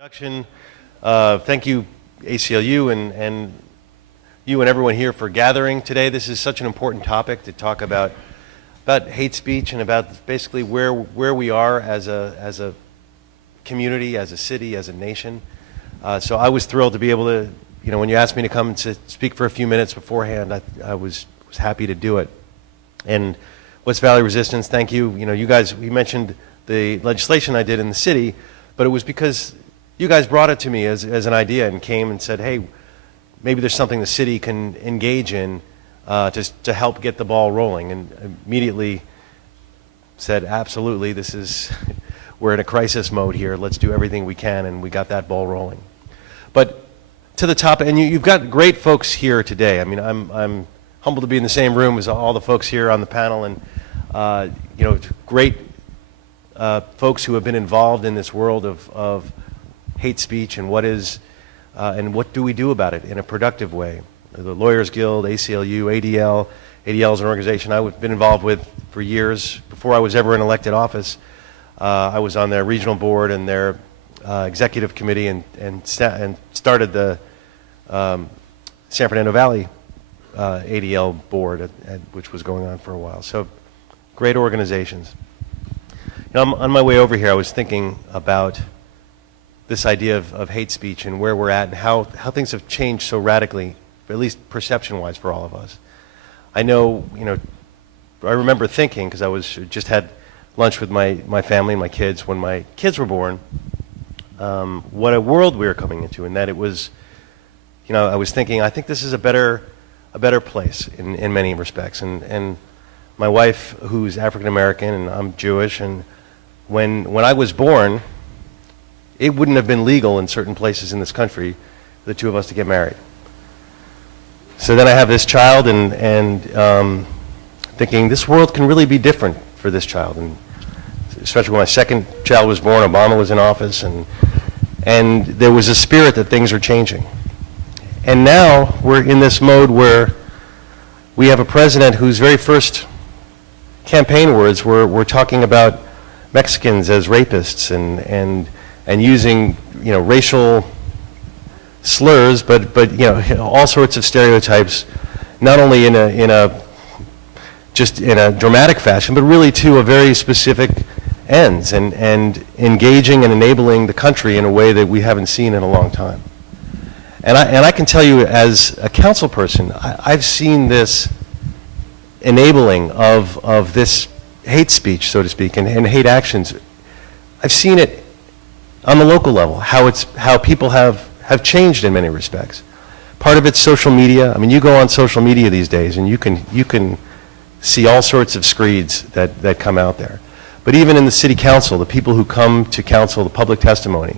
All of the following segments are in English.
Introduction. Thank you, ACLU, and you and everyone here for gathering today. This is such an important topic to talk about hate speech and about basically where we are as a community, as a city, as a nation. So I was thrilled to be able to, when you asked me to come to speak for a few minutes beforehand, I was happy to do it. And West Valley Resistance, thank you. You guys, we mentioned the legislation I did in the city, but it was because you guys brought it to me as an idea and came and said, hey, maybe there's something the city can engage in to help get the ball rolling, and immediately said, absolutely, we're in a crisis mode here, let's do everything we can, and we got that ball rolling. But to the top, and you've got great folks here today. I mean, I'm humbled to be in the same room as all the folks here on the panel, and great folks who have been involved in this world of hate speech and what do we do about it in a productive way. The Lawyers Guild, ACLU, ADL. ADL is an organization I've been involved with for years. Before I was ever in elected office, I was on their regional board and their executive committee and started the San Fernando Valley ADL board, which was going on for a while. So great organizations. On my way over here, I was thinking about this idea of hate speech and where we're at and how things have changed so radically, at least perception-wise for all of us. I know, I remember thinking, because I just had lunch with my family and my kids when my kids were born, what a world we were coming into, and that it was, I was thinking, I think this is a better place in many respects. And my wife, who's African-American, and I'm Jewish, and when I was born, it wouldn't have been legal in certain places in this country for the two of us to get married. So then I have this child and thinking this world can really be different for this child. And especially when my second child was born, Obama was in office, and there was a spirit that things are changing. And now we're in this mode where we have a president whose very first campaign words were talking about Mexicans as rapists and using racial slurs, but all sorts of stereotypes, not only in a dramatic fashion, but really to a very specific ends, and engaging and enabling the country in a way that we haven't seen in a long time. And I can tell you, as a council person, I've seen this enabling of this hate speech, so to speak, and hate actions. I've seen it on the local level, how people have changed in many respects. Part of it's social media. I mean, you go on social media these days and you can see all sorts of screeds that come out there. But even in the city council, the people who come to council, the public testimony,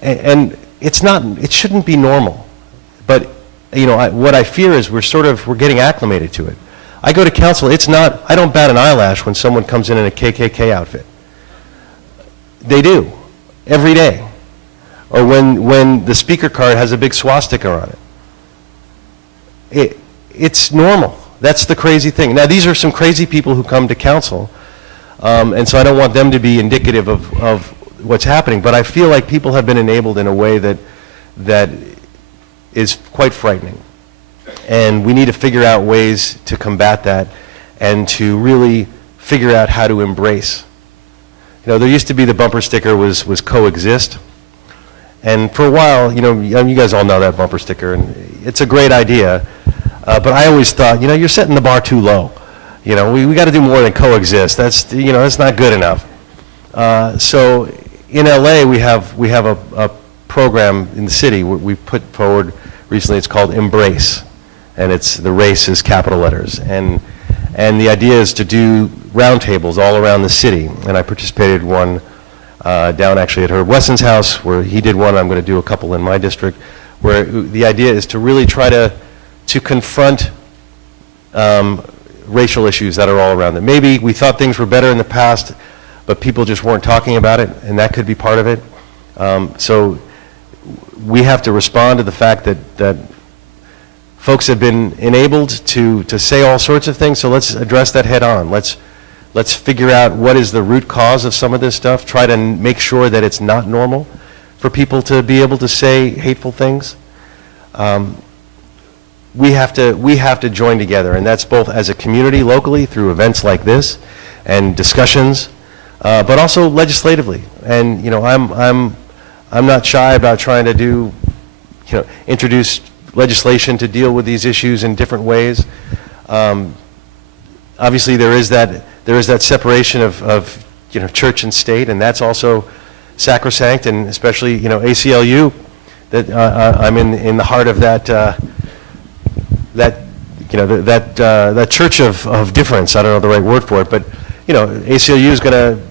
and it shouldn't be normal. But what I fear is we're getting acclimated to it. I go to council, I don't bat an eyelash when someone comes in a KKK outfit. They do. Every day. Or when the speaker card has a big swastika on it. It's normal. That's the crazy thing. Now, these are some crazy people who come to council, and so I don't want them to be indicative of what's happening, but I feel like people have been enabled in a way that is quite frightening. And we need to figure out ways to combat that and to really figure out how to embrace. There used to be the bumper sticker was coexist, and for a while, you guys all know that bumper sticker, and it's a great idea, but I always thought, you're setting the bar too low. We got to do more than coexist. That's not good enough. So in LA, we have a program in the city we put forward recently. It's called Embrace, and the race is capital letters, and the idea is to do roundtables all around the city. And I participated in one down actually at Herb Wesson's house, where he did one. I'm going to do a couple in my district, where the idea is to really try to confront racial issues that are all around it. Maybe we thought things were better in the past, but people just weren't talking about it, and that could be part of it. So we have to respond to the fact that folks have been enabled to say all sorts of things, so let's address that head on. Let's figure out what is the root cause of some of this stuff, try to make sure that it's not normal, for people to be able to say hateful things. We have to join together, and that's both as a community locally through events like this and discussions, but also legislatively. And you know, I'm not shy about trying to do, you know, introduce legislation to deal with these issues in different ways. Obviously, there is that separation of you know, church and state, and that's also sacrosanct, and especially, you know, ACLU, that I'm in the heart of that you know, that church of difference. I don't know the right word for it, but you know, ACLU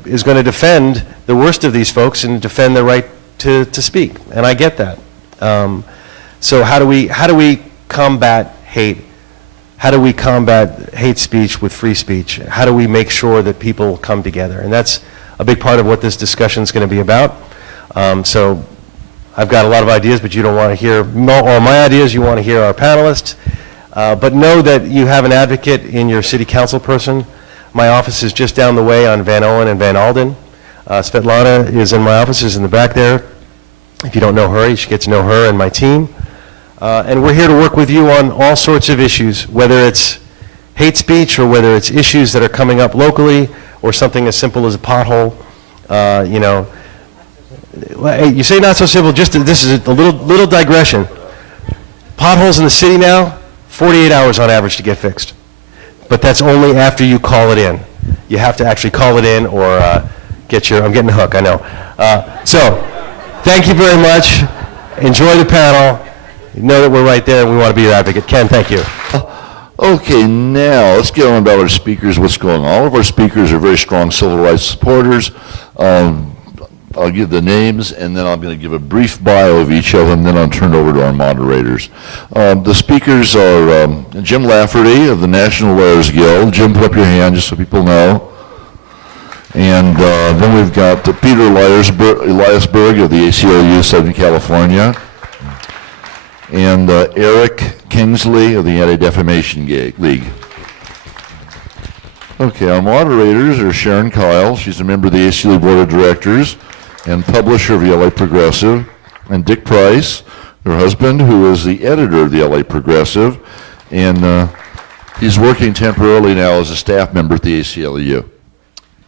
is gonna defend the worst of these folks and defend their right to speak, and I get that. So how do we combat hate? How do we combat hate speech with free speech? How do we make sure that people come together? And that's a big part of what this discussion is going to be about. So I've got a lot of ideas, but you don't want to hear all my ideas. You want to hear our panelists. But know that you have an advocate in your city council person. My office is just down the way on Van Owen and Van Alden. Svetlana is in my office, is in the back there. If you don't know her, you should get to know her and my team. And we're here to work with you on all sorts of issues, whether it's hate speech or whether it's issues that are coming up locally or something as simple as a pothole. You know, hey, you say not so simple, just this is a little digression. Potholes in the city now, 48 hours on average to get fixed. But that's only after you call it in. You have to actually call it in or I'm getting the hook, I know. So, thank you very much. Enjoy the panel. You know that we're right there and we want to be your advocate. Ken, thank you. Okay, now let's get on about our speakers, what's going on. All of our speakers are very strong civil rights supporters. I'll give the names and then I'm going to give a brief bio of each of them, then I'll turn it over to our moderators. The speakers are Jim Lafferty of the National Lawyers Guild. Jim, put up your hand just so people know. And then we've got Peter ELIASBERG of the ACLU Southern California. And Eric Kingsley of the Anti-Defamation League. Okay, our moderators are Sharon Kyle, she's a member of the ACLU Board of Directors and publisher of the LA Progressive, and Dick Price, her husband, who is the editor of the LA Progressive, and he's working temporarily now as a staff member at the ACLU.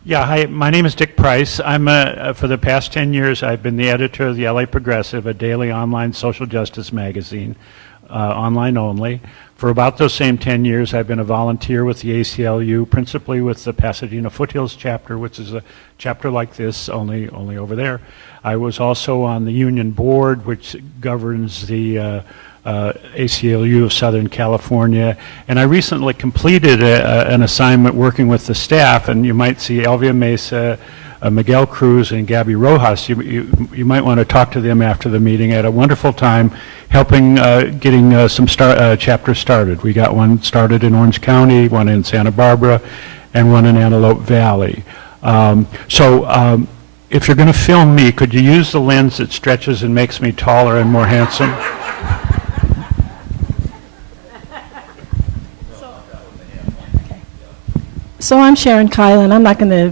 Yeah, hi, my name is Dick Price. I'm for the past 10 years, I've been the editor of the LA Progressive, a daily online social justice magazine, online only. For about those same 10 years, I've been a volunteer with the ACLU, principally with the Pasadena Foothills chapter, which is a chapter like this, only over there. I was also on the union board, which governs the ACLU of Southern California, and I recently completed an assignment working with the staff, and you might see Elvia Mesa, Miguel Cruz, and Gabby Rojas. You might want to talk to them after the meeting. I had a wonderful time helping getting some chapters started. We got one started in Orange County, one in Santa Barbara, and one in Antelope Valley. If you're going to film me, could you use the lens that stretches and makes me taller and more handsome? So I'm Sharon Kyle, and I'm not going to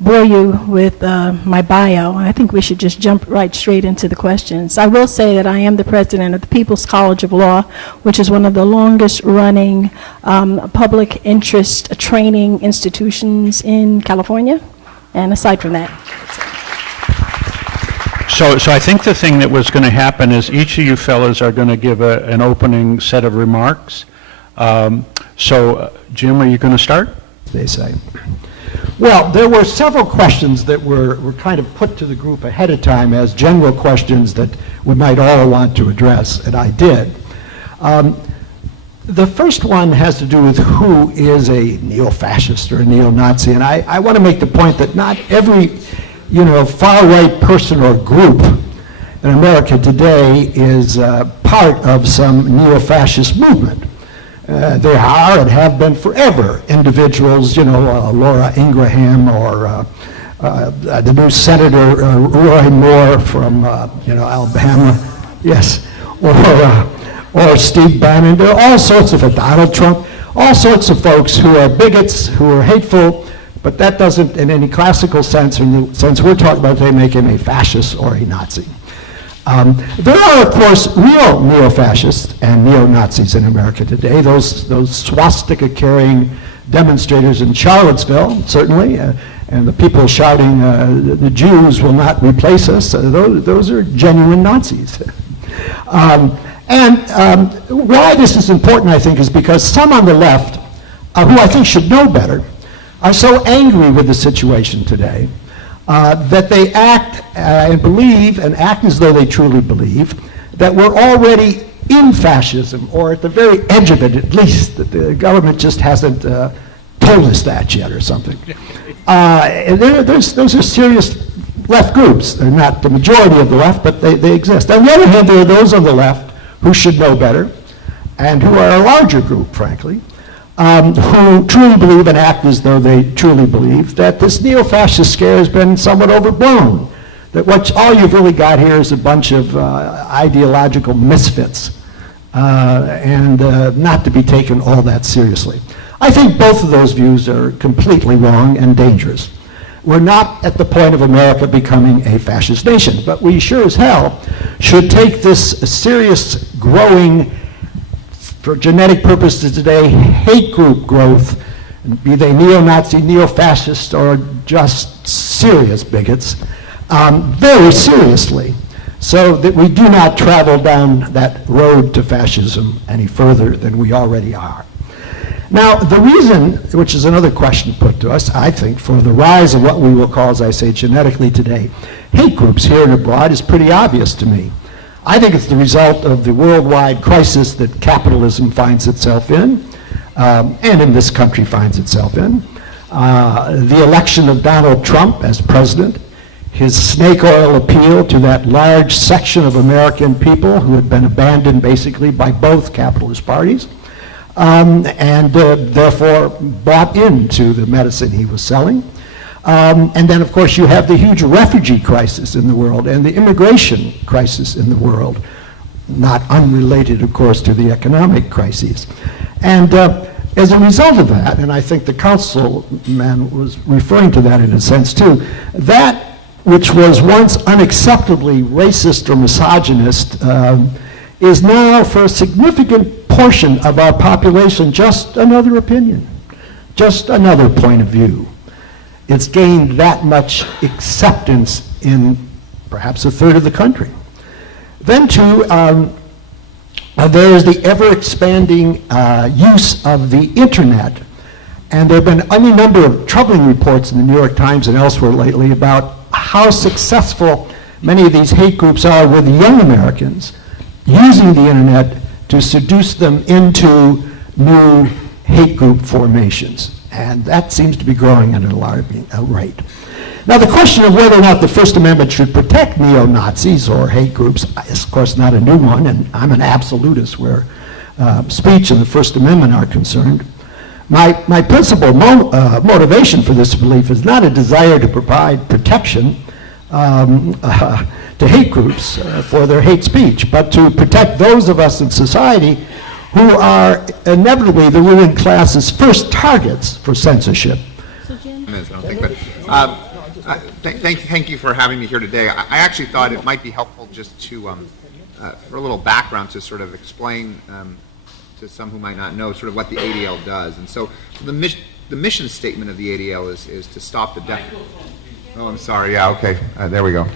bore you with my bio. I think we should just jump right straight into the questions. I will say that I am the president of the People's College of Law, which is one of the longest running public interest training institutions in California. And aside from that, So I think the thing that was going to happen is each of you fellows are going to give an opening set of remarks. Jim, are you going to start? They say. Well, there were several questions that were kind of put to the group ahead of time as general questions that we might all want to address, and I did. The first one has to do with who is a neo-fascist or a neo-Nazi, and I want to make the point that not every, far-right person or group in America today is part of some neo-fascist movement. There are and have been forever individuals, Laura Ingraham or the new Senator Roy Moore from, Alabama, yes, or Steve Bannon. There are all sorts of, Donald Trump, all sorts of folks who are bigots, who are hateful, But that doesn't, in any classical sense, or in the sense we're talking about today, make him a fascist or a Nazi. There are, of course, real neo-fascists and neo-Nazis in America today. Those swastika-carrying demonstrators in Charlottesville, certainly, and the people shouting, the Jews will not replace us, those are genuine Nazis. Why this is important, I think, is because some on the left, who I think should know better, are so angry with the situation today that they act and believe, and act as though they truly believe, that we're already in fascism, or at the very edge of it at least, that the government just hasn't told us that yet or something. Those are serious left groups. They're not the majority of the left, but they exist. On the other hand, there are those on the left who should know better, and who are a larger group, frankly, who truly believe and act as though they truly believe that this neo-fascist scare has been somewhat overblown, that all you've really got here is a bunch of ideological misfits, and not to be taken all that seriously. I think both of those views are completely wrong and dangerous. We're not at the point of America becoming a fascist nation, but we sure as hell should take this serious, growing, for genetic purposes today, hate group growth, be they neo-Nazi, neo-fascist, or just serious bigots, very seriously, so that we do not travel down that road to fascism any further than we already are. Now, the reason, which is another question put to us, I think, for the rise of what we will call, as I say, genetically today, hate groups here and abroad is pretty obvious to me. I think it's the result of the worldwide crisis that capitalism finds itself in, and in this country finds itself in. The election of Donald Trump as president, his snake oil appeal to that large section of American people who had been abandoned basically by both capitalist parties, and therefore bought into the medicine he was selling. And then, of course, you have the huge refugee crisis in the world and the immigration crisis in the world, not unrelated, of course, to the economic crises. And as a result of that, and I think the Counsel man was referring to that in a sense too, that which was once unacceptably racist or misogynist is now, for a significant portion of our population, just another opinion, just another point of view. It's gained that much acceptance in perhaps a third of the country. Then too, there is the ever-expanding use of the internet. And there have been any number of troubling reports in the New York Times and elsewhere lately about how successful many of these hate groups are with young Americans using the internet to seduce them into new hate group formations. And that seems to be growing at an alarming rate. Now, the question of whether or not the First Amendment should protect neo-Nazis or hate groups is, of course, not a new one, and I'm an absolutist where speech and the First Amendment are concerned. My principal motivation for this belief is not a desire to provide protection to hate groups for their hate speech, but to protect those of us in society who are inevitably the ruling class's first targets for censorship. Thank you for having me here today. I actually thought it might be helpful just to, for a little background, to sort of explain to some who might not know sort of what the ADL does. And so the mission statement of the ADL is to stop the Oh, I'm sorry. Yeah, okay. There we go.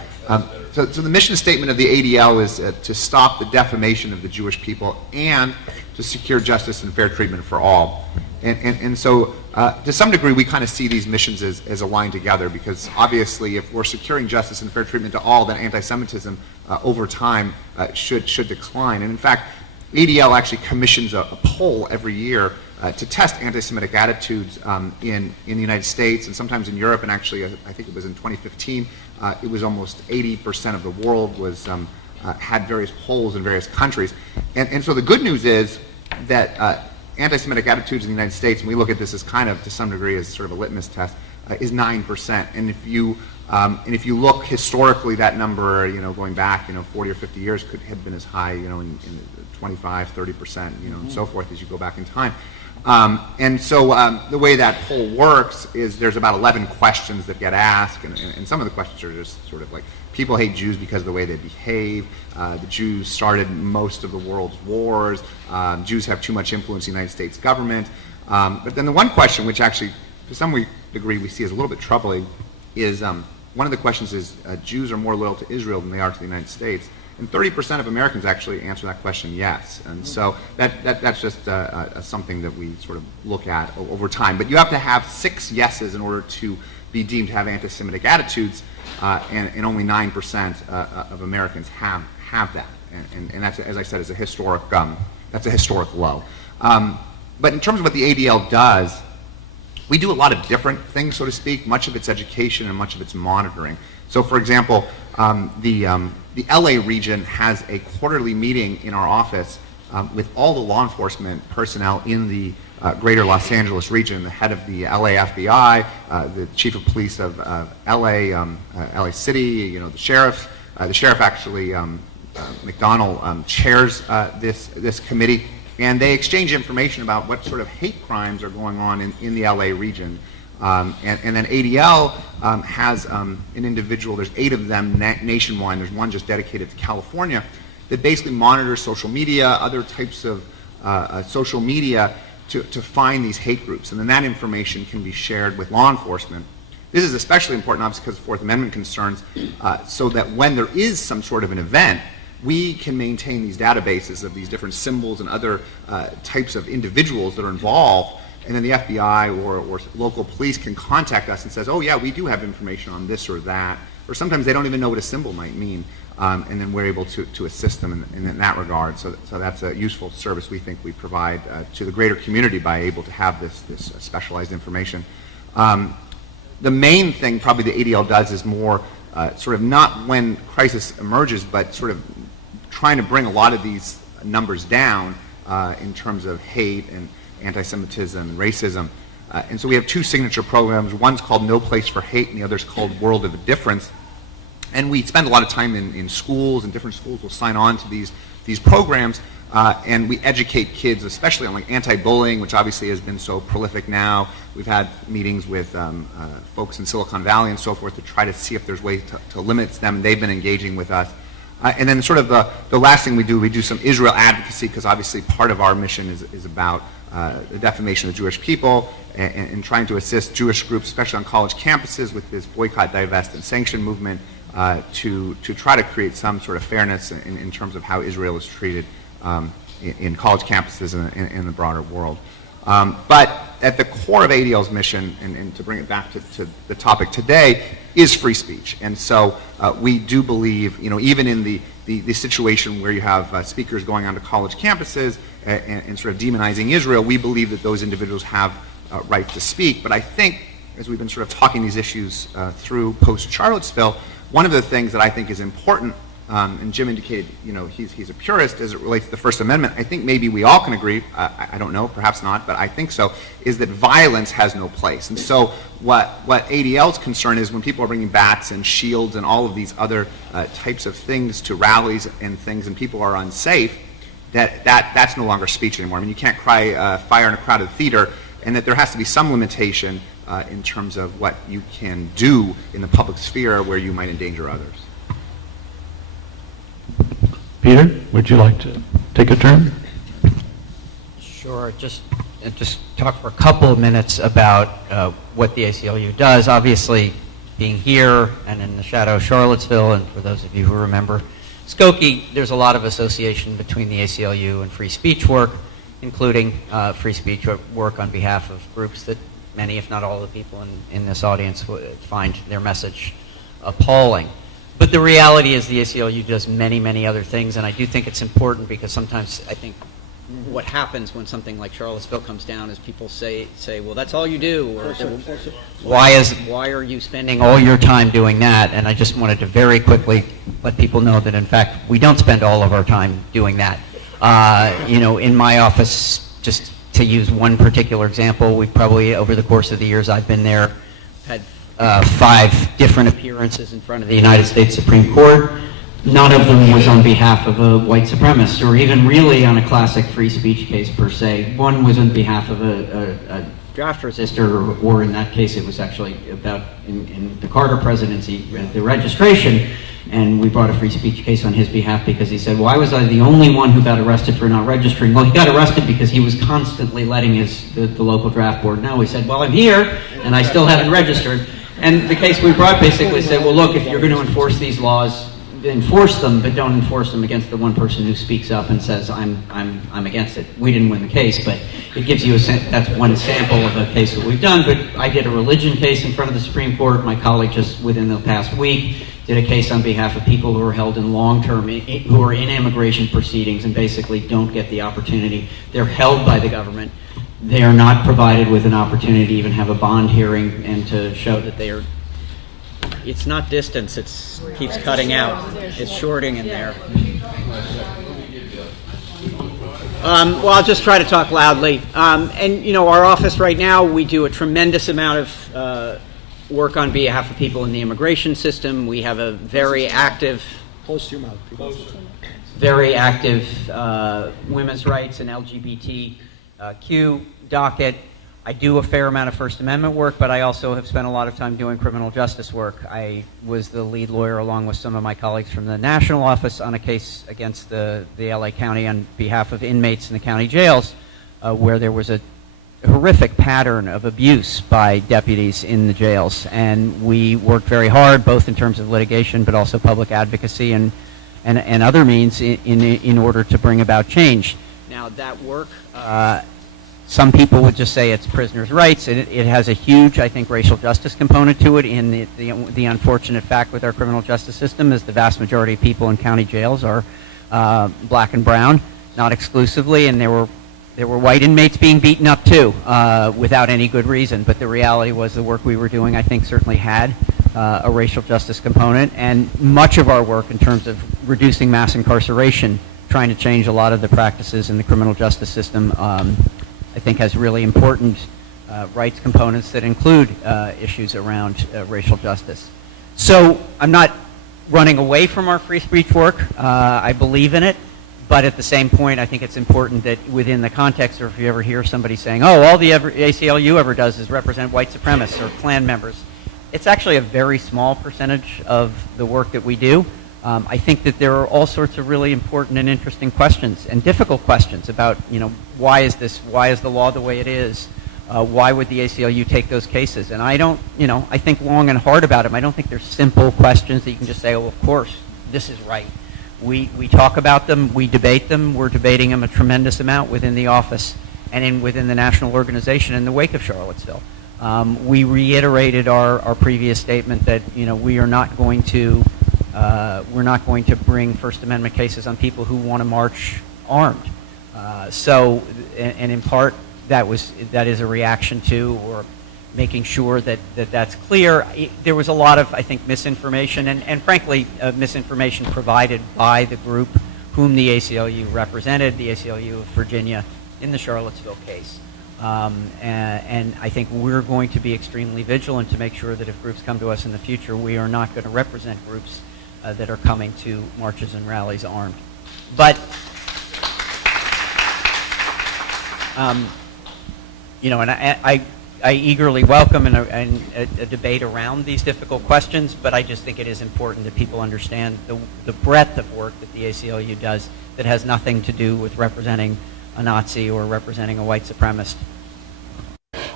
So the mission statement of the ADL is to stop the defamation of the Jewish people and to secure justice and fair treatment for all. And so to some degree we kind of see these missions as aligned together, because obviously if we're securing justice and fair treatment to all, then anti-Semitism over time should decline. And in fact, ADL actually commissions a poll every year to test anti-Semitic attitudes in the United States and sometimes in Europe, and actually I think it was in 2015, it was almost 80% of the world was had various polls in various countries. And so the good news is that anti-Semitic attitudes in the United States, and we look at this as kind of, to some degree, as sort of a litmus test, is 9%. And if you look historically, that number, going back, 40 or 50 years could have been as high, in 25, 30%, and so forth as you go back in time. And so the way that poll works is there's about 11 questions that get asked, and some of the questions are just sort of like, people hate Jews because of the way they behave, the Jews started most of the world's wars, Jews have too much influence in the United States government. But then the one question, which actually to some degree we see as a little bit troubling, is one of the questions is Jews are more loyal to Israel than they are to the United States. And 30% of Americans actually answer that question yes. And so that's just something that we sort of look at over time. But you have to have 6 yeses in order to be deemed to have anti-Semitic attitudes, and only 9% of Americans have that. And that's, as I said, is a historic low. But in terms of what the ADL does, we do a lot of different things, so to speak. Much of it's education and much of it's monitoring. So, for example, the LA region has a quarterly meeting in our office with all the law enforcement personnel in the greater Los Angeles region, the head of the LA FBI, the chief of police of LA City, the sheriff. The sheriff actually, McDonnell, chairs this committee, and they exchange information about what sort of hate crimes are going on in the LA region. And then ADL has an individual, there's 8 of them nationwide, there's one just dedicated to California, that basically monitors social media, other types of social media to find these hate groups. And then that information can be shared with law enforcement. This is especially important, obviously, because of Fourth Amendment concerns, so that when there is some sort of an event, we can maintain these databases of these different symbols and other types of individuals that are involved. And then the FBI or local police can contact us and says, oh yeah, we do have information on this or that. Or sometimes they don't even know what a symbol might mean. And then we're able to assist them in that regard. So that's a useful service we think we provide to the greater community by able to have this specialized information. The main thing probably the ADL does is more sort of not when crisis emerges, but sort of trying to bring a lot of these numbers down in terms of hate and anti-Semitism and racism. And so we have 2 signature programs. One's called No Place for Hate, and the other's called World of a Difference. And we spend a lot of time in schools, and different schools will sign on to these programs, and we educate kids, especially on like anti-bullying, which obviously has been so prolific now. We've had meetings with folks in Silicon Valley and so forth to try to see if there's ways to limit them, and they've been engaging with us. And then sort of the last thing we do some Israel advocacy, because obviously part of our mission is about the defamation of the Jewish people and trying to assist Jewish groups, especially on college campuses, with this boycott, divest, and sanction movement to try to create some sort of fairness in terms of how Israel is treated in college campuses and in the broader world. But at the core of ADL's mission, and to bring it back to the topic today, is free speech. And so we do believe, even in the situation where you have speakers going onto college campuses and sort of demonizing Israel, we believe that those individuals have right to speak. But I think, as we've been sort of talking these issues through post-Charlottesville, one of the things that I think is important, and Jim indicated, he's a purist as it relates to the First Amendment. I think maybe we all can agree, I don't know, perhaps not, but I think so, is that violence has no place. And so what ADL's concern is, when people are bringing bats and shields and all of these other types of things to rallies and things, and people are unsafe, that's no longer speech anymore. I mean, you can't cry fire in a crowded theater, and that there has to be some limitation in terms of what you can do in the public sphere where you might endanger others. Peter, would you like to take a turn? Sure. Just talk for a couple of minutes about what the ACLU does. Obviously, being here and in the shadow of Charlottesville, and for those of you who remember Skokie, there's a lot of association between the ACLU and free speech work, including free speech work on behalf of groups that many, if not all, the people in this audience would find their message appalling. But the reality is the ACLU does many, many other things, and I do think it's important, because sometimes I think what happens when something like Charlottesville comes down is people say, well, that's all you do, or why are you spending all your time doing that? And I just wanted to very quickly let people know that, in fact, we don't spend all of our time doing that. In my office, just to use one particular example, we probably, over the course of the years I've been there, had 5 different appearances in front of the United States Supreme Court. None of them was on behalf of a white supremacist, or even really on a classic free speech case per se. One was on behalf of a draft resistor, or in that case it was actually about, in the Carter presidency, the registration, and we brought a free speech case on his behalf because he said, why was I the only one who got arrested for not registering? Well, he got arrested because he was constantly letting the local draft board know. He said, well, I'm here, and I still haven't registered. And the case we brought basically said, well, look, if you're going to enforce these laws, enforce them, but don't enforce them against the one person who speaks up and says, I'm against it. We didn't win the case, but it gives you that's one sample of a case that we've done. But I did a religion case in front of the Supreme Court. My colleague just within the past week did a case on behalf of people who are held in long-term, who are in immigration proceedings and basically don't get the opportunity. They're held by the government. They are not provided with an opportunity to even have a bond hearing and to show that they are. It's not distance, it keeps cutting out. It's shorting in there. Well, I'll just try to talk loudly. And, you know, our office right now, we do a tremendous amount of work on behalf of people in the immigration system. We have a very active, very active women's rights and LGBTQ docket. I do a fair amount of First Amendment work, but I also have spent a lot of time doing criminal justice work. I was the lead lawyer along with some of my colleagues from the national office on a case against the LA County on behalf of inmates in the county jails where there was a horrific pattern of abuse by deputies in the jails. And we worked very hard, both in terms of litigation, but also public advocacy and other means in order to bring about change. Now, that work, some people would just say it's prisoners' rights. It has a huge, I think, racial justice component to it. In the unfortunate fact with our criminal justice system is the vast majority of people in county jails are black and brown, not exclusively, and there were white inmates being beaten up too, without any good reason. But the reality was the work we were doing, I think, certainly had a racial justice component, and much of our work in terms of reducing mass incarceration, trying to change a lot of the practices in the criminal justice system, I think has really important rights components that include issues around racial justice. So I'm not running away from our free speech work. I believe in it. But at the same point, I think it's important that within the context, or if you ever hear somebody saying, oh, all the ACLU ever does is represent white supremacists or Klan members, it's actually a very small percentage of the work that we do. I think that there are all sorts of really important and interesting questions and difficult questions about, you know, why is the law the way it is? Why would the ACLU take those cases? And I don't, you know, I think long and hard about them. I don't think they're simple questions that you can just say, oh, of course, this is right. We talk about them, we debate them, we're debating them a tremendous amount within the office and within the national organization in the wake of Charlottesville. We reiterated our previous statement that, you know, we're not going to bring First Amendment cases on people who want to march armed. So, and in part, that is a reaction to, or making sure that's clear. There was a lot of, I think, misinformation, and frankly, misinformation provided by the group whom the ACLU represented, the ACLU of Virginia, in the Charlottesville case. And I think we're going to be extremely vigilant to make sure that if groups come to us in the future, we are not going to represent groups that are coming to marches and rallies armed. But, you know, and I eagerly welcome a debate around these difficult questions, but I just think it is important that people understand the breadth of work that the ACLU does that has nothing to do with representing a Nazi or representing a white supremacist.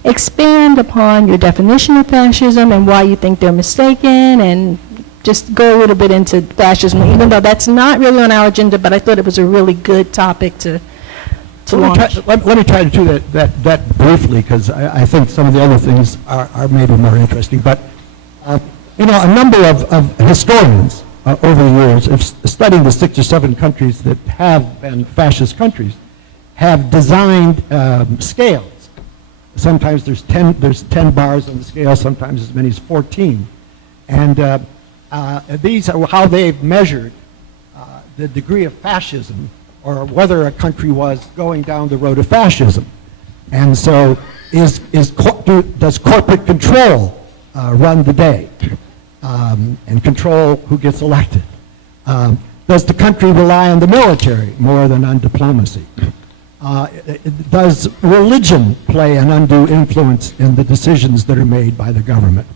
Expand upon your definition of fascism and why you think they're mistaken, and just go a little bit into fascism, even though that's not really on our agenda, but I thought it was a really good topic to launch. Let me try to do that briefly, because I think some of the other things are maybe more interesting. But, you know, a number of historians over the years, if studying the 6 or 7 countries that have been fascist countries, have designed scales. Sometimes there's 10 bars on the scale, sometimes as many as 14. And these are how they've measured the degree of fascism, or whether a country was going down the road of fascism. And so does corporate control run the day and control who gets elected? Does the country rely on the military more than on diplomacy? Does religion play an undue influence in the decisions that are made by the government?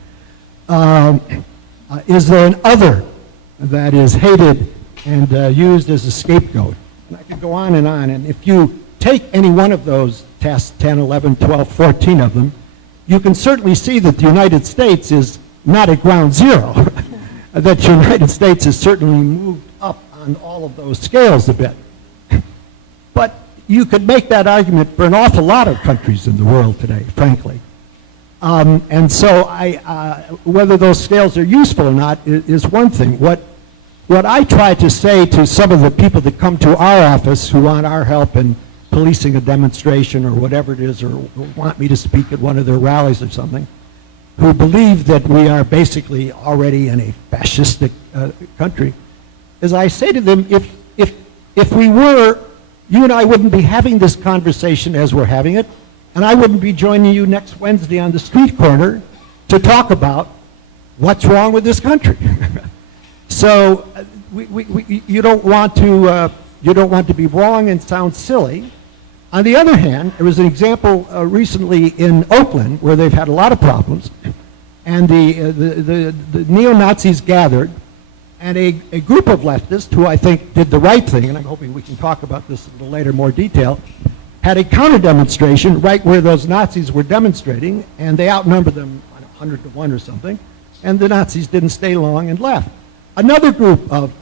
Is there an other that is hated and used as a scapegoat? And I could go on, and if you take any one of those tests, 10, 11, 12, 14 of them, you can certainly see that the United States is not at ground zero, that the United States has certainly moved up on all of those scales a bit. But you could make that argument for an awful lot of countries in the world today, frankly. And so whether those scales are useful or not is one thing. What I try to say to some of the people that come to our office who want our help in policing a demonstration or whatever it is, or want me to speak at one of their rallies or something, who believe that we are basically already in a fascistic country, is I say to them, if we were, you and I wouldn't be having this conversation as we're having it, and I wouldn't be joining you next Wednesday on the street corner to talk about what's wrong with this country. So you don't want to be wrong and sound silly. On the other hand, there was an example recently in Oakland where they've had a lot of problems, and the neo-Nazis gathered, and a group of leftists who I think did the right thing, and I'm hoping we can talk about this a little later in more detail, had a counter-demonstration right where those Nazis were demonstrating, and they outnumbered them 100 to 1 or something, and the Nazis didn't stay long and left. Another group of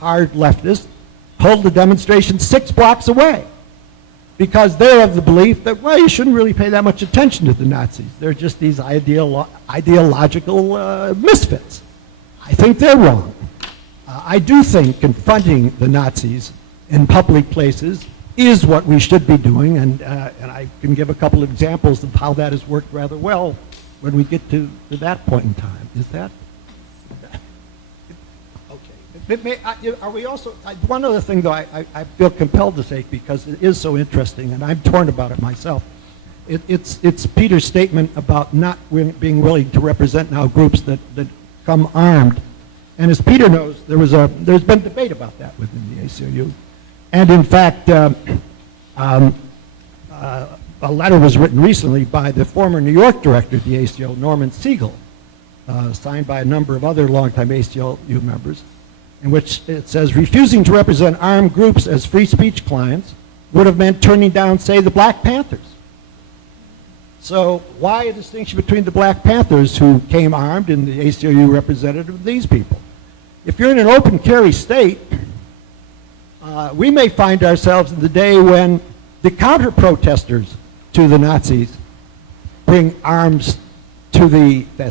hard leftists held the demonstration 6 blocks away because they're of the belief that, well, you shouldn't really pay that much attention to the Nazis. They're just these ideological misfits. I think they're wrong. I do think confronting the Nazis in public places is what we should be doing, and I can give a couple of examples of how that has worked rather well when we get to that point in time. Is that? Okay. Are we also, one other thing, though, I feel compelled to say, because it is so interesting, and I'm torn about it myself. It's Peter's statement about not being willing to represent now groups that come armed. And as Peter knows, there's been debate about that within the ACLU. And in fact, a letter was written recently by the former New York director of the ACLU, Norman Siegel, signed by a number of other longtime ACLU members, in which it says, refusing to represent armed groups as free speech clients would have meant turning down, say, the Black Panthers. So why a distinction between the Black Panthers, who came armed, and the ACLU representative of these people? If you're in an open carry state, we may find ourselves in the day when the counter-protesters to the Nazis bring arms to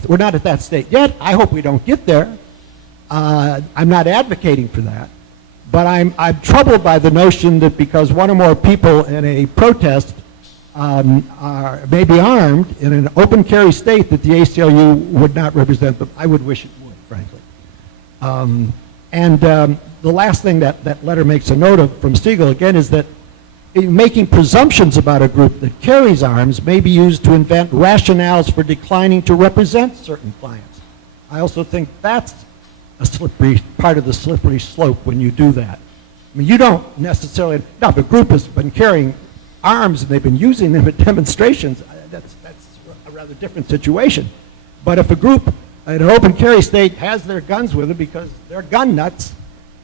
we're not at that state yet. I hope we don't get there. I'm not advocating for that. But I'm troubled by the notion that because one or more people in a protest may be armed in an open carry state, that the ACLU would not represent them. I would wish it would, frankly. The last thing that letter makes a note of from Siegel, again, is that making presumptions about a group that carries arms may be used to invent rationales for declining to represent certain clients. I also think that's a part of the slippery slope when you do that. I mean, you don't necessarily, now if a group has been carrying arms and they've been using them at demonstrations, that's a rather different situation. But if a group in an open carry state has their guns with them because they're gun nuts,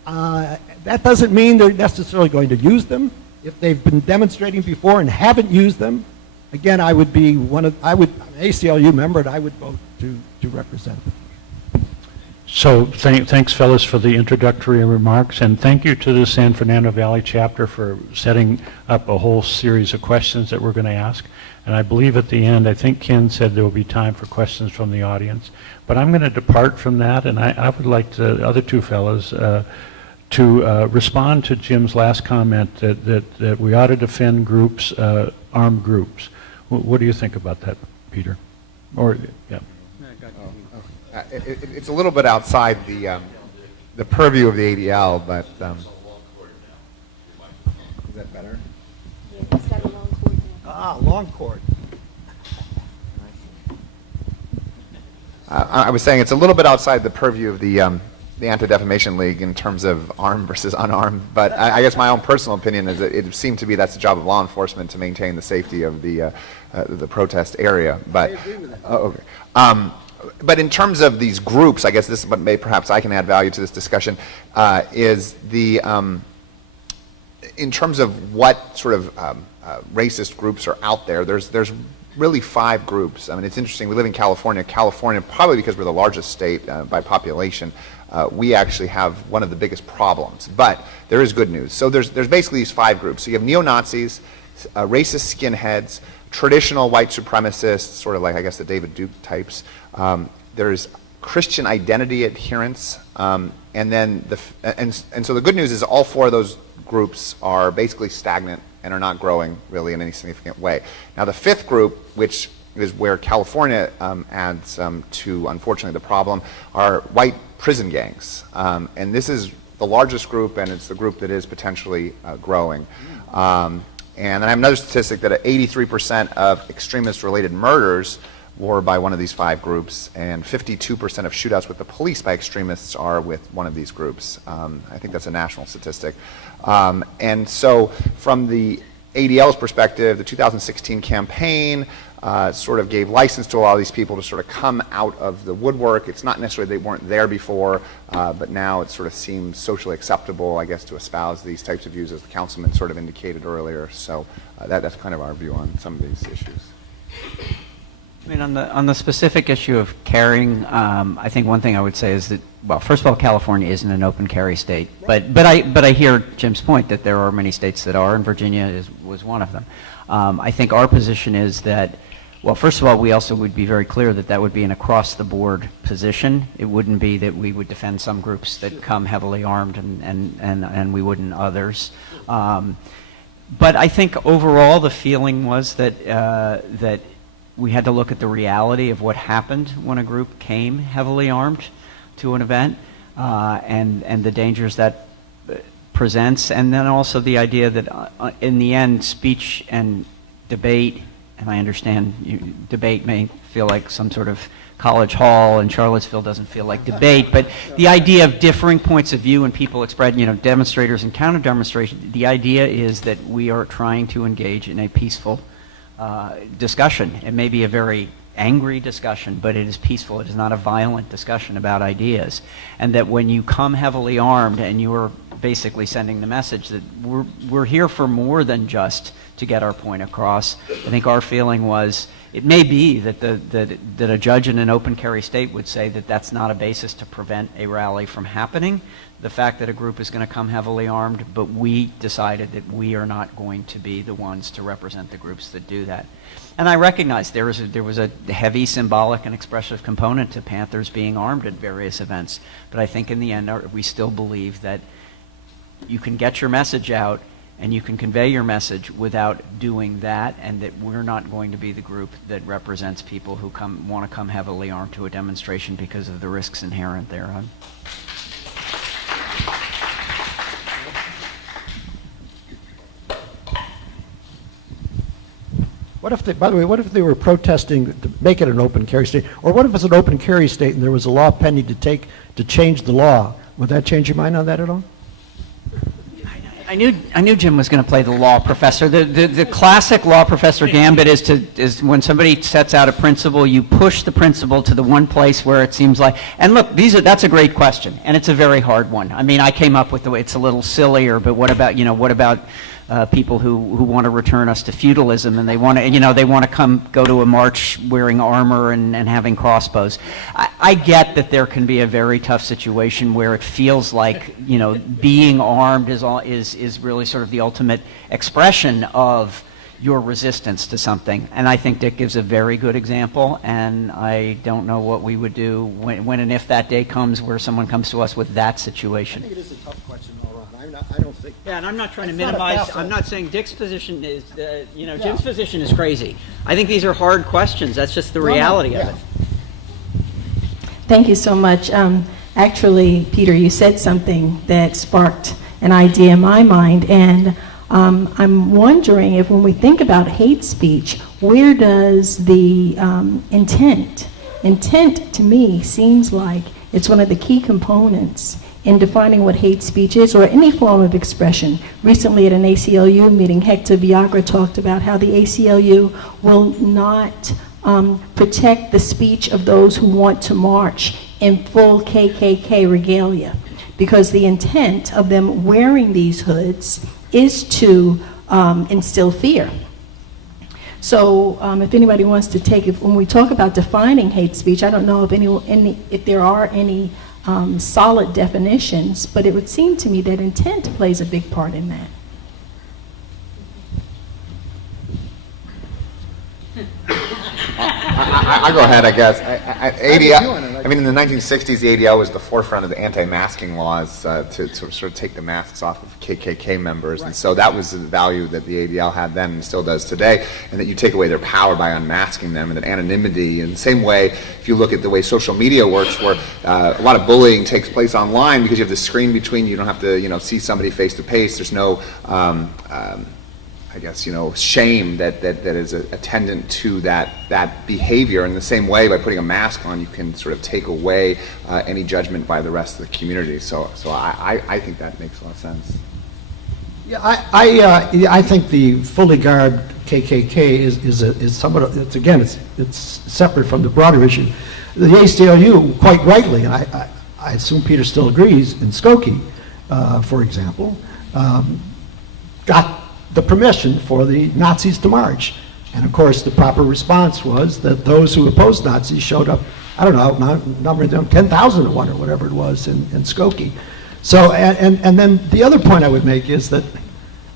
that doesn't mean they're necessarily going to use them. If they've been demonstrating before and haven't used them, again, I'm an ACLU member, and I would vote to represent them. So thanks, fellas, for the introductory remarks, and thank you to the San Fernando Valley chapter for setting up a whole series of questions that we're going to ask. And I believe at the end, I think Ken said there will be time for questions from the audience. But I'm going to depart from that, and I would like the other two fellows to respond to Jim's last comment that we ought to defend groups, armed groups. What do you think about that, Peter? Or, yeah. It's a little bit outside the purview of the ADL, but is that better? Yeah, it's got a long cord now. Long cord. I was saying it's a little bit outside the purview of the Anti-Defamation League in terms of armed versus unarmed, but I guess my own personal opinion is that it seemed to be that's the job of law enforcement to maintain the safety of the protest area. But I agree with that. Okay. But in terms of these groups, I guess this is what perhaps I can add value to this discussion, is the in terms of what sort of racist groups are out there. There's really 5 groups. I mean, it's interesting. We live in California. California, probably because we're the largest state by population, we actually have one of the biggest problems. But there is good news. So there's basically these 5 groups. So you have neo-Nazis, racist skinheads, traditional white supremacists, sort of like, I guess, the David Duke types. There's Christian identity adherents, and then so the good news is all 4 of those groups are basically stagnant and are not growing really in any significant way. Now the 5th group, which is where California adds to, unfortunately, the problem, are white prison gangs. And this is the largest group, and it's the group that is potentially growing. And then I have another statistic that 83% of extremist-related murders were by one of these 5 groups, and 52% of shootouts with the police by extremists are with one of these groups. I think that's a national statistic. And so from the ADL's perspective, the 2016 campaign sort of gave license to a lot of these people to sort of come out of the woodwork. It's not necessarily they weren't there before, but now it sort of seems socially acceptable, I guess, to espouse these types of views, as the councilman sort of indicated earlier. So that's kind of our view on some of these issues. I mean, on the specific issue of carrying, I think one thing I would say is that, well, first of all, California isn't an open carry state, but I hear Jim's point that there are many states that are, and Virginia was one of them. I think our position is that, well, first of all, we also would be very clear that that would be an across-the-board position. It wouldn't be that we would defend some groups that come heavily armed and we wouldn't others. But I think overall the feeling was that we had to look at the reality of what happened when a group came heavily armed to an event, and the dangers that presents, and then also the idea that in the end, speech and debate, and I understand debate may feel like some sort of college hall, and Charlottesville doesn't feel like debate, but the idea of differing points of view and people express, demonstrators and counter-demonstration, the idea is that we are trying to engage in a peaceful discussion. It may be a very angry discussion, but it is peaceful. It is not a violent discussion about ideas. And that when you come heavily armed and you are basically sending the message that we're here for more than just to get our point across. I think our feeling was it may be that a judge in an open carry state would say that that's not a basis to prevent a rally from happening. The fact that a group is going to come heavily armed, but we decided that we are not going to be the ones to represent the groups that do that. And I recognize there was a heavy symbolic and expressive component to Panthers being armed at various events, but I think in the end we still believe that you can get your message out and you can convey your message without doing that, and that we're not going to be the group that represents people who want to come heavily armed to a demonstration because of the risks inherent therein. By the way, what if they were protesting to make it an open carry state? Or what if it's an open carry state and there was a law pending to change the law? Would that change your mind on that at all? I knew Jim was going to play the law professor. The classic law professor gambit is when somebody sets out a principle, you push the principle to the one place where it seems like. And look, that's a great question, and it's a very hard one. I mean, I came up with it's a little sillier, but what about people who want to return us to feudalism, and they want to go to a march wearing armor and having crossbows. I get that there can be a very tough situation where it feels like being armed is really sort of the ultimate expression of your resistance to something, and I think Dick gives a very good example, and I don't know what we would do when and if that day comes where someone comes to us with that situation. I think it is a tough question all around. I don't think. Yeah, and I'm not trying to minimize. I'm not saying Dick's position is, Jim's position is crazy. I think these are hard questions. That's just the reality of it. Thank you so much. Actually, Peter, you said something that sparked an idea in my mind, and I'm wondering if when we think about hate speech, where does the intent intent, to me, seems like it's one of the key components in defining what hate speech is, or any form of expression. Recently at an ACLU meeting, Hector Viagra talked about how the ACLU will not protect the speech of those who want to march in full KKK regalia, because the intent of them wearing these hoods is to instill fear. So if anybody wants to take it, when we talk about defining hate speech, I don't know if there are any solid definitions, but it would seem to me that intent plays a big part in that. I'll go ahead, I guess. ADL, I mean, in the 1960s, the ADL was the forefront of the anti-masking laws to sort of take the masks off of KKK members. Right. And so that was the value that the ADL had then and still does today, and that you take away their power by unmasking them, and that anonymity. In the same way, if you look at the way social media works, where a lot of bullying takes place online because you have the screen between you, don't have to, see somebody face to face. There's no I guess, shame that is attendant to that behavior. In the same way, by putting a mask on, you can sort of take away any judgment by the rest of the community. So I think that makes a lot of sense. Yeah, I think the fully garbed KKK is somewhat, it's separate from the broader issue. The ACLU, quite rightly, and I assume Peter still agrees, in Skokie, for example, got the permission for the Nazis to march. And of course, the proper response was that those who opposed Nazis showed up, I don't know, number of them, 10,000 to 1 or whatever it was in Skokie. So, and then the other point I would make is that,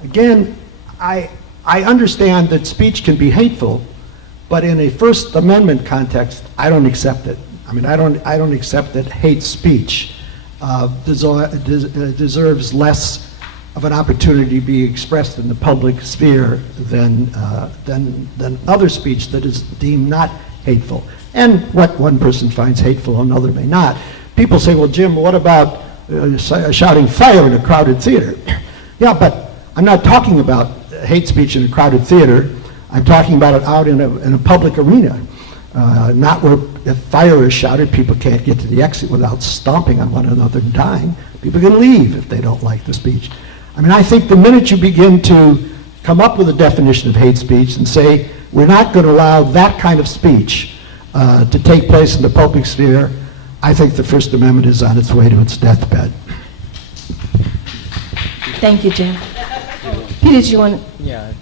again, I understand that speech can be hateful, but in a First Amendment context, I don't accept it. I mean, I don't accept that hate speech deserves less of an opportunity to be expressed in the public sphere than other speech that is deemed not hateful. And what one person finds hateful, another may not. People say, well, Jim, what about shouting fire in a crowded theater? Yeah, but I'm not talking about hate speech in a crowded theater. I'm talking about it out in a public arena, not where if fire is shouted, people can't get to the exit without stomping on one another and dying. People can leave if they don't like the speech. I mean, I think the minute you begin to come up with a definition of hate speech and say, we're not going to allow that kind of speech to take place in the public sphere, I think the First Amendment is on its way to its deathbed. Thank you, Jim. Peter, do you want to? Yeah.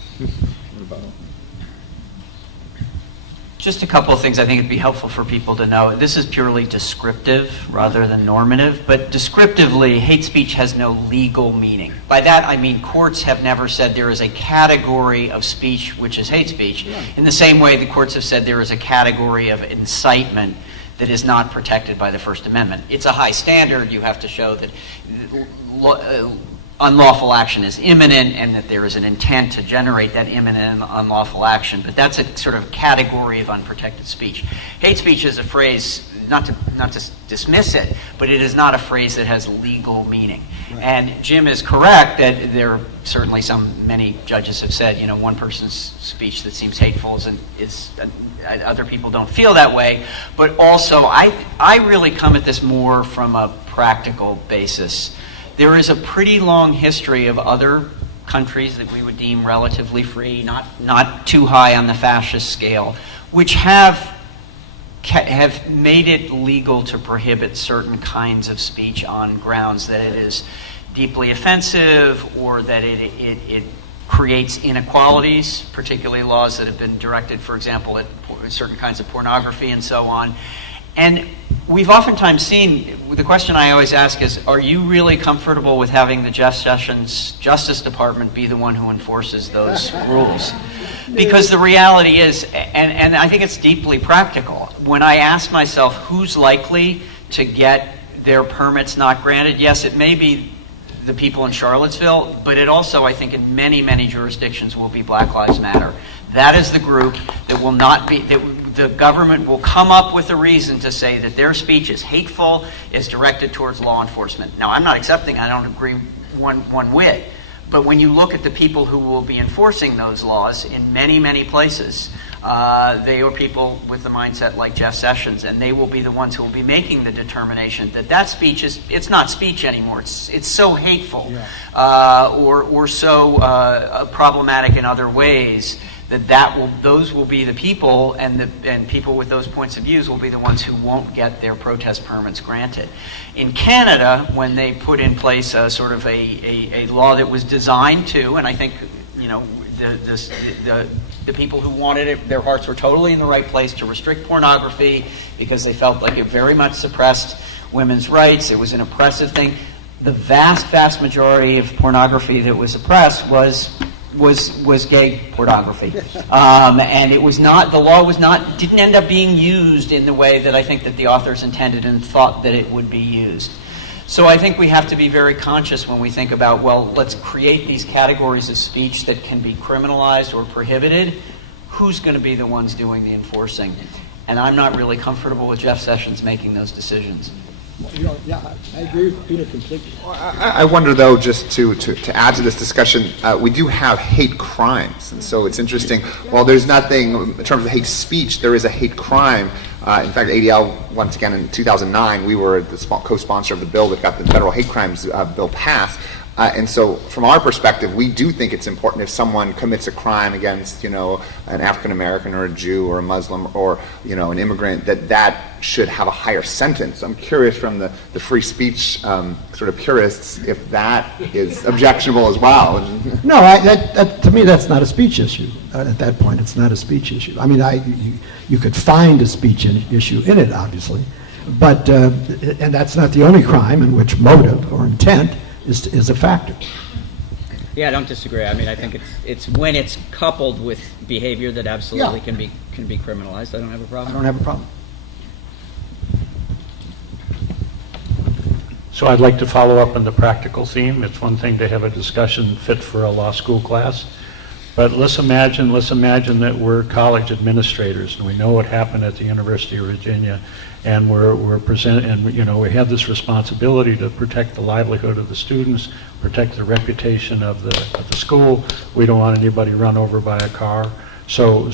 Just a couple of things I think it'd be helpful for people to know. This is purely descriptive rather than normative, but descriptively, hate speech has no legal meaning. By that, I mean courts have never said there is a category of speech which is hate speech. In the same way, the courts have said there is a category of incitement that is not protected by the First Amendment. It's a high standard. You have to show that unlawful action is imminent and that there is an intent to generate that imminent unlawful action, but that's a sort of category of unprotected speech. Hate speech is a phrase, not to dismiss it, but it is not a phrase that has legal meaning. Right. And Jim is correct that there are certainly many judges have said, one person's speech that seems hateful is other people don't feel that way, but also I really come at this more from a practical basis. There is a pretty long history of other countries that we would deem relatively free, not too high on the fascist scale, which have made it legal to prohibit certain kinds of speech on grounds that it is deeply offensive or that it creates inequalities, particularly laws that have been directed, for example, at certain kinds of pornography and so on. And we've oftentimes seen, the question I always ask is, are you really comfortable with having the Jeff Sessions Justice Department be the one who enforces those rules? Because the reality is, and I think it's deeply practical, when I ask myself who's likely to get their permits not granted, yes, it may be the people in Charlottesville, but it also, I think, in many, many jurisdictions will be Black Lives Matter. That is the group that will not be, the government will come up with a reason to say that their speech is hateful, is directed towards law enforcement. Now, I'm not accepting, I don't agree one whit, but when you look at the people who will be enforcing those laws in many, many places, They are people with the mindset like Jeff Sessions, and they will be the ones who will be making the determination that speech it's not speech anymore. It's so hateful, or so problematic in other ways those will be the people, and people with those points of views will be the ones who won't get their protest permits granted. In Canada, when they put in place a sort of a law that was designed to, and I think the people who wanted it, their hearts were totally in the right place to restrict pornography because they felt like it very much suppressed women's rights. It was an oppressive thing. The vast majority of pornography that was suppressed was gay pornography, and it was not. The law didn't end up being used in the way that I think that the authors intended and thought that it would be used. So I think we have to be very conscious when we think about, well, let's create these categories of speech that can be criminalized or prohibited. Who's going to be the ones doing the enforcing? And I'm not really comfortable with Jeff Sessions making those decisions. Yeah, I agree with Peter completely. I wonder, though, just to add to this discussion, we do have hate crimes, and so it's interesting. While there's nothing in terms of hate speech, there is a hate crime. In fact, ADL, once again, in 2009, we were the co-sponsor of the bill that got the federal hate crimes bill passed. And so, from our perspective, we do think it's important if someone commits a crime against, an African American or a Jew or a Muslim or, an immigrant, that should have a higher sentence. I'm curious from the free speech sort of purists if that is objectionable as well. No, to me, that's not a speech issue. At that point, it's not a speech issue. I mean, you could find a speech issue in it, obviously, but and that's not the only crime in which motive or intent is a factor. Yeah, I don't disagree. I mean, I think it's when it's coupled with behavior that absolutely can be criminalized. I don't have a problem. I don't have a problem. So I'd like to follow up on the practical theme. It's one thing to have a discussion fit for a law school class, but let's imagine that we're college administrators and we know what happened at the University of Virginia, and we're present, and we have this responsibility to protect the livelihood of the students, protect the reputation of the school. We don't want anybody run over by a car. So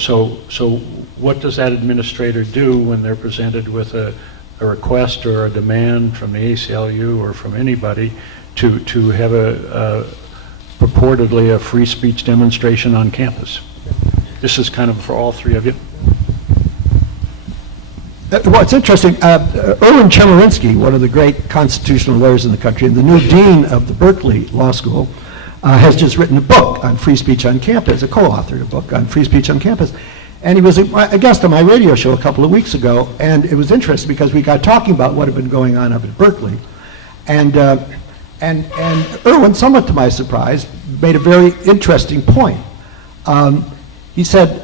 what does that administrator do when they're presented with a request or a demand from the ACLU or from anybody to have a purportedly a free speech demonstration on campus? This is kind of for all three of you. Well, it's interesting. Erwin Chemerinsky, one of the great constitutional lawyers in the country and the new dean of the Berkeley Law School, has just written a book on free speech on campus, a co-authored a book on free speech on campus. And he was a guest on my radio show a couple of weeks ago, and it was interesting because we got talking about what had been going on up at Berkeley. And Erwin, somewhat to my surprise, made a very interesting point. He said,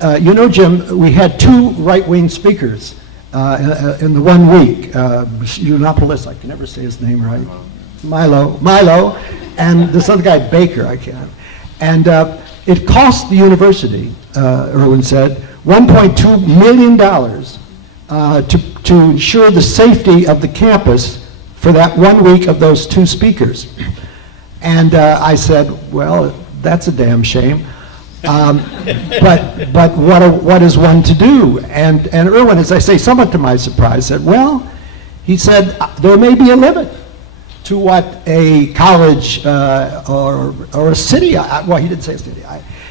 Jim, we had two right-wing speakers in the 1 week. Yiannopoulos, I can never say his name right. Milo, and this other guy, Baker, I can't. And it cost the university, Erwin said, $1.2 million to ensure the safety of the campus for that 1 week of those two speakers. And I said, well, that's a damn shame. But what is one to do? And Erwin, as I say, somewhat to my surprise, said, well, he said, there may be a limit to what a college or a city, well, he didn't say a city,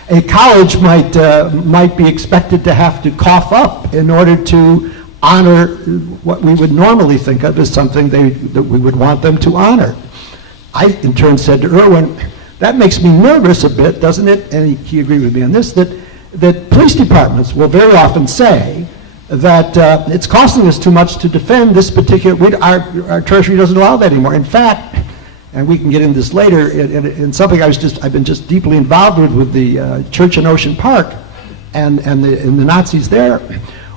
a college might be expected to have to cough up in order to honor what we would normally think of as something that we would want them to honor. I, in turn, said to Erwin, that makes me nervous a bit, doesn't it? And he agreed with me on this, that police departments will very often say that it's costing us too much to defend this particular, our Treasury doesn't allow that anymore. In fact, and we can get into this later, in something I've been just deeply involved with the church in Ocean Park and the Nazis there.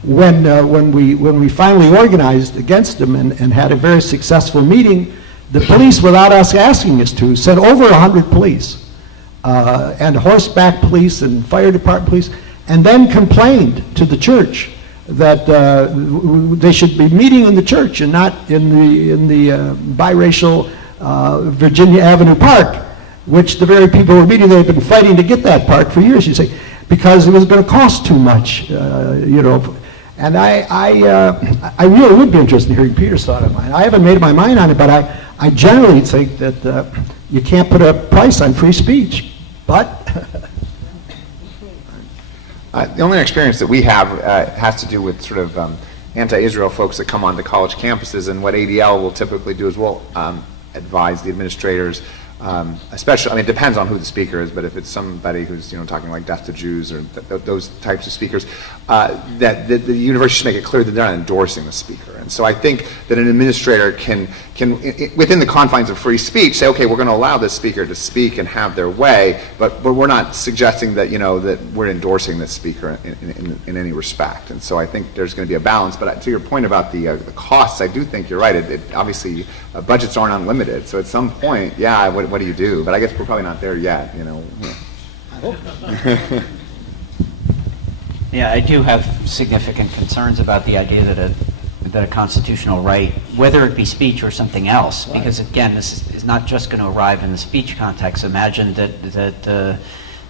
When we finally organized against them and had a very successful meeting, the police, without us asking us to, sent over 100 police and horseback police and fire department police, and then complained to the church that they should be meeting in the church and not in the biracial Virginia Avenue Park, which the very people who were meeting, they've been fighting to get that park for years. You say, because it was going to cost too much, you know. And I really would be interested in hearing Peter's thought on mine. I haven't made my mind on it, but I generally think that you can't put a price on free speech. But the only experience that we have has to do with sort of anti-Israel folks that come onto college campuses, and what ADL will typically do is we'll advise the administrators, especially, I mean, it depends on who the speaker is, but if it's somebody who's, you know, talking like death to Jews or those types of speakers, that the university should make it clear that they're not endorsing the speaker. And so I think that an administrator can within the confines of free speech, say, okay, we're going to allow this speaker to speak and have their way, but we're not suggesting that, you know, that we're endorsing this speaker in any respect. And so I think there's going to be a balance. But to your point about the costs, I do think you're right. It obviously, budgets aren't unlimited. So at some point, yeah, what do you do? But I guess we're probably not there yet, you know. I hope. Yeah, I do have significant concerns about the idea that a constitutional right, whether it be speech or something else, because again, this is not just going to arrive in the speech context. Imagine that the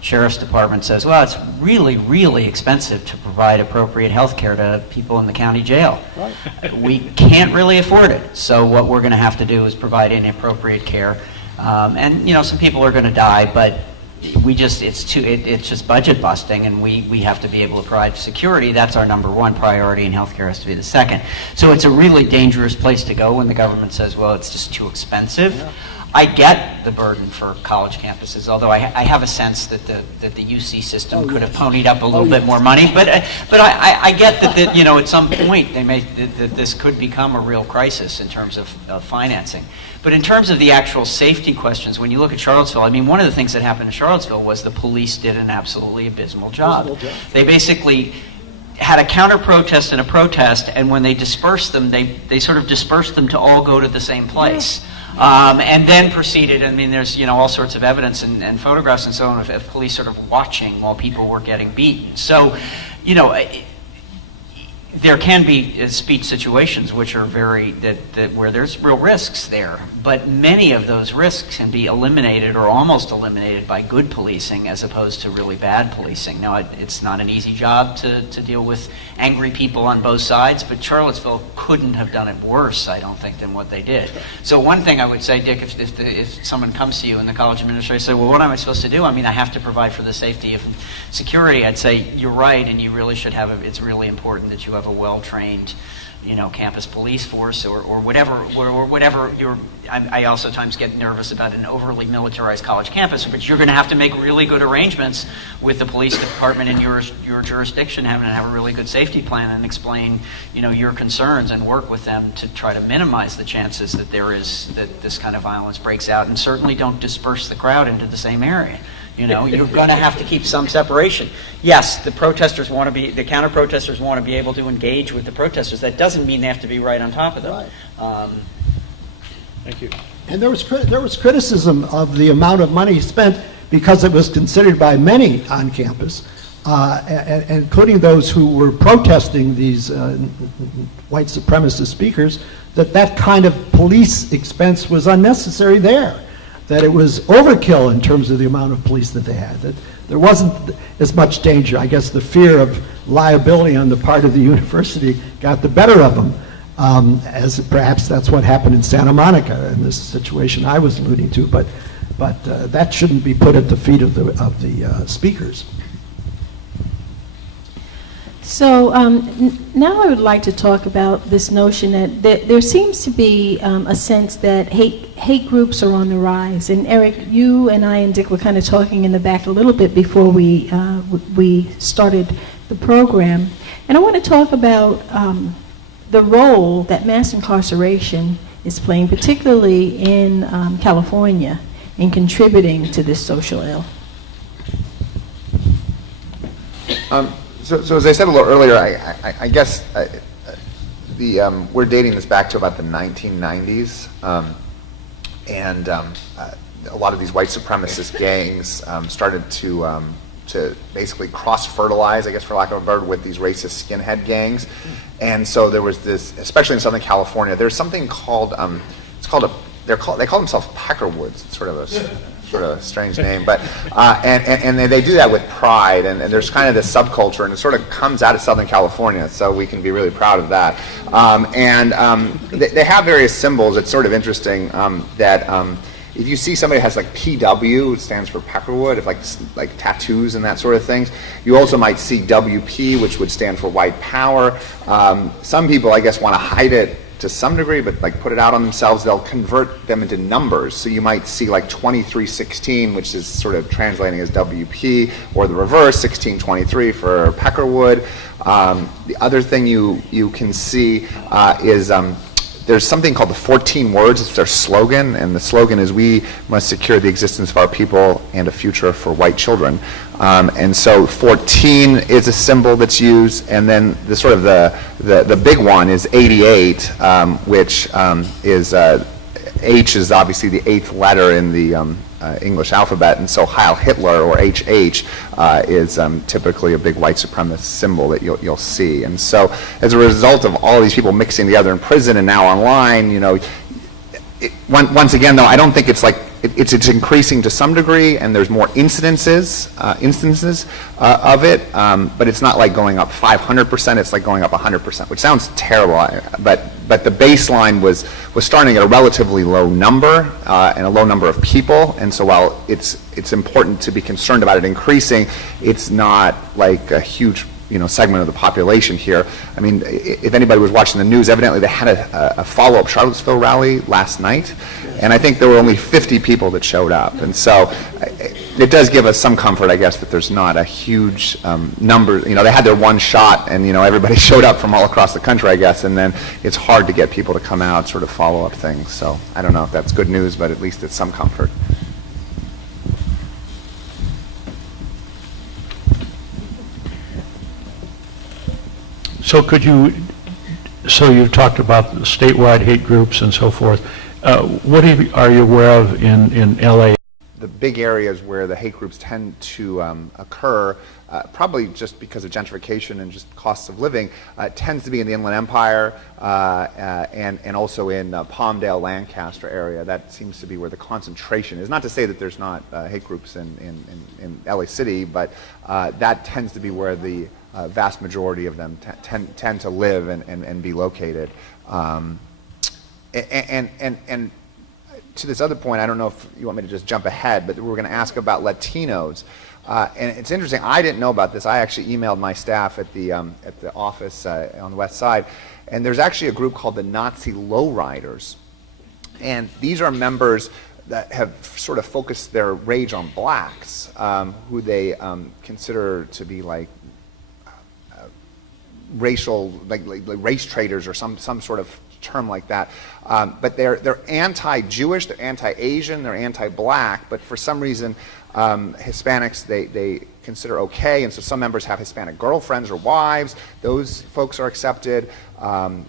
Sheriff's Department says, well, it's really, really expensive to provide appropriate health care to people in the county jail. Right. We can't really afford it. So what we're going to have to do is provide inappropriate care. And, you know, some people are going to die, but it's just budget busting, and we have to be able to provide security. That's our number one priority, and healthcare has to be the second. So it's a really dangerous place to go when the government says, well, it's just too expensive. Yeah. I get the burden for college campuses, although I have a sense that the UC system could have ponied up a little bit more money. But I get that you know, at some point that this could become a real crisis in terms of financing. But in terms of the actual safety questions, when you look at Charlottesville, I mean, one of the things that happened in Charlottesville was the police did an absolutely abysmal job. They basically had a counter-protest and a protest, and when they dispersed them, they sort of dispersed them to all go to the same place. And then proceeded, I mean, there's, you know, all sorts of evidence and photographs and so on of police sort of watching while people were getting beaten. So, you know, there can be speech situations which are where there's real risks there, but many of those risks can be eliminated or almost eliminated by good policing as opposed to really bad policing. Now, it's not an easy job to deal with angry people on both sides, but Charlottesville couldn't have done it worse, I don't think, than what they did. So one thing I would say, Dick, if someone comes to you in the college administration and say, well, what am I supposed to do? I mean, I have to provide for the safety of security. I'd say, you're right, and you really should have it's really important that you have a well-trained, you know, campus police force or whatever I also times get nervous about an overly militarized college campus, but you're going to have to make really good arrangements with the police department in your jurisdiction, having to have a really good safety plan and explain, you know, your concerns and work with them to try to minimize the chances that this kind of violence breaks out, and certainly don't disperse the crowd into the same area. You know, you're going to have to keep some separation. Yes, the counter-protesters want to be able to engage with the protesters. That doesn't mean they have to be right on top of them. Right. Thank you. And there was criticism of the amount of money spent because it was considered by many on campus, including those who were protesting these white supremacist speakers, that kind of police expense was unnecessary there. That it was overkill in terms of the amount of police that they had, that there wasn't as much danger. I guess the fear of liability on the part of the university got the better of them, as perhaps that's what happened in Santa Monica in this situation I was alluding to, but that shouldn't be put at the feet of the speakers. So now I would like to talk about this notion that there seems to be a sense that hate groups are on the rise. And Eric, you and I and Dick were kind of talking in the back a little bit before we started the program. And I want to talk about the role that mass incarceration is playing, particularly in California, in contributing to this social ill. So as I said a little earlier, I guess we're dating this back to about the 1990s, and a lot of these white supremacist gangs started to basically cross-fertilize, I guess for lack of a better word, with these racist skinhead gangs. And so there was this, especially in Southern California, there's something called, they call themselves Peckerwoods. It's sort of a sort of a strange name, but and they do that with pride, and there's kind of this subculture, and it sort of comes out of Southern California, so we can be really proud of that. They have various symbols. It's sort of interesting that if you see somebody who has like PW, it stands for Peckerwood, if like tattoos and that sort of things. You also might see WP, which would stand for white power. Some people, I guess, want to hide it to some degree, but like put it out on themselves. They'll convert them into numbers. So you might see like 2316, which is sort of translating as WP, or the reverse, 1623 for Peckerwood. The other thing you can see is there's something called the 14 words. It's their slogan, and the slogan is, "We must secure the existence of our people and a future for white children." And so 14 is a symbol that's used, and then the sort of the big one is 88, which is H is obviously the 8th letter in the English alphabet, and so Heil Hitler, or HH, is typically a big white supremacist symbol that you'll see. And so as a result of all these people mixing together in prison and now online, once again, though, I don't think it's like, it's increasing to some degree, and there's more instances of it, but it's not like going up 500%, it's like going up 100%, which sounds terrible, but the baseline was starting at a relatively low number, and a low number of people, and so while it's important to be concerned about it increasing, it's not like a huge segment of the population here. I mean, if anybody was watching the news, evidently they had a follow-up Charlottesville rally last night, and I think there were only 50 people that showed up. And so it does give us some comfort, I guess, that there's not a huge number. They had their one shot, and everybody showed up from all across the country, I guess, and then it's hard to get people to come out, sort of follow up things. So I don't know if that's good news, but at least it's some comfort. So you've talked about the statewide hate groups and so forth. What are you aware of in LA? The big areas where the hate groups tend to occur, probably just because of gentrification and just costs of living, tends to be in the Inland Empire and also in Palmdale, Lancaster area. That seems to be where the concentration is. Not to say that there's not hate groups in LA City, but that tends to be where the vast majority of them tend to live and be located. And to this other point, I don't know if you want me to just jump ahead, but we're going to ask about Latinos. And it's interesting, I didn't know about this. I actually emailed my staff at the office on the west side, and there's actually a group called the Nazi Lowriders. And these are members that have sort of focused their rage on blacks, who they consider to be like racial, like race traitors or some sort of term like that. But they're anti-Jewish, they're anti-Asian, they're anti-black, but for some reason Hispanics they consider okay, and so some members have Hispanic girlfriends or wives. Those folks are accepted, but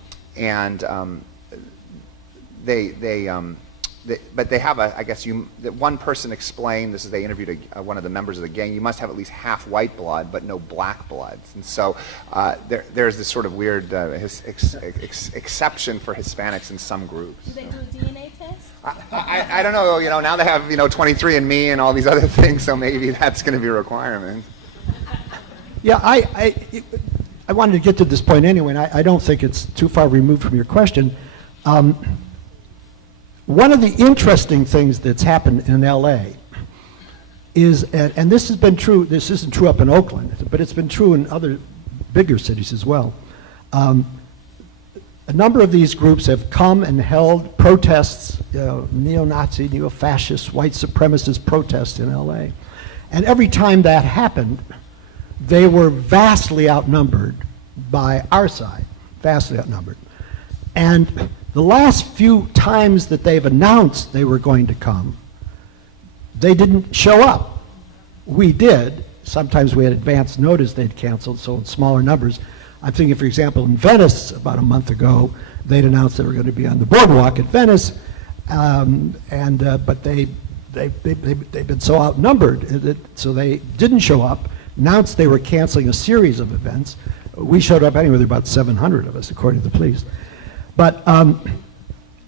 they have I guess one person explained, they interviewed one of the members of the gang, you must have at least half white blood but no black blood. And so there's this sort of weird exception for Hispanics in some groups. Do they do a DNA test? I don't know, now they have 23andMe and all these other things, so maybe that's going to be a requirement. Yeah, I wanted to get to this point anyway, and I don't think it's too far removed from your question. One of the interesting things that's happened in LA is, and this has been true, this isn't true up in Oakland, but it's been true in other bigger cities as well. A number of these groups have come and held protests, neo-Nazi, neo-fascist, white supremacist protests in LA. And every time that happened, they were vastly outnumbered by our side, vastly outnumbered. And the last few times that they've announced they were going to come, they didn't show up. We did. Sometimes we had advance notice they'd canceled, so in smaller numbers. I'm thinking, for example, in Venice about a month ago, they'd announced they were going to be on the boardwalk at Venice, but they've been so outnumbered, so they didn't show up, announced they were canceling a series of events. We showed up anyway, there were about 700 of us, according to the police. But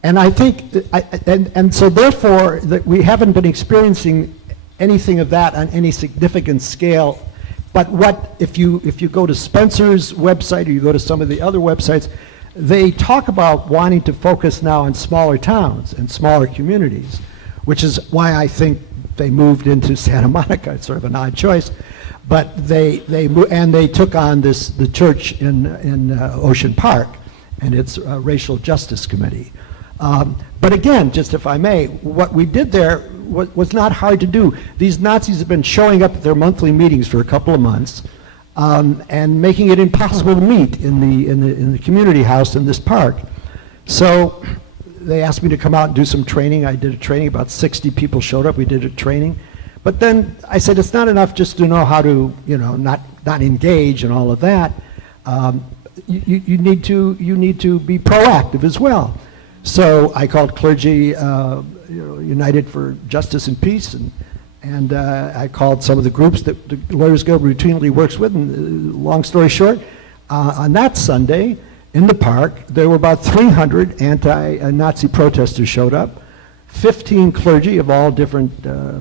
And I think, and so therefore, that we haven't been experiencing anything of that on any significant scale. But if you go to Spencer's website or you go to some of the other websites, they talk about wanting to focus now on smaller towns and smaller communities, which is why I think they moved into Santa Monica. It's sort of an odd choice. But they took on the church in Ocean Park and its racial justice committee. But again, just if I may, what we did there was not hard to do. These Nazis have been showing up at their monthly meetings for a couple of months and making it impossible to meet in the community house in this park. So they asked me to come out and do some training. I did a training. About 60 people showed up. We did a training. But then I said, it's not enough just to know how to, not engage and all of that. You need to be proactive as well. So I called Clergy United for Justice and Peace, and I called some of the groups that the Lawyers Guild routinely works with. And long story short, on that Sunday in the park, there were about 300 anti-Nazi protesters showed up. 15 clergy of all different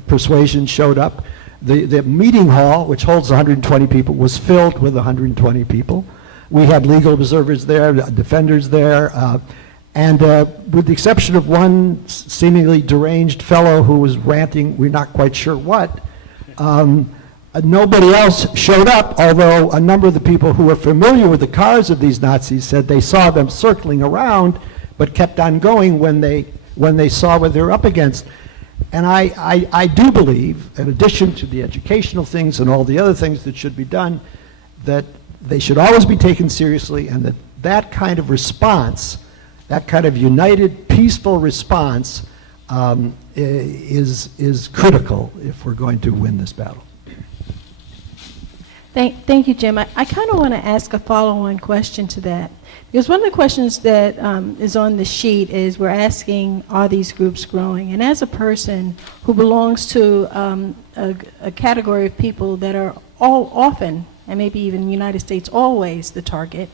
persuasions showed up. The meeting hall, which holds 120 people, was filled with 120 people. We had legal observers there, defenders there, and with the exception of one seemingly deranged fellow who was ranting, we're not quite sure what, nobody else showed up, although a number of the people who were familiar with the cars of these Nazis said they saw them circling around, but kept on going when they saw what they were up against. And I do believe, in addition to the educational things and all the other things that should be done, that they should always be taken seriously, and that kind of response, that kind of united, peaceful response is critical if we're going to win this battle. Thank you, Jim. I kind of want to ask a follow-on question to that. Because one of the questions that is on the sheet is we're asking, are these groups growing? And as a person who belongs to a category of people that are all often, and maybe even in the United States, always the target,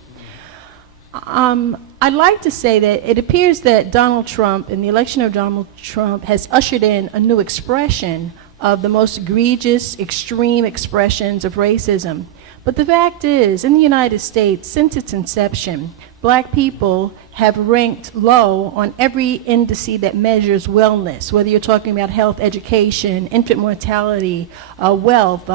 I'd like to say that it appears that Donald Trump and the election of Donald Trump has ushered in a new expression of the most egregious, extreme expressions of racism. But the fact is, in the United States, since its inception, black people have ranked low on every indice that measures wellness, whether you're talking about health, education, infant mortality, wealth,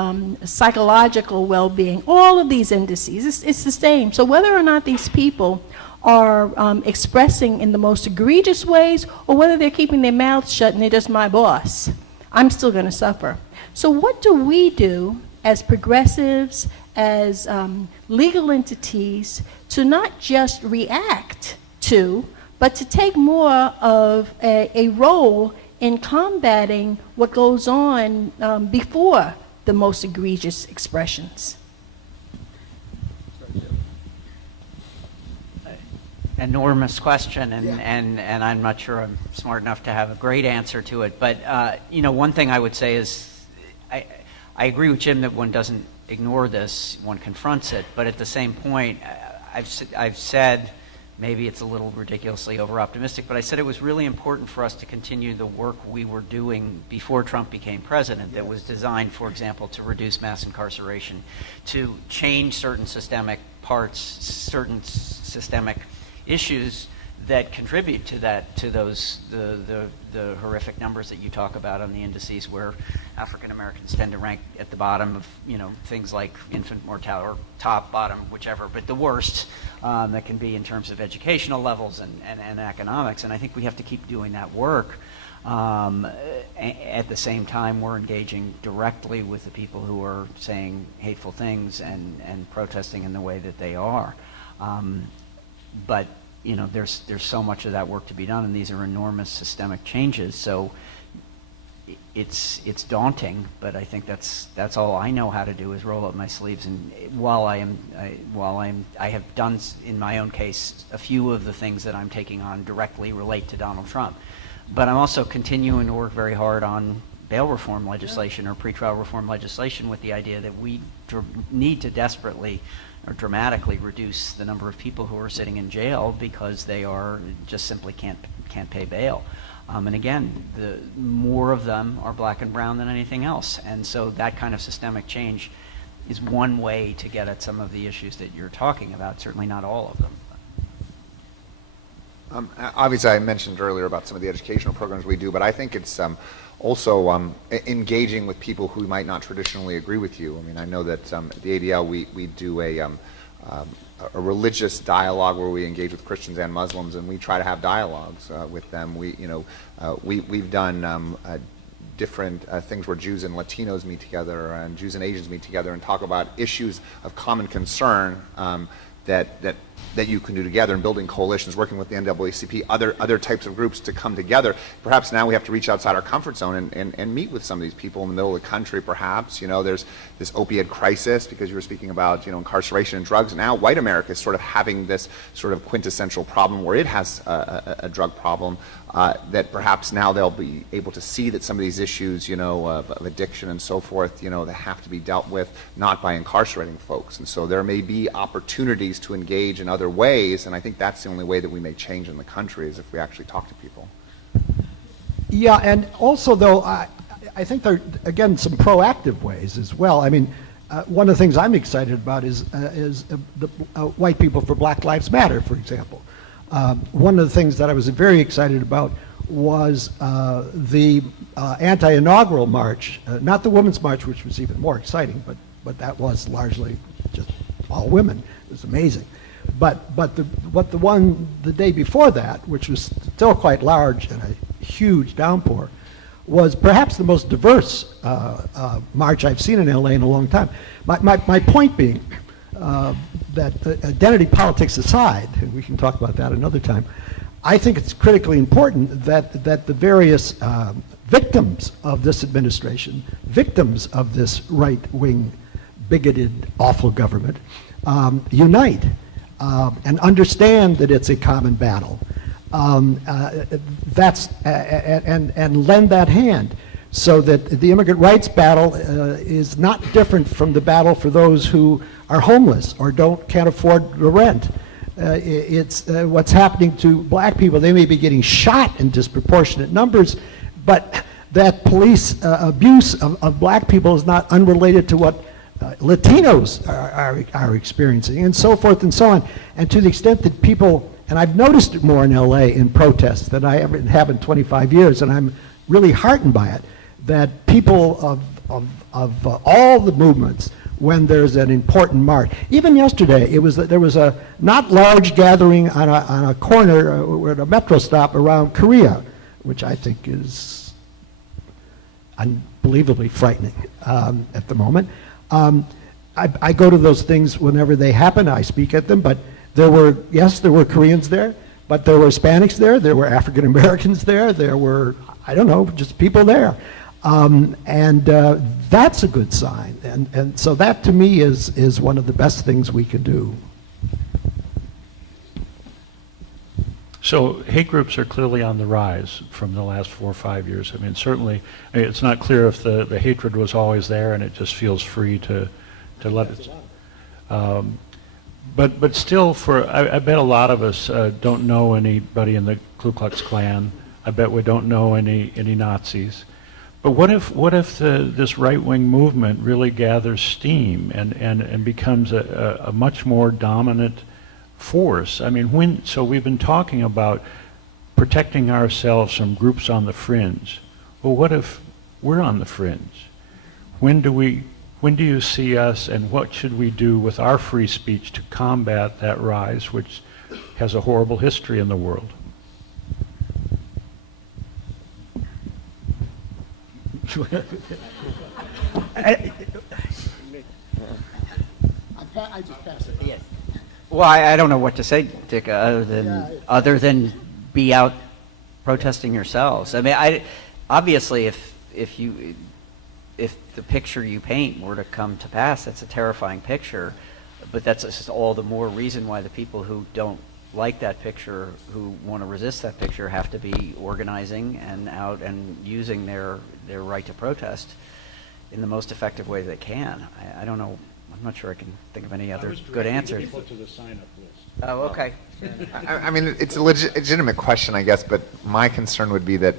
psychological well-being, all of these indices, it's the same. So whether or not these people are expressing in the most egregious ways, or whether they're keeping their mouths shut and they're just my boss, I'm still going to suffer. So what do we do as progressives, as legal entities, to not just react to, but to take more of a role in combating what goes on before the most egregious expressions? Enormous question, and I'm not sure I'm smart enough to have a great answer to it. But one thing I would say is, I agree with Jim that one doesn't ignore this, one confronts it. But at the same point, I've said, maybe it's a little ridiculously over-optimistic, but I said it was really important for us to continue the work we were doing before Trump became president, that was designed, for example, to reduce mass incarceration, to change certain systemic parts, certain systemic issues that contribute to that, to those the horrific numbers that you talk about on the indices, where African Americans tend to rank at the bottom of things like infant mortality, or top, bottom, whichever, but the worst that can be in terms of educational levels and economics. And I think we have to keep doing that work. At the same time, we're engaging directly with the people who are saying hateful things and protesting in the way that they are. But there's so much of that work to be done, and these are enormous systemic changes. So it's daunting, but I think that's all I know how to do is roll up my sleeves. And while I have done in my own case a few of the things that I'm taking on directly relate to Donald Trump, but I'm also continuing to work very hard on bail reform legislation or pretrial reform legislation, with the idea that we need to desperately or dramatically reduce the number of people who are sitting in jail because they are just simply can't pay bail. And again, the more of them are black and brown than anything else. And so that kind of systemic change is one way to get at some of the issues that you're talking about, certainly not all of them. Obviously, I mentioned earlier about some of the educational programs we do, but I think it's also engaging with people who might not traditionally agree with you. I mean, I know that at the ADL we do a religious dialogue where we engage with Christians and Muslims, and we try to have dialogues with them. We've done different things where Jews and Latinos meet together, and Jews and Asians meet together and talk about issues of common concern that you can do together, and building coalitions, working with the NAACP, other types of groups to come together. Perhaps now we have to reach outside our comfort zone and meet with some of these people in the middle of the country, perhaps. You know, there's this opioid crisis, because you were speaking about, incarceration and drugs. Now white America is sort of having this sort of quintessential problem where it has a drug problem, that perhaps now they'll be able to see that some of these issues, of addiction and so forth, they have to be dealt with not by incarcerating folks. And so there may be opportunities to engage in other ways, and I think that's the only way that we make change in the country, is if we actually talk to people. Yeah, and also, though, I think there are, again, some proactive ways as well. I mean, one of the things I'm excited about is the White People for Black Lives Matter, for example. One of the things that I was very excited about was the anti-inaugural march, not the Women's March, which was even more exciting, but that was largely just all women. It was amazing. But the one the day before that, which was still quite large and a huge downpour, was perhaps the most diverse march I've seen in LA in a long time. My point being that identity politics aside, and we can talk about that another time, I think it's critically important that the various victims of this administration, victims of this right-wing, bigoted, awful government, unite and understand that it's a common battle. And lend that hand, so that the immigrant rights battle is not different from the battle for those who are homeless or can't afford the rent. It's what's happening to black people. They may be getting shot in disproportionate numbers, but that police abuse of black people is not unrelated to what Latinos are experiencing, and so forth and so on. And to the extent that people, and I've noticed it more in LA in protests than I ever have in 25 years, and I'm really heartened by it, that people of all the movements, when there's an important march. Even yesterday, there was a not large gathering on a corner at a metro stop around Korea, which I think is unbelievably frightening at the moment. I go to those things whenever they happen. I speak at them, but there were Koreans there, but there were Hispanics there were African Americans there were, I don't know, just people there. And that's a good sign. And so that to me is one of the best things we can do. So hate groups are clearly on the rise from the last 4 or 5 years. I mean, certainly, it's not clear if the hatred was always there and it just feels free to let it. But still, I bet a lot of us don't know anybody in the Ku Klux Klan. I bet we don't know any Nazis. But what if this right-wing movement really gathers steam and becomes a much more dominant force? I mean, so we've been talking about protecting ourselves from groups on the fringe. Well, what if we're on the fringe? When do you see us, and what should we do with our free speech to combat that rise, which has a horrible history in the world? I just passed it. Yeah. Well, I don't know what to say, Dick, other than be out protesting yourselves. I mean, obviously, if the picture you paint were to come to pass, that's a terrifying picture. But that's just all the more reason why the people who don't like that picture, who want to resist that picture, have to be organizing and out and using their right to protest in the most effective way they can. I don't know I'm not sure I can think of any other good answers. to the sign-up list. Oh, okay. I mean, it's a legitimate question, I guess, but my concern would be that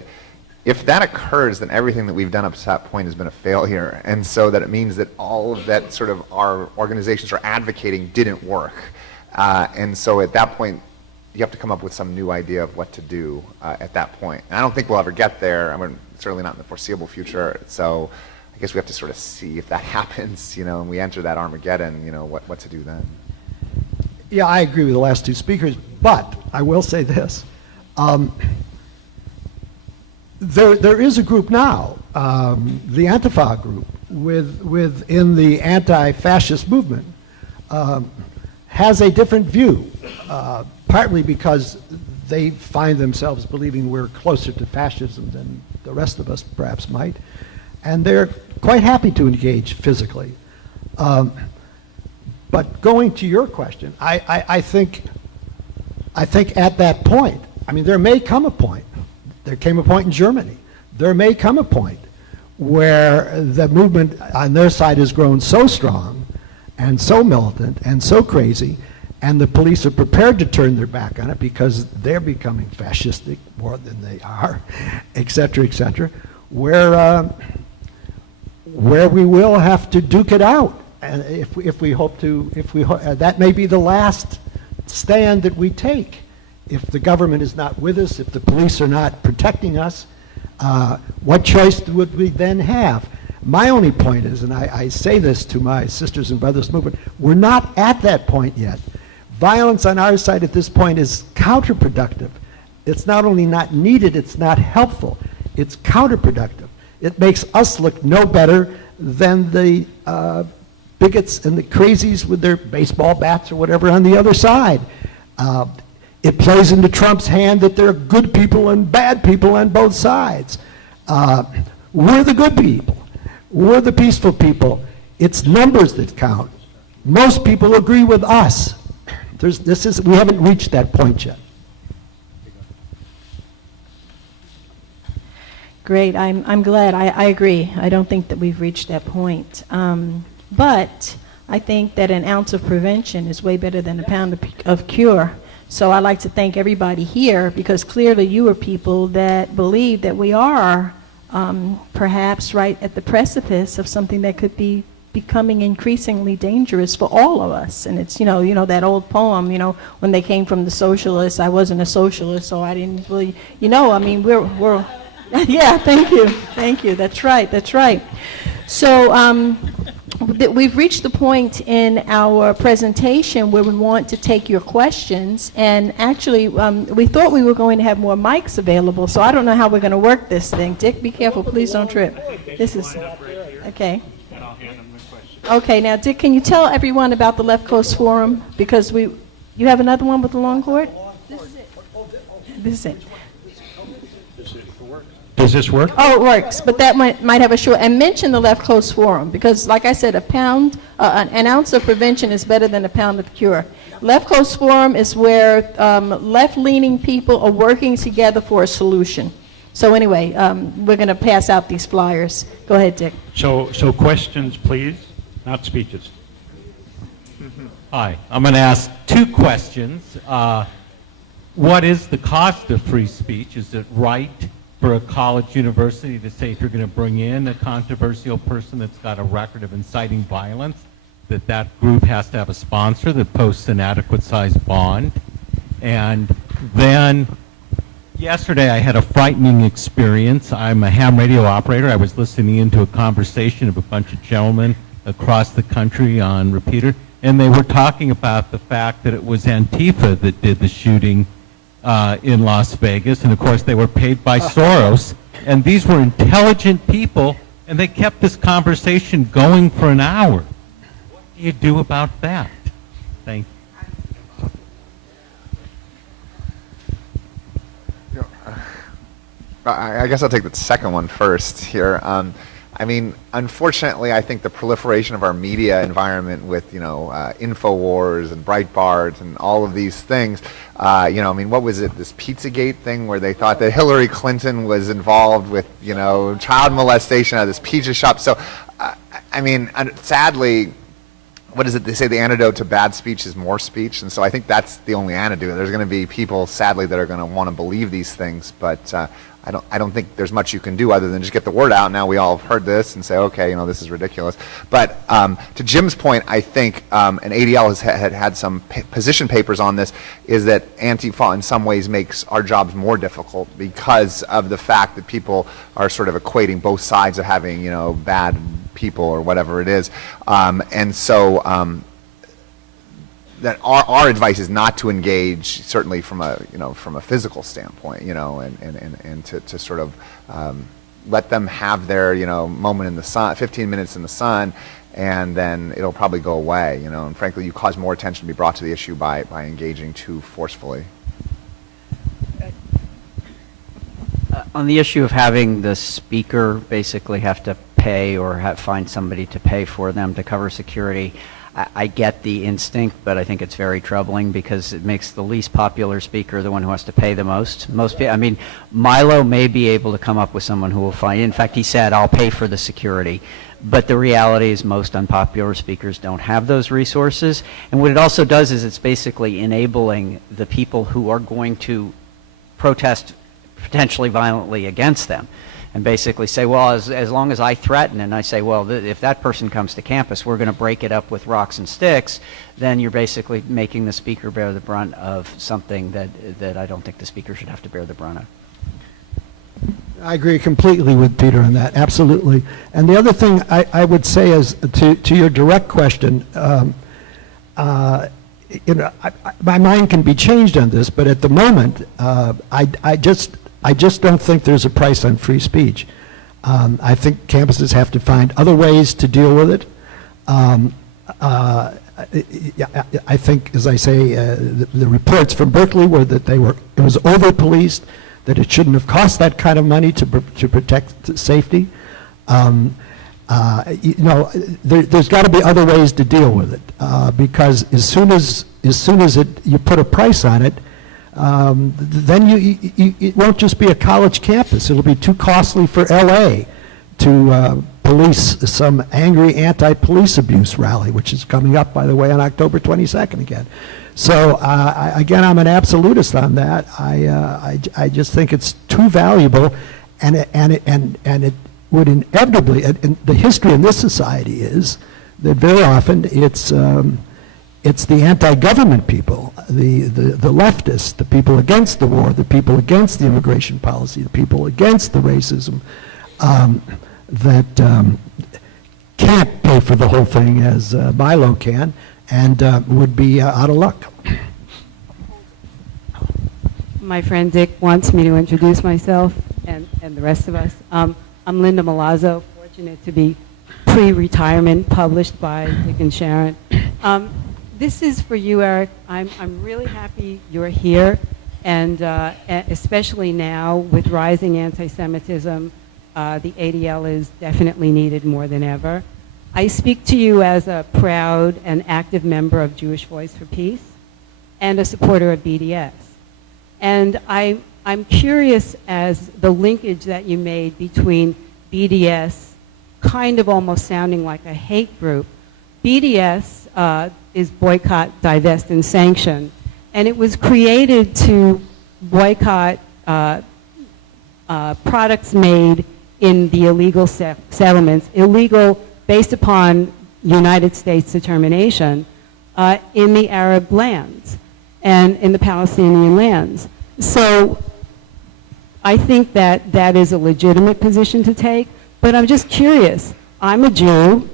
if that occurs, then everything that we've done up to that point has been a failure, and so that it means that all of that sort of our organizations are advocating didn't work. And so at that point, you have to come up with some new idea of what to do at that point. And I don't think we'll ever get there. I mean, certainly not in the foreseeable future. So I guess we have to sort of see if that happens, you know, and we enter that Armageddon, you know, what to do then. Yeah, I agree with the last two speakers, but I will say this. There is a group now, the Antifa group, within the anti-fascist movement, has a different view, partly because they find themselves believing we're closer to fascism than the rest of us perhaps might, and they're quite happy to engage physically. But going to your question, I think at that point, I mean, there may come a point, there came a point in Germany, there may come a point where the movement on their side has grown so strong and so militant and so crazy, and the police are prepared to turn their back on it because they're becoming fascistic more than they are, et cetera, where we will have to duke it out. And if we hope to, that may be the last stand that we take. If the government is not with us, if the police are not protecting us, what choice would we then have? My only point is, and I say this to my sisters and brothers movement, we're not at that point yet. Violence on our side at this point is counterproductive. It's not only not needed, it's not helpful. It's counterproductive. It makes us look no better than the bigots and the crazies with their baseball bats or whatever on the other side. It plays into Trump's hand that there are good people and bad people on both sides. We're the good people. We're the peaceful people. It's numbers that count. Most people agree with us. We haven't reached that point yet. Great, I'm glad. I agree. I don't think that we've reached that point. But I think that an ounce of prevention is way better than a pound of cure. So I'd like to thank everybody here, because clearly you are people that believe that we are perhaps right at the precipice of something that could be becoming increasingly dangerous for all of us. And it's, you know that old poem, when they came from the socialists, I wasn't a socialist, so I didn't really, I mean, we're yeah, thank you, that's right. So we've reached the point in our presentation where we want to take your questions, and actually we thought we were going to have more mics available, so I don't know how we're going to work this thing. Dick, be careful, please don't trip. This is, okay. Okay, now Dick, can you tell everyone about the Left Coast Forum? Because you have another one with the long cord? This is it. Does this work? Oh, it works, but that might have a short, and mention the Left Coast Forum, because like I said, an ounce of prevention is better than a pound of cure. Left Coast Forum is where left-leaning people are working together for a solution. So anyway, we're going to pass out these flyers. Go ahead, Dick. So questions, please, not speeches. Hi, I'm going to ask two questions. What is the cost of free speech? Is it right for a college university to say, if you're going to bring in a controversial person that's got a record of inciting violence, that group has to have a sponsor that posts an adequate sized bond? And then yesterday I had a frightening experience. I'm a ham radio operator. I was listening into a conversation of a bunch of gentlemen across the country on repeater, and they were talking about the fact that it was Antifa that did the shooting in Las Vegas, and of course they were paid by Soros, and these were intelligent people, and they kept this conversation going for an hour. What do you do about that? Thank you. I guess I'll take the second one first here. I mean, unfortunately, I think the proliferation of our media environment with, InfoWars and Breitbart and all of these things, I mean, what was it, this Pizzagate thing where they thought that Hillary Clinton was involved with, child molestation at this pizza shop. So, I mean, sadly, what is it? They say the antidote to bad speech is more speech, and so I think that's the only antidote. There's going to be people, sadly, that are going to want to believe these things, but I don't think there's much you can do other than just get the word out. Now we all have heard this and say, okay, you know, this is ridiculous. But to Jim's point, I think, and ADL has had some position papers on this, is that Antifa in some ways makes our jobs more difficult because of the fact that people are sort of equating both sides of having, you know, bad people or whatever it is. And so that our advice is not to engage, certainly from a, you know, from a physical standpoint, you know, and to sort of let them have their, you know, moment in the sun, 15 minutes in the sun, and then it'll probably go away, you know, and frankly you cause more attention to be brought to the issue by engaging too forcefully. On the issue of having the speaker basically have to pay or find somebody to pay for them to cover security, I get the instinct, but I think it's very troubling because it makes the least popular speaker the one who has to pay the most. I mean, Milo may be able to come up with someone who will find. In fact, he said, "I'll pay for the security." But the reality is most unpopular speakers don't have those resources. And what it also does is it's basically enabling the people who are going to protest potentially violently against them, and basically say, well, as long as I threaten and I say, well, if that person comes to campus, we're going to break it up with rocks and sticks, then you're basically making the speaker bear the brunt of something that I don't think the speaker should have to bear the brunt of. I agree completely with Peter on that, absolutely. And the other thing I would say is, to your direct question, you know, my mind can be changed on this, but at the moment, I just don't think there's a price on free speech. I think campuses have to find other ways to deal with it. I think, as I say, the reports from Berkeley were that it was over-policed, that it shouldn't have cost that kind of money to protect safety. You know, there's got to be other ways to deal with it, because as soon as you put a price on it, then it won't just be a college campus. It'll be too costly for LA to police some angry anti-police abuse rally, which is coming up, by the way, on October 22nd again. So again, I'm an absolutist on that. I just think it's too valuable, and it would inevitably. And the history in this society is that very often it's the anti-government people, the leftists, the people against the war, the people against the immigration policy, the people against the racism, that can't pay for the whole thing as Milo can, and would be out of luck. My friend Dick wants me to introduce myself and the rest of us. I'm Linda Milazzo, fortunate to be pre-retirement, published by Dick and Sharon. This is for you, Eric. I'm really happy you're here, and especially now with rising anti-Semitism, the ADL is definitely needed more than ever. I speak to you as a proud and active member of Jewish Voice for Peace and a supporter of BDS. And I'm curious as the linkage that you made between BDS, kind of almost sounding like a hate group. BDS is boycott, divest, and sanction. And it was created to boycott products made in the illegal settlements, illegal based upon United States determination in the Arab lands and in the Palestinian lands. So I think that that is a legitimate position to take, but I'm just curious. I'm a Jew.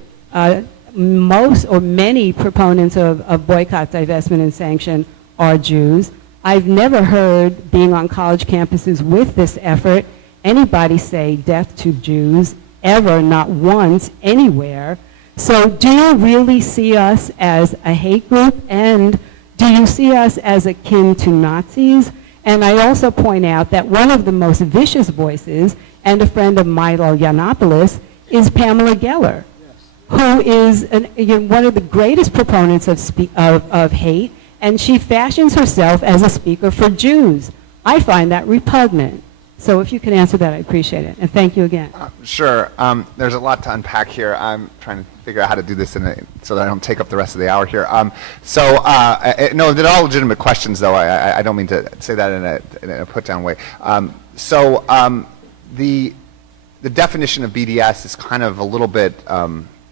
Most or many proponents of boycott, divestment, and sanction are Jews. I've never heard, being on college campuses with this effort, anybody say death to Jews, ever, not once, anywhere. So do you really see us as a hate group, and do you see us as akin to Nazis? And I also point out that one of the most vicious voices, and a friend of Milo Yiannopoulos, is Pamela Geller, who is one of the greatest proponents of hate, and she fashions herself as a speaker for Jews. I find that repugnant. So if you can answer that, I appreciate it. And thank you again. Sure. There's a lot to unpack here. I'm trying to figure out how to do this so that I don't take up the rest of the hour here. No, they're all legitimate questions, though. I don't mean to say that in a put-down way. The definition of BDS is kind of a little bit,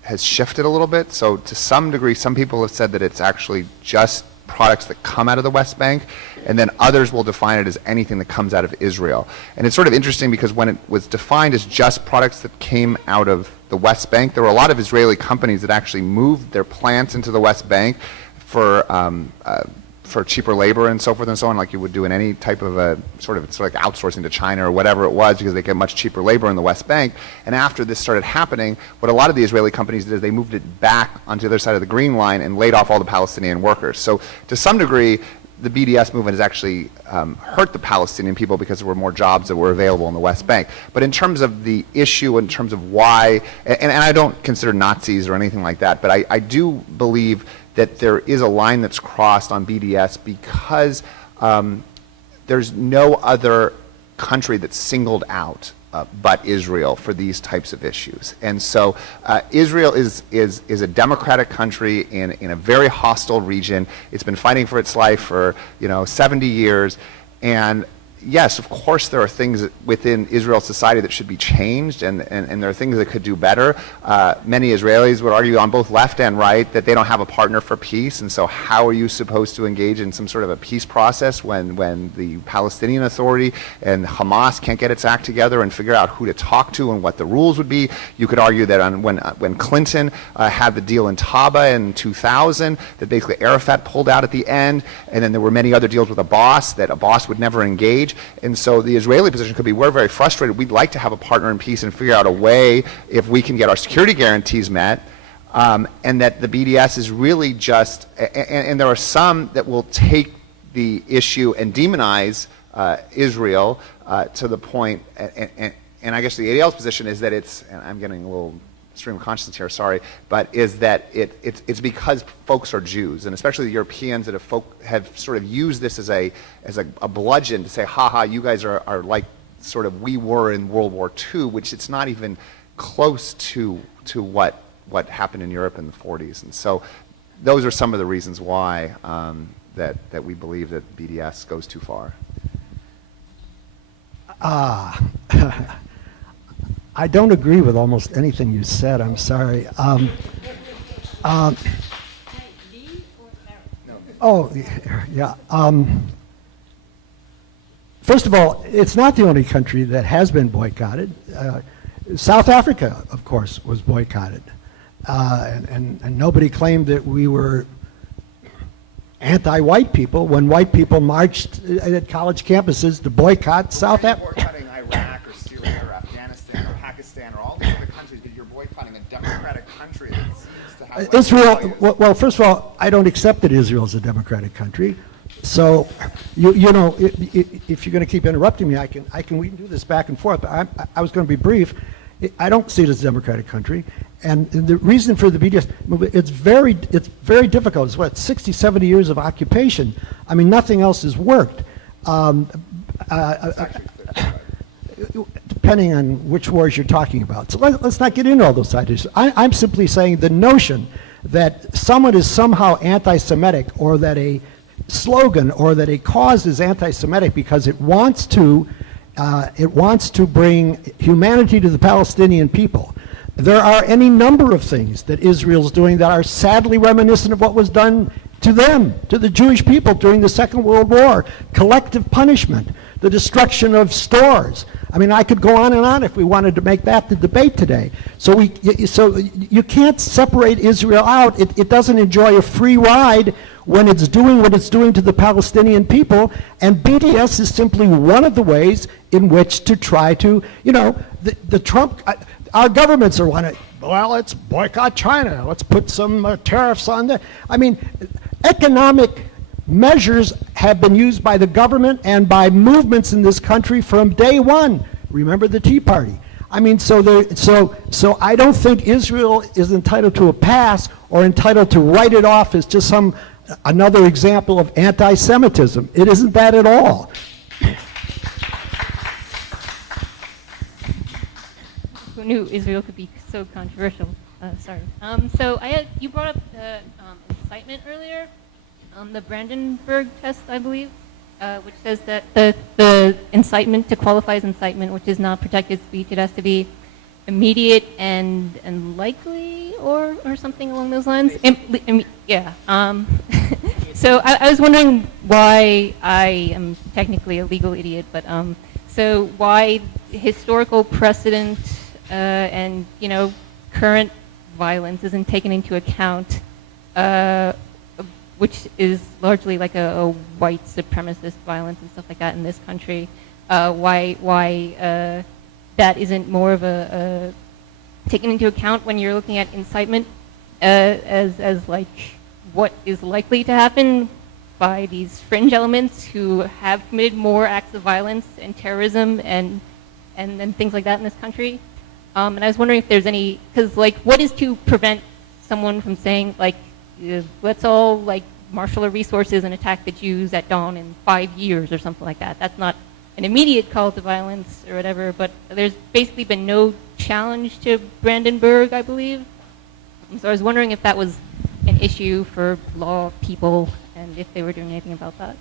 has shifted a little bit. So to some degree, some people have said that it's actually just products that come out of the West Bank, and then others will define it as anything that comes out of Israel. And it's sort of interesting because when it was defined as just products that came out of the West Bank, there were a lot of Israeli companies that actually moved their plants into the West Bank for cheaper labor and so forth and so on, like you would do in any type of it's like outsourcing to China or whatever it was, because they get much cheaper labor in the West Bank. And after this started happening, what a lot of the Israeli companies did is they moved it back onto the other side of the Green Line and laid off all the Palestinian workers. So to some degree, the BDS movement has actually hurt the Palestinian people because there were more jobs that were available in the West Bank. But in terms of the issue, in terms of why, and I don't consider Nazis or anything like that, but I do believe that there is a line that's crossed on BDS because there's no other country that's singled out but Israel for these types of issues. And so Israel is a democratic country in a very hostile region. It's been fighting for its life for 70 years. And yes, of course there are things within Israel society that should be changed, and there are things that could do better. Many Israelis would argue on both left and right that they don't have a partner for peace, and so how are you supposed to engage in some sort of a peace process when the Palestinian Authority and Hamas can't get its act together and figure out who to talk to and what the rules would be? You could argue that when Clinton had the deal in Taba in 2000, that basically Arafat pulled out at the end, and then there were many other deals with Abbas that Abbas would never engage. And so the Israeli position could be, we're very frustrated. We'd like to have a partner in peace and figure out a way if we can get our security guarantees met, and that the BDS is really just, and there are some that will take the issue and demonize Israel to the point, and I guess the ADL's position is that it's, and I'm getting a little stream of consciousness here, sorry, but is that it's because folks are Jews, and especially the Europeans that have sort of used this as a bludgeon to say, ha, you guys are like sort of we were in World War II, which it's not even close to what happened in Europe in the 40s. And so those are some of the reasons why that we believe that BDS goes too far. I don't agree with almost anything you said. I'm sorry. First of all, it's not the only country that has been boycotted. South Africa, of course, was boycotted. And nobody claimed that we were anti-white people when white people marched at college campuses to boycott South Africa. Boycotting Iraq or Syria or Afghanistan or Pakistan or all these other countries, but you're boycotting a democratic country that seems to have... Israel, well, first of all, I don't accept that Israel is a democratic country. So, you know, if you're going to keep interrupting me, we can do this back and forth. But I was going to be brief. I don't see it as a democratic country, and the reason for the BDS movement, it's very difficult. It's what, 60, 70 years of occupation. I mean, nothing else has worked. Depending on which wars you're talking about. So let's not get into all those side issues. I'm simply saying the notion that someone is somehow anti-Semitic, or that a slogan or that a cause is anti-Semitic because it wants to bring humanity to the Palestinian people. There are any number of things that Israel's doing that are sadly reminiscent of what was done to them, to the Jewish people during the Second World War. Collective punishment, the destruction of stores. I mean, I could go on and on if we wanted to make that the debate today. So you can't separate Israel out. It doesn't enjoy a free ride when it's doing what it's doing to the Palestinian people, and BDS is simply one of the ways in which to try to, you know, the Trump, our governments are wanting, well, let's boycott China, let's put some tariffs on that. I mean, economic measures have been used by the government and by movements in this country from day one. Remember the Tea Party. I mean, so I don't think Israel is entitled to a pass or entitled to write it off as just another example of anti-Semitism. It isn't that at all. who knew Israel could be so controversial? Sorry. So you brought up the incitement earlier, the Brandenburg test, I believe, which says that the incitement to qualify as incitement, which is not protected speech, it has to be immediate and likely, or something along those lines. Yeah. So I was wondering why I am technically a legal idiot, but so why historical precedent and current violence isn't taken into account, which is largely like a white supremacist violence and stuff like that in this country. Why that isn't more of a taken into account when you're looking at incitement as like what is likely to happen by these fringe elements who have committed more acts of violence and terrorism and things like that in this country. And I was wondering if there's any, because like what is to prevent someone from saying like, let's all like marshal our resources and attack the Jews at dawn in 5 years or something like that. That's not an immediate call to violence or whatever, but there's basically been no challenge to Brandenburg, I believe. So I was wondering if that was an issue for law people and if they were doing anything about that.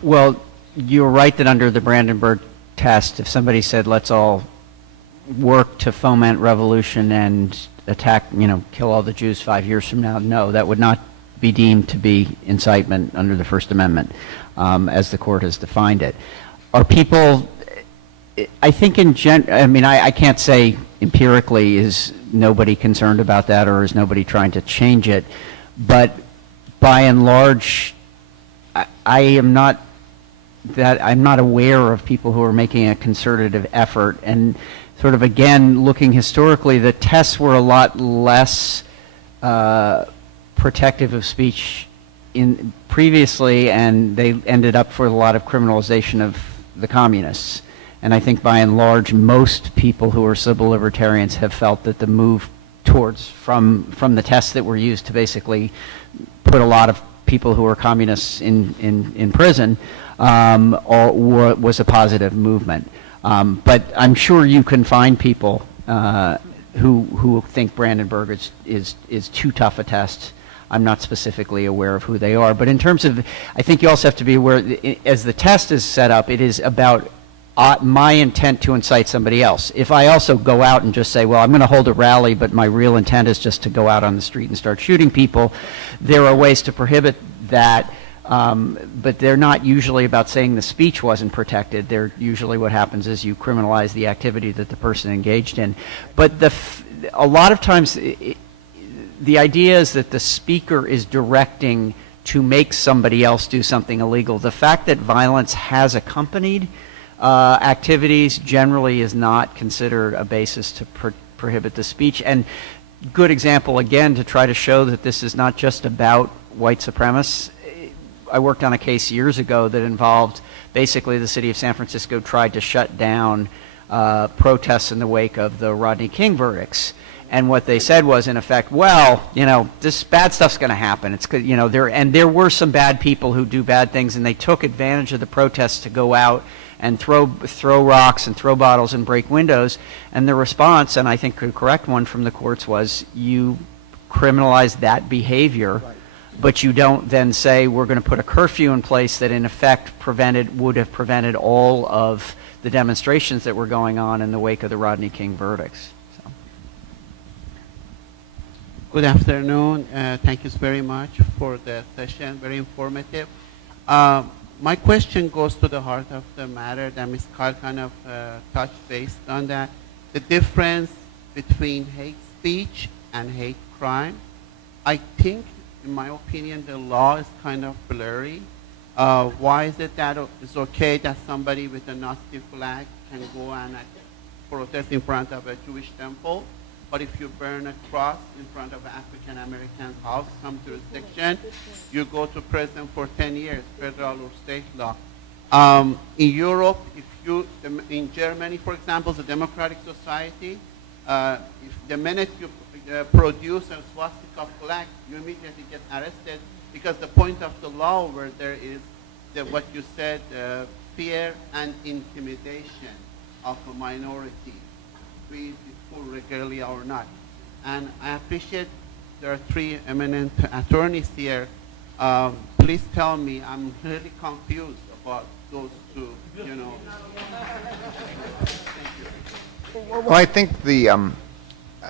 Well, you're right that under the Brandenburg test, if somebody said, let's all work to foment revolution and attack, kill all the Jews 5 years from now, no, that would not be deemed to be incitement under the First Amendment, as the court has defined it. Are people, I think I can't say empirically is nobody concerned about that or is nobody trying to change it, but by and large, I'm not aware of people who are making a concerted effort. And sort of again, looking historically, the tests were a lot less protective of speech previously, and they ended up for a lot of criminalization of the communists. And I think by and large, most people who are civil libertarians have felt that the move towards from the tests that were used to basically put a lot of people who are communists in prison was a positive movement. But I'm sure you can find people who think Brandenburg is too tough a test. I'm not specifically aware of who they are. But in terms of, I think you also have to be aware, as the test is set up, it is about my intent to incite somebody else. If I also go out and just say, well, I'm going to hold a rally, but my real intent is just to go out on the street and start shooting people, there are ways to prohibit that, but they're not usually about saying the speech wasn't protected. They're usually what happens is you criminalize the activity that the person engaged in. But a lot of times, the idea is that the speaker is directing to make somebody else do something illegal. The fact that violence has accompanied activities generally is not considered a basis to prohibit the speech. And good example, again, to try to show that this is not just about white supremacists. I worked on a case years ago that involved basically the city of San Francisco tried to shut down protests in the wake of the Rodney King verdicts. And what they said was, in effect, well, this bad stuff's going to happen. It's there were some bad people who do bad things, and they took advantage of the protests to go out and throw rocks and throw bottles and break windows. And the response, and I think the correct one from the courts, was you criminalize that behavior, but you don't then say we're going to put a curfew in place that in effect would have prevented all of the demonstrations that were going on in the wake of the Rodney King verdicts. Good afternoon. Thank you very much for the session. Very informative. My question goes to the heart of the matter that Ms. Carl kind of touched based on that. The difference between hate speech and hate crime. I think, in my opinion, the law is kind of blurry. Why is it that it's okay that somebody with a Nazi flag can go and protest in front of a Jewish temple? But if you burn a cross in front of an African American house, some jurisdiction, you go to prison for 10 years, federal or state law. In Europe, in Germany, for example, the Democratic Society, if the minute you produce a swastika flag, you immediately get arrested because the point of the law over there is what you said, fear and intimidation of a minority. be in full regalia or not. And I appreciate there are three eminent attorneys here. Please tell me, I'm really confused about those two, you know. Well, I think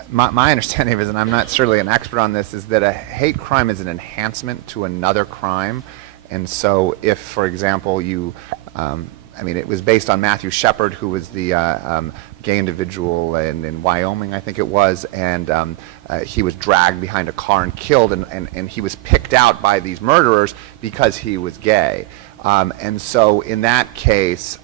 my understanding of it, and I'm not certainly an expert on this, is that a hate crime is an enhancement to another crime. And so if, for example, it was based on Matthew Shepard, who was the gay individual in Wyoming, I think it was, and he was dragged behind a car and killed, and he was picked out by these murderers because he was gay. And so in that case,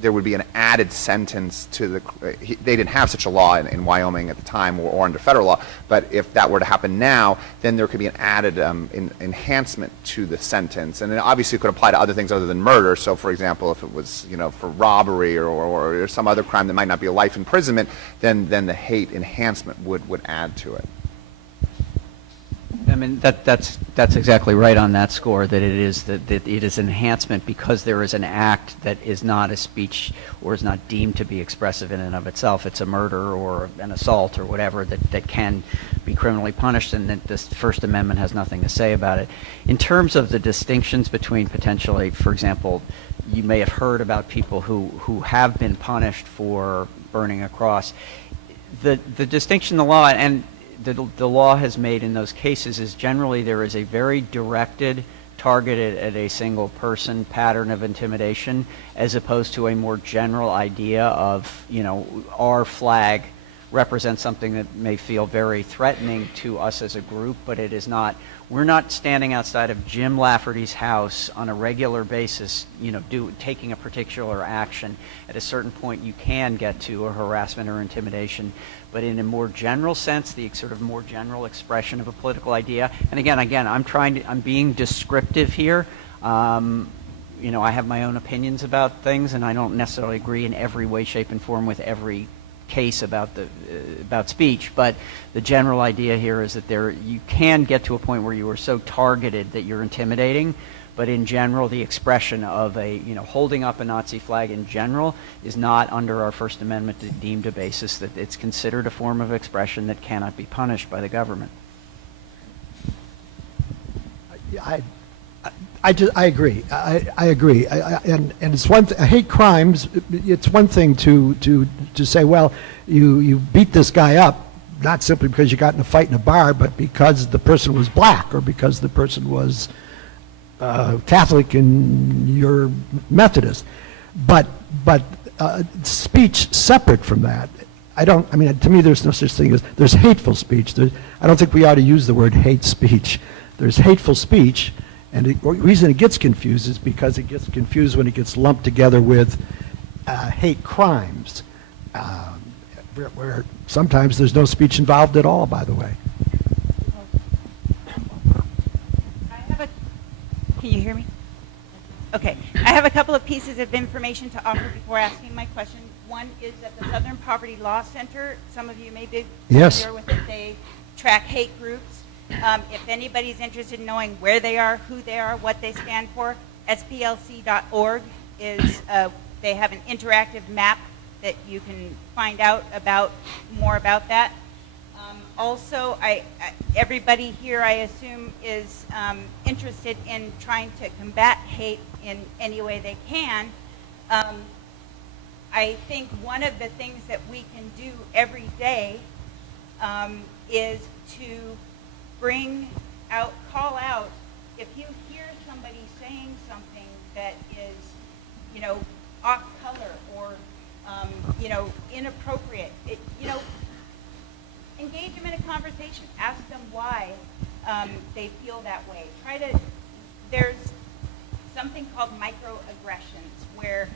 there would be an added sentence to they didn't have such a law in Wyoming at the time or under federal law, but if that were to happen now, then there could be an added enhancement to the sentence. And it obviously could apply to other things other than murder. So for example, if it was, for robbery or some other crime that might not be a life imprisonment, then the hate enhancement would add to it. I mean, that's exactly right on that score, that it is an enhancement because there is an act that is not a speech or is not deemed to be expressive in and of itself. It's a murder or an assault or whatever that can be criminally punished, and that this First Amendment has nothing to say about it. In terms of the distinctions between potentially, for example, you may have heard about people who have been punished for burning a cross. The distinction in the law, and the law has made in those cases, is generally there is a very directed, targeted at a single person pattern of intimidation, as opposed to a more general idea of, our flag represents something that may feel very threatening to us as a group, but it is not. We're not standing outside of Jim Lafferty's house on a regular basis, taking a particular action. At a certain point, you can get to a harassment or intimidation. But in a more general sense, the sort of more general expression of a political idea, and again, I'm being descriptive here. I have my own opinions about things, and I don't necessarily agree in every way, shape, and form with every case about speech. But the general idea here is that you can get to a point where you are so targeted that you're intimidating. But in general, the expression of holding up a Nazi flag in general is not under our First Amendment deemed a basis that it's considered a form of expression that cannot be punished by the government. I agree. I agree. And it's hate crimes. It's one thing to say, well, you beat this guy up not simply because you got in a fight in a bar, but because the person was black or because the person was Catholic and you're Methodist. But speech separate from that, to me there's no such thing there's hateful speech. I don't think we ought to use the word hate speech. There's hateful speech, and the reason it gets confused is because it gets confused when it gets lumped together with hate crimes, where sometimes there's no speech involved at all, by the way. Can you hear me? Okay. I have a couple of pieces of information to offer before asking my question. One is at the Southern Poverty Law Center. Some of you may be familiar with it. They track hate groups. If anybody's interested in knowing where they are, who they are, what they stand for, splc.org is, they have an interactive map that you can find out more about that. Also, everybody here, I assume, is interested in trying to combat hate in any way they can. I think one of the things that we can do every day is to call out, if you hear somebody saying something that is, off color or, inappropriate, engage them in a conversation. Ask them why they feel that way. There's something called microaggressions, where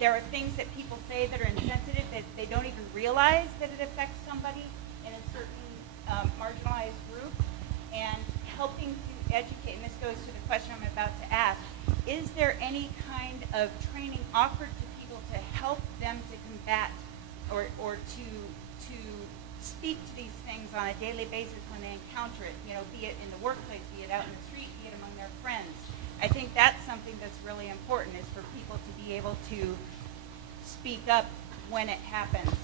there are things that people say that are insensitive that they don't even realize that it affects somebody in a certain marginalized group, and helping to educate. And this goes to the question I'm about to ask: is there any kind of training offered to people to help them to combat or to speak to these things on a daily basis when they encounter it, be it in the workplace, be it out in the street, be it among their friends? I think that's something that's really important, is for people to be able to speak up when it happens.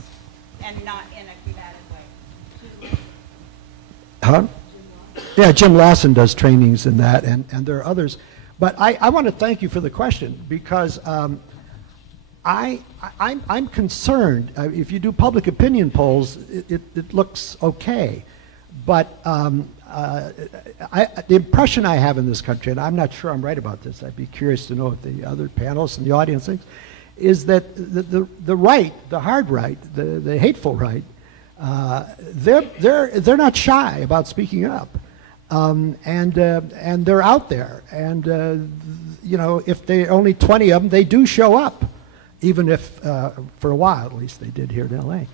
and not in a combative way. Huh? Yeah, Jim Lawson does trainings in that, and there are others. But I want to thank you for the question, because I'm concerned. If you do public opinion polls, it looks okay. But the impression I have in this country, and I'm not sure I'm right about this, I'd be curious to know what the other panelists in the audience think, is that the right, the hard right, the hateful right, they're not shy about speaking up, and they're out there, and you know, if they only 20 of them, they do show up, even if for a while at least they did here in LA.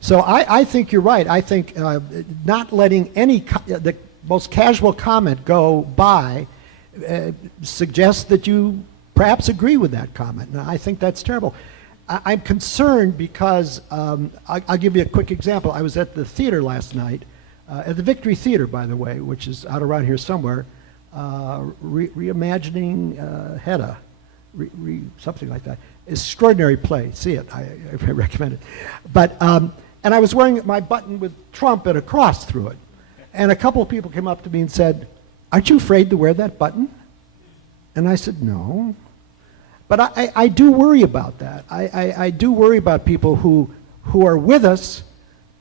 So I think you're right. I think not letting the most casual comment go by suggests that you perhaps agree with that comment. And I think that's terrible. I'm concerned because, I'll give you a quick example. I was at the theater last night, at the Victory Theater, by the way, which is out around here somewhere, reimagining Hedda, something like that. Extraordinary play. See it. I recommend it. But, and I was wearing my button with Trump and a cross through it. And a couple of people came up to me and said, "Aren't you afraid to wear that button?" And I said, "No." But I do worry about that. I do worry about people who are with us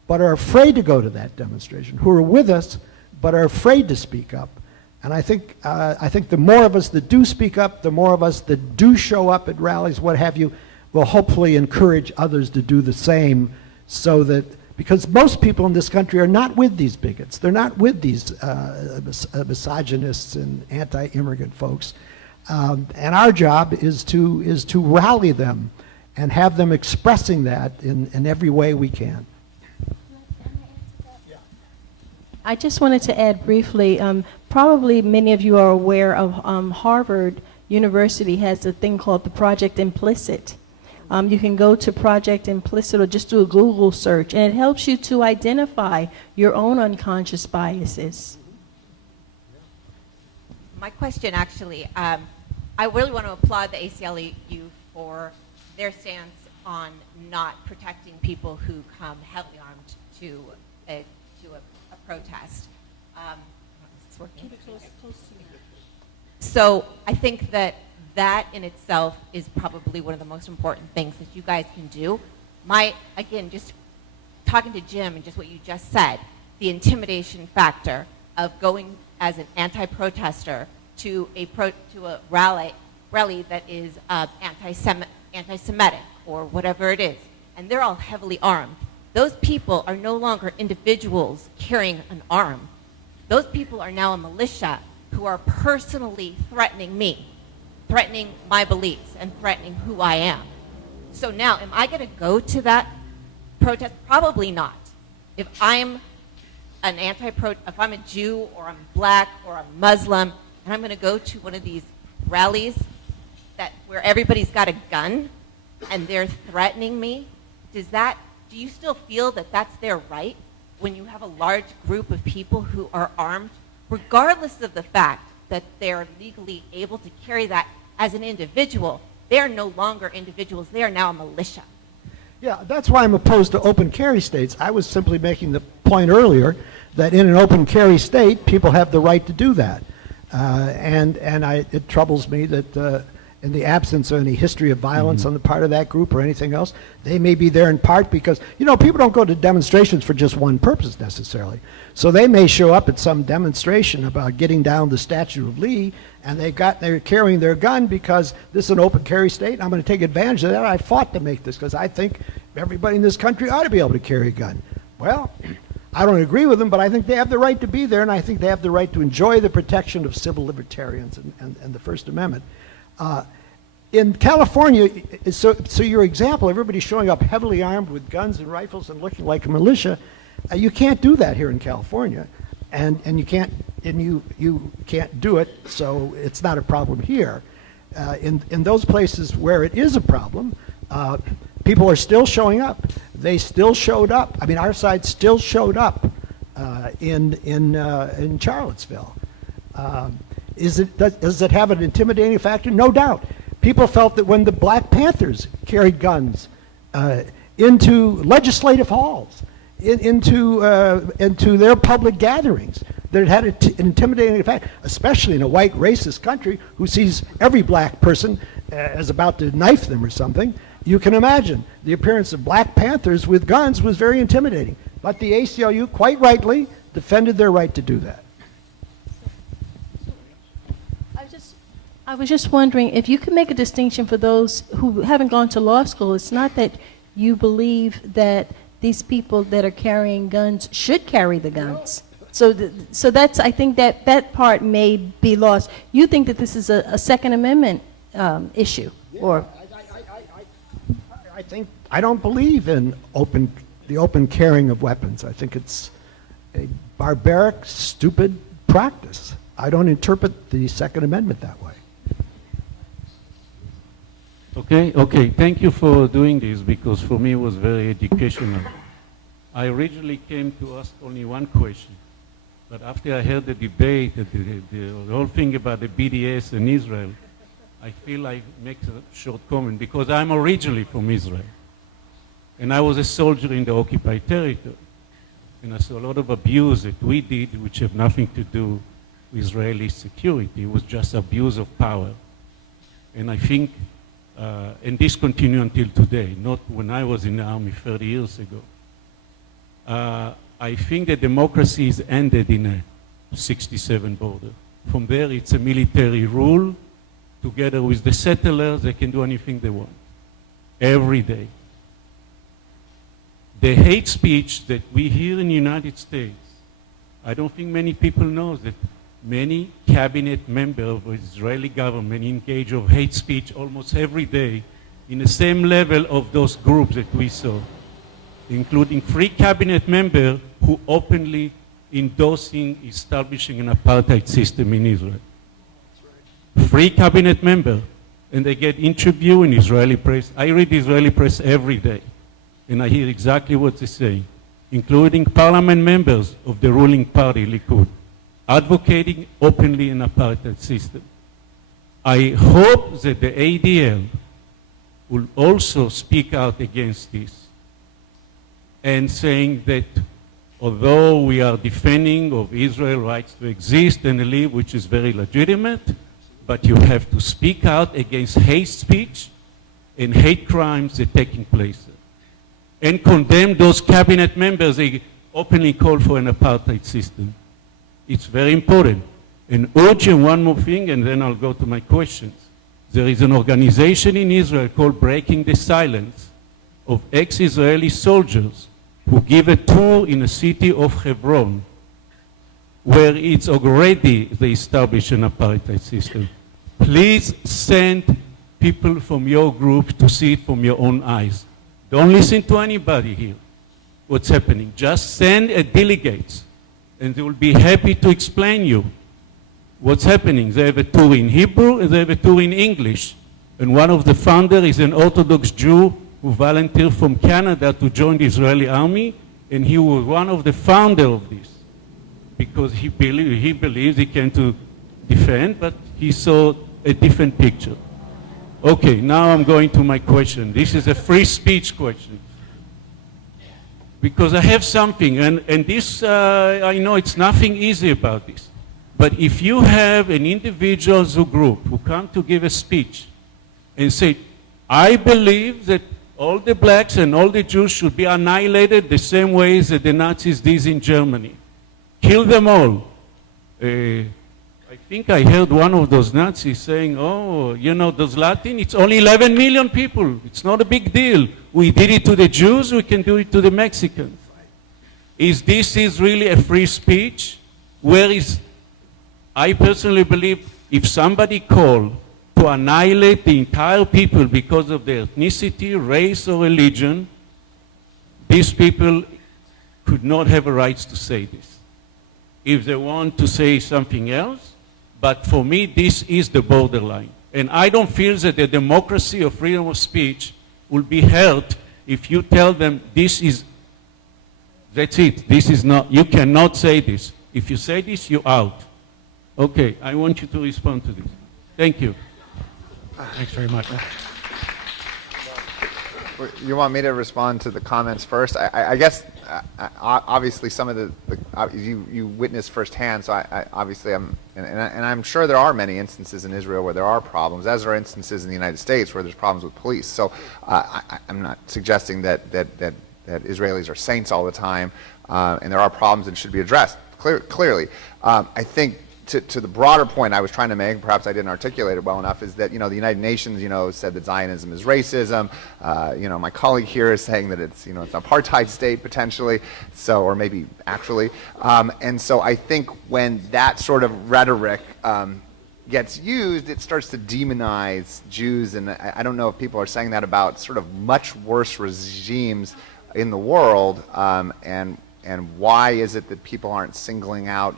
but are afraid to go to that demonstration, who are with us but are afraid to speak up. And I think the more of us that do speak up, the more of us that do show up at rallies, what have you, will hopefully encourage others to do the same, so that, because most people in this country are not with these bigots. They're not with these misogynists and anti-immigrant folks. And our job is to rally them and have them expressing that in every way we can. I just wanted to add briefly, probably many of you are aware of Harvard University has a thing called the Project Implicit. You can go to Project Implicit or just do a Google search, and it helps you to identify your own unconscious biases. My question, actually, I really want to applaud the ACLU for their stance on not protecting people who come heavily armed to a protest. So I think that in itself is probably one of the most important things that you guys can do. Again, just talking to Jim and just what you just said, the intimidation factor of going as an anti-protester to a rally that is anti-Semitic or whatever it is, and they're all heavily armed. Those people are no longer individuals carrying an arm. Those people are now a militia who are personally threatening me, threatening my beliefs, and threatening who I am. So now, am I going to go to that protest? Probably not. If I'm if I'm a Jew or I'm black or I'm Muslim, and I'm going to go to one of these rallies where everybody's got a gun and they're threatening me, do you still feel that that's their right when you have a large group of people who are armed, regardless of the fact that they're legally able to carry that as an individual? They are no longer individuals. They are now a militia. Yeah, that's why I'm opposed to open carry states. I was simply making the point earlier that in an open carry state, people have the right to do that. It troubles me that in the absence of any history of violence on the part of that group or anything else, they may be there in part because, people don't go to demonstrations for just one purpose necessarily. So they may show up at some demonstration about getting down the Statue of Lee, and they're carrying their gun because this is an open carry state, and I'm going to take advantage of that. I fought to make this because I think everybody in this country ought to be able to carry a gun. Well, I don't agree with them, but I think they have the right to be there, and I think they have the right to enjoy the protection of civil libertarians and the First Amendment. In California, so your example, everybody showing up heavily armed with guns and rifles and looking like a militia, you can't do that here in California, and you can't do it, so it's not a problem here. In those places where it is a problem, people are still showing up. They still showed up. I mean, our side still showed up in Charlottesville. Does it have an intimidating factor? No doubt. People felt that when the Black Panthers carried guns into legislative halls, into their public gatherings, that it had an intimidating effect, especially in a white racist country who sees every black person as about to knife them or something. You can imagine the appearance of Black Panthers with guns was very intimidating. But the ACLU, quite rightly, defended their right to do that. I was just wondering if you could make a distinction for those who haven't gone to law school. It's not that you believe that these people that are carrying guns should carry the guns. So that's, I think that part may be lost. You think that this is a Second Amendment issue, or? I don't believe in the open carrying of weapons. I think it's a barbaric, stupid practice. I don't interpret the Second Amendment that way. Okay, thank you for doing this, because for me it was very educational. I originally came to ask only one question, but after I heard the debate, the whole thing about the BDS and Israel, I feel I make a short comment, because I'm originally from Israel. And I was a soldier in the occupied territory. And I saw a lot of abuse that we did, which have nothing to do with Israeli security. It was just abuse of power. And I think, and this continued until today, not when I was in the army 30 years ago. I think that democracy is ended in a 67 border. From there, it's a military rule. Together with the settlers, they can do anything they want, every day. The hate speech that we hear in the United States, I don't think many people know that many cabinet members of the Israeli government engage of hate speech almost every day in the same level of those groups that we saw, including 3 cabinet members who openly endorsing establishing an apartheid system in Israel. 3 cabinet members, and they get interviewed in Israeli press. I read Israeli press every day, and I hear exactly what they say, including parliament members of the ruling party, Likud, advocating openly an apartheid system. I hope that the ADL will also speak out against this, and saying that although we are defending of Israel's rights to exist and live, which is very legitimate, but you have to speak out against hate speech and hate crimes that are taking place. And condemn those cabinet members they openly call for an apartheid system. It's very important. And urgent, one more thing, and then I'll go to my questions. There is an organization in Israel called Breaking the Silence of ex-Israeli soldiers who give a tour in the city of Hebron, where it's already they establish an apartheid system. Please send people from your group to see it from your own eyes. Don't listen to anybody here, what's happening. Just send a delegates, and they will be happy to explain you what's happening. They have a tour in Hebrew, and they have a tour in English. And one of the founders is an Orthodox Jew who volunteered from Canada to join the Israeli army, and he was one of the founders of this, because he believes he came to defend, but he saw a different picture. Okay, now I'm going to my question. This is a free speech question. Because I have something, and this, I know it's nothing easy about this, but if you have an individual or group who come to give a speech and say, I believe that all the blacks and all the Jews should be annihilated the same way that the Nazis did in Germany. Kill them all. I think I heard one of those Nazis saying, oh, you know, those Latin, it's only 11 million people. It's not a big deal. We did it to the Jews, we can do it to the Mexicans. Is this really a free speech? I personally believe if somebody called to annihilate the entire people because of their ethnicity, race, or religion, these people could not have a right to say this. If they want to say something else, but for me, this is the borderline. And I don't feel that the democracy or freedom of speech will be hurt if you tell them that's it, this is not, you cannot say this. If you say this, you're out. Okay, I want you to respond to this. Thank you. Thanks very much. You want me to respond to the comments first? I guess obviously some of the you witnessed firsthand. So obviously and I'm sure there are many instances in Israel where there are problems, as there are instances in the United States where there's problems with police. So I'm not suggesting that Israelis are saints all the time, and there are problems that should be addressed clearly. I think. To the broader point I was trying to make, perhaps I didn't articulate it well enough, is that the United Nations said that Zionism is racism. My colleague here is saying that it's it's an apartheid state potentially, so or maybe actually. And so I think when that sort of rhetoric gets used, it starts to demonize Jews, and I don't know if people are saying that about sort of much worse regimes in the world, and why is it that people aren't singling out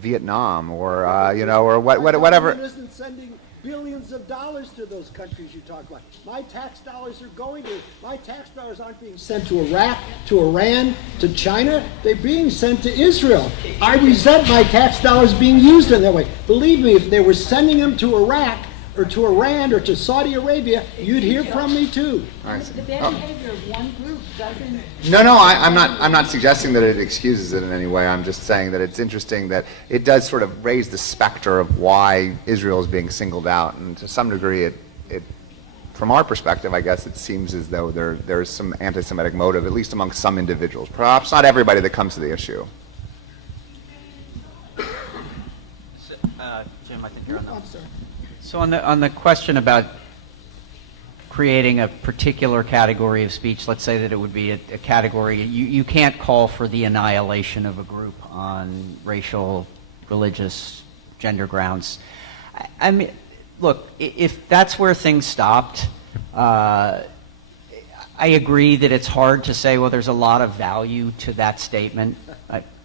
Vietnam or or whatever. My government isn't sending billions of dollars to those countries you talk about. My tax dollars are going to. My tax dollars aren't being sent to Iraq, to Iran, to China. They're being sent to Israel. I resent my tax dollars being used in that way. Believe me, if they were sending them to Iraq or to Iran or to Saudi Arabia, you'd hear from me too. The bad behavior of one group doesn't... No, I'm not suggesting that it excuses it in any way. I'm just saying that it's interesting that it does sort of raise the specter of why Israel is being singled out, and to some degree it from our perspective, I guess it seems as though there's some anti-Semitic motive, at least among some individuals. Perhaps not everybody that comes to the issue. Jim, I think you're on the... So on the question about creating a particular category of speech, let's say that it would be a category, you can't call for the annihilation of a group on racial, religious, gender grounds. I mean, look, if that's where things stopped, I agree that it's hard to say, well, there's a lot of value to that statement.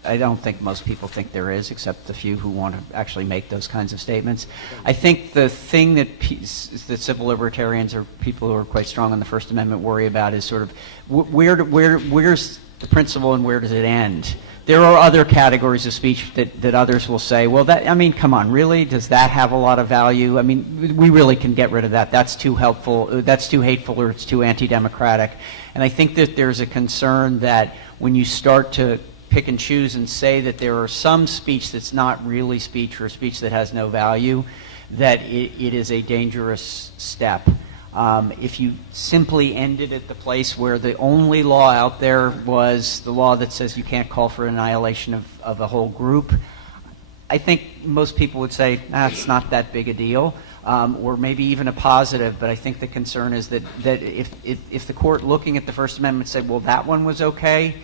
I don't think most people think there is, except the few who want to actually make those kinds of statements. I think the thing that civil libertarians or people who are quite strong on the First Amendment worry about is sort of where's the principle and where does it end? There are other categories of speech that others will say, well, come on, really? Does that have a lot of value? I mean, we really can get rid of that. That's too helpful, that's too hateful, or it's too anti-democratic. And I think that there's a concern that when you start to pick and choose and say that there are some speech that's not really speech or speech that has no value, that it is a dangerous step. If you simply ended at the place where the only law out there was the law that says you can't call for annihilation of a whole group, I think most people would say, it's not that big a deal, or maybe even a positive, but I think the concern is that if the court looking at the First Amendment said, well, that one was okay,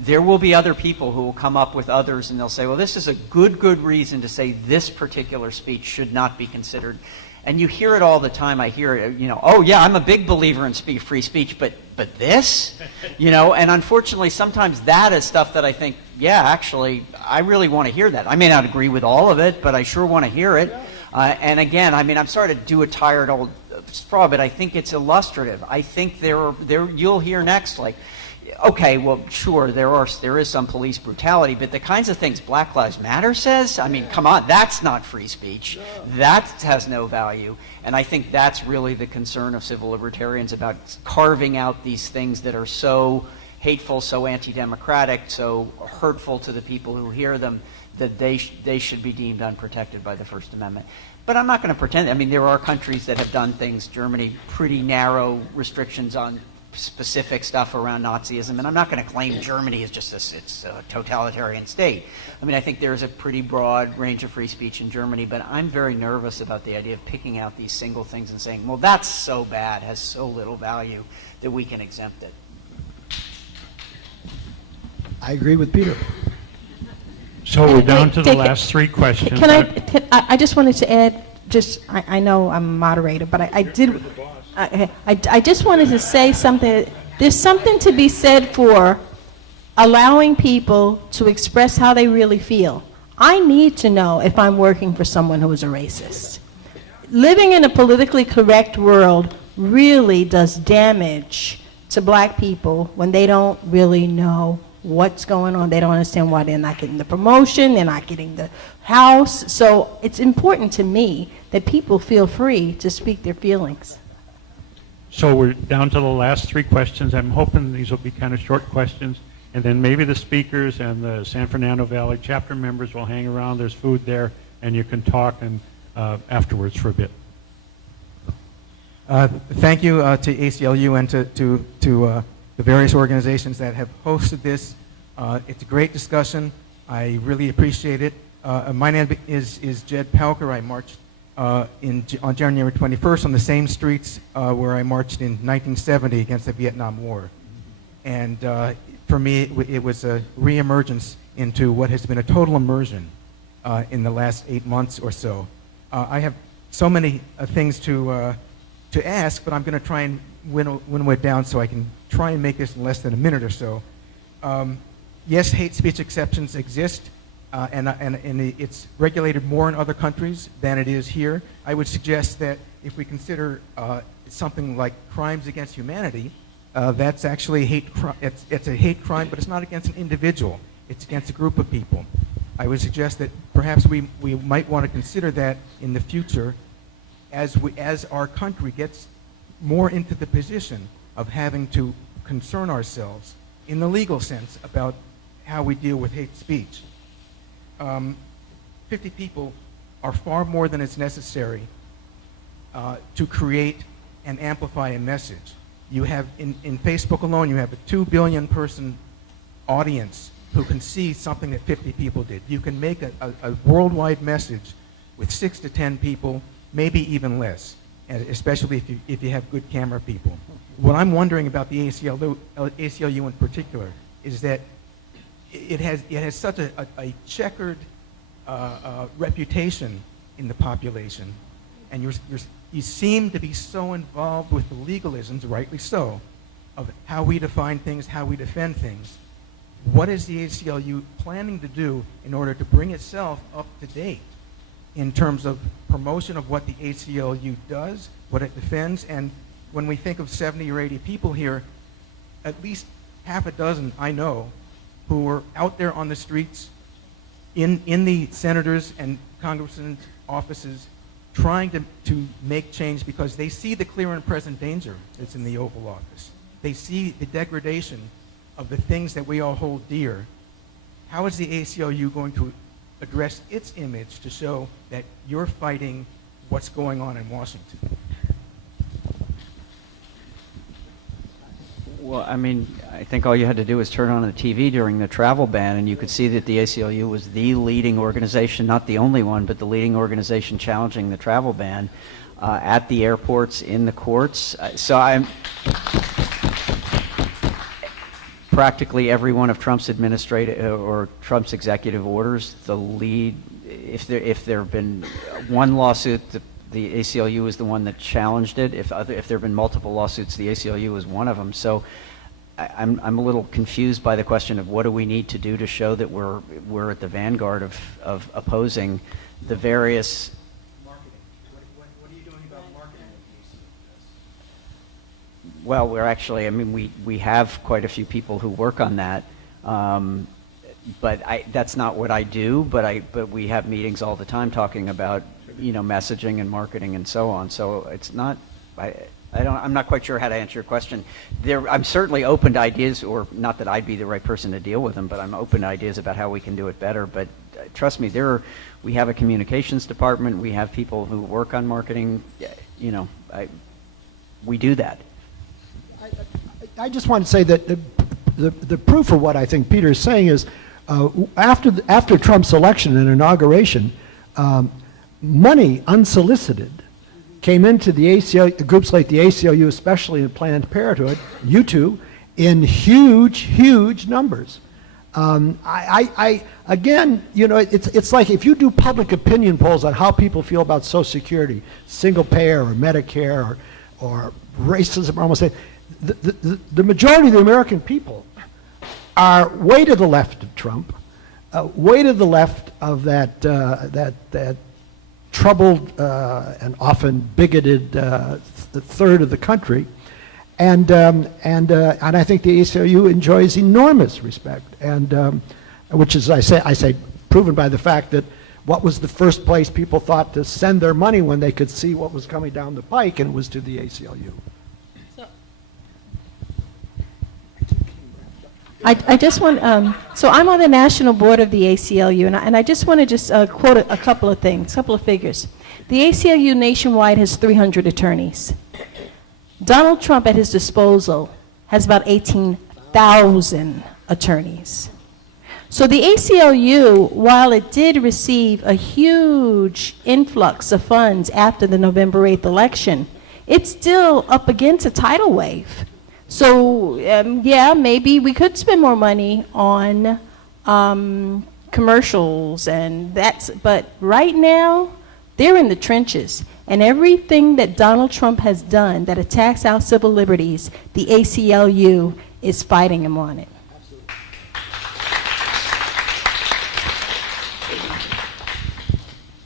there will be other people who will come up with others and they'll say, well, this is a good reason to say this particular speech should not be considered. And you hear it all the time. I hear it, oh yeah, I'm a big believer in free speech, but this, and unfortunately sometimes that is stuff that I think, yeah, actually, I really want to hear that. I may not agree with all of it, but I sure want to hear it. And again, I'm sorry to do a tired old straw, but I think it's illustrative. I think there you'll hear next, like, okay, well, sure, there is some police brutality, but the kinds of things Black Lives Matter says, come on, that's not free speech. That has no value. And I think that's really the concern of civil libertarians about carving out these things that are so hateful, so anti-democratic, so hurtful to the people who hear them, that they should be deemed unprotected by the First Amendment. But I'm not going to pretend. There are countries that have done things, Germany, pretty narrow restrictions on specific stuff around Nazism, and I'm not going to claim Germany is just it's a totalitarian state. I think there's a pretty broad range of free speech in Germany, but I'm very nervous about the idea of picking out these single things and saying, well, that's so bad, has so little value, that we can exempt it. I agree with Peter. So we're down to the last three questions. I just wanted to add, I know I'm a moderator, but I just wanted to say something. There's something to be said for allowing people to express how they really feel. I need to know if I'm working for someone who is a racist. Living in a politically correct world really does damage to black people when they don't really know what's going on. They don't understand why they're not getting the promotion, they're not getting the house. So it's important to me that people feel free to speak their feelings. So we're down to the last 3 questions. I'm hoping these will be kind of short questions, and then maybe the speakers and the San Fernando Valley chapter members will hang around. There's food there, and you can talk and afterwards for a bit. Thank you to ACLU and to the various organizations that have hosted this. It's a great discussion. I really appreciate it. My name is Jed Pauker. I marched on January 21st on the same streets where I marched in 1970 against the Vietnam War. And for me, it was a reemergence into what has been a total immersion in the last 8 months or so. I have so many things to ask, but I'm going to try and winnow it down so I can try and make this in less than a minute or so. Yes, hate speech exceptions exist, and it's regulated more in other countries than it is here. I would suggest that if we consider something like crimes against humanity, that's actually it's a hate crime, but it's not against an individual. It's against a group of people. I would suggest that perhaps we might want to consider that in the future as our country gets more into the position of having to concern ourselves in the legal sense about how we deal with hate speech. 50 people are far more than is necessary to create and amplify a message. You have, in Facebook alone, you have a 2 billion person audience who can see something that 50 people did. You can make a worldwide message with 6 to 10 people, maybe even less, and especially if you have good camera people. What I'm wondering about the ACLU in particular is that it has such a checkered reputation in the population, and you seem to be so involved with the legalisms, rightly so, of how we define things, how we defend things. What is the ACLU planning to do in order to bring itself up to date in terms of promotion of what the ACLU does, what it defends? And when we think of 70 or 80 people here, at least half a dozen I know who were out there on the streets in the senators and congressmen's offices trying to make change because they see the clear and present danger that's in the Oval Office. They see the degradation of the things that we all hold dear. How is the ACLU going to address its image to show that you're fighting what's going on in Washington? Well, I mean, I think all you had to do was turn on the TV during the travel ban, and you could see that the ACLU was the leading organization, not the only one, but the leading organization challenging the travel ban at the airports, in the courts. So I'm practically every one of Trump's administrative or Trump's executive orders, the lead. If there have been one lawsuit, the ACLU is the one that challenged it. If there have been multiple lawsuits, the ACLU is one of them. So I'm a little confused by the question of what do we need to do to show that we're at the vanguard of opposing the various. Marketing. What are you doing about marketing? Well, we're actually, I mean, we have quite a few people who work on that. But that's not what I do, but we have meetings all the time talking about, messaging and marketing and so on. So it's not, I'm not quite sure how to answer your question. I'm certainly open to ideas, or not that I'd be the right person to deal with them, but I'm open to ideas about how we can do it better. But trust me, we have a communications department, we have people who work on marketing, we do that. I just want to say that the proof of what I think Peter is saying is after Trump's election and inauguration, money unsolicited came into the ACLU, groups like the ACLU, especially in Planned Parenthood, you two, in huge, huge numbers. Again, it's like if you do public opinion polls on how people feel about Social Security, single payer or Medicare or racism, almost say, the majority of the American people are way to the left of Trump, way to the left of that troubled and often bigoted third of the country, and I think the ACLU enjoys enormous respect, and which is I say proven by the fact that what was the first place people thought to send their money when they could see what was coming down the pike, and it was to the ACLU. I just want, so I'm on the national board of the ACLU, and I just want to just quote a couple of things, a couple of figures. The ACLU nationwide has 300 attorneys. Donald Trump at his disposal has about 18,000 attorneys. So the ACLU, while it did receive a huge influx of funds after the November 8th election, it's still up against a tidal wave. So yeah, maybe we could spend more money on commercials and that's, but right now, they're in the trenches. And everything that Donald Trump has done that attacks our civil liberties, the ACLU is fighting him on it.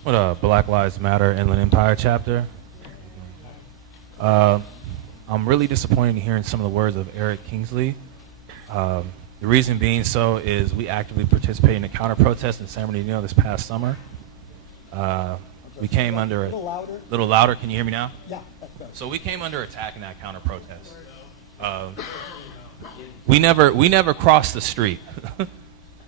What Black Lives Matter Inland Empire chapter. I'm really disappointed in hearing some of the words of Eric Kingsley. The reason being so is we actively participated in a counter-protest in San Bernardino this past summer. We came under a little louder. Can you hear me now? Yeah, that's better. So we came under attack in that counter-protest. We never crossed the street.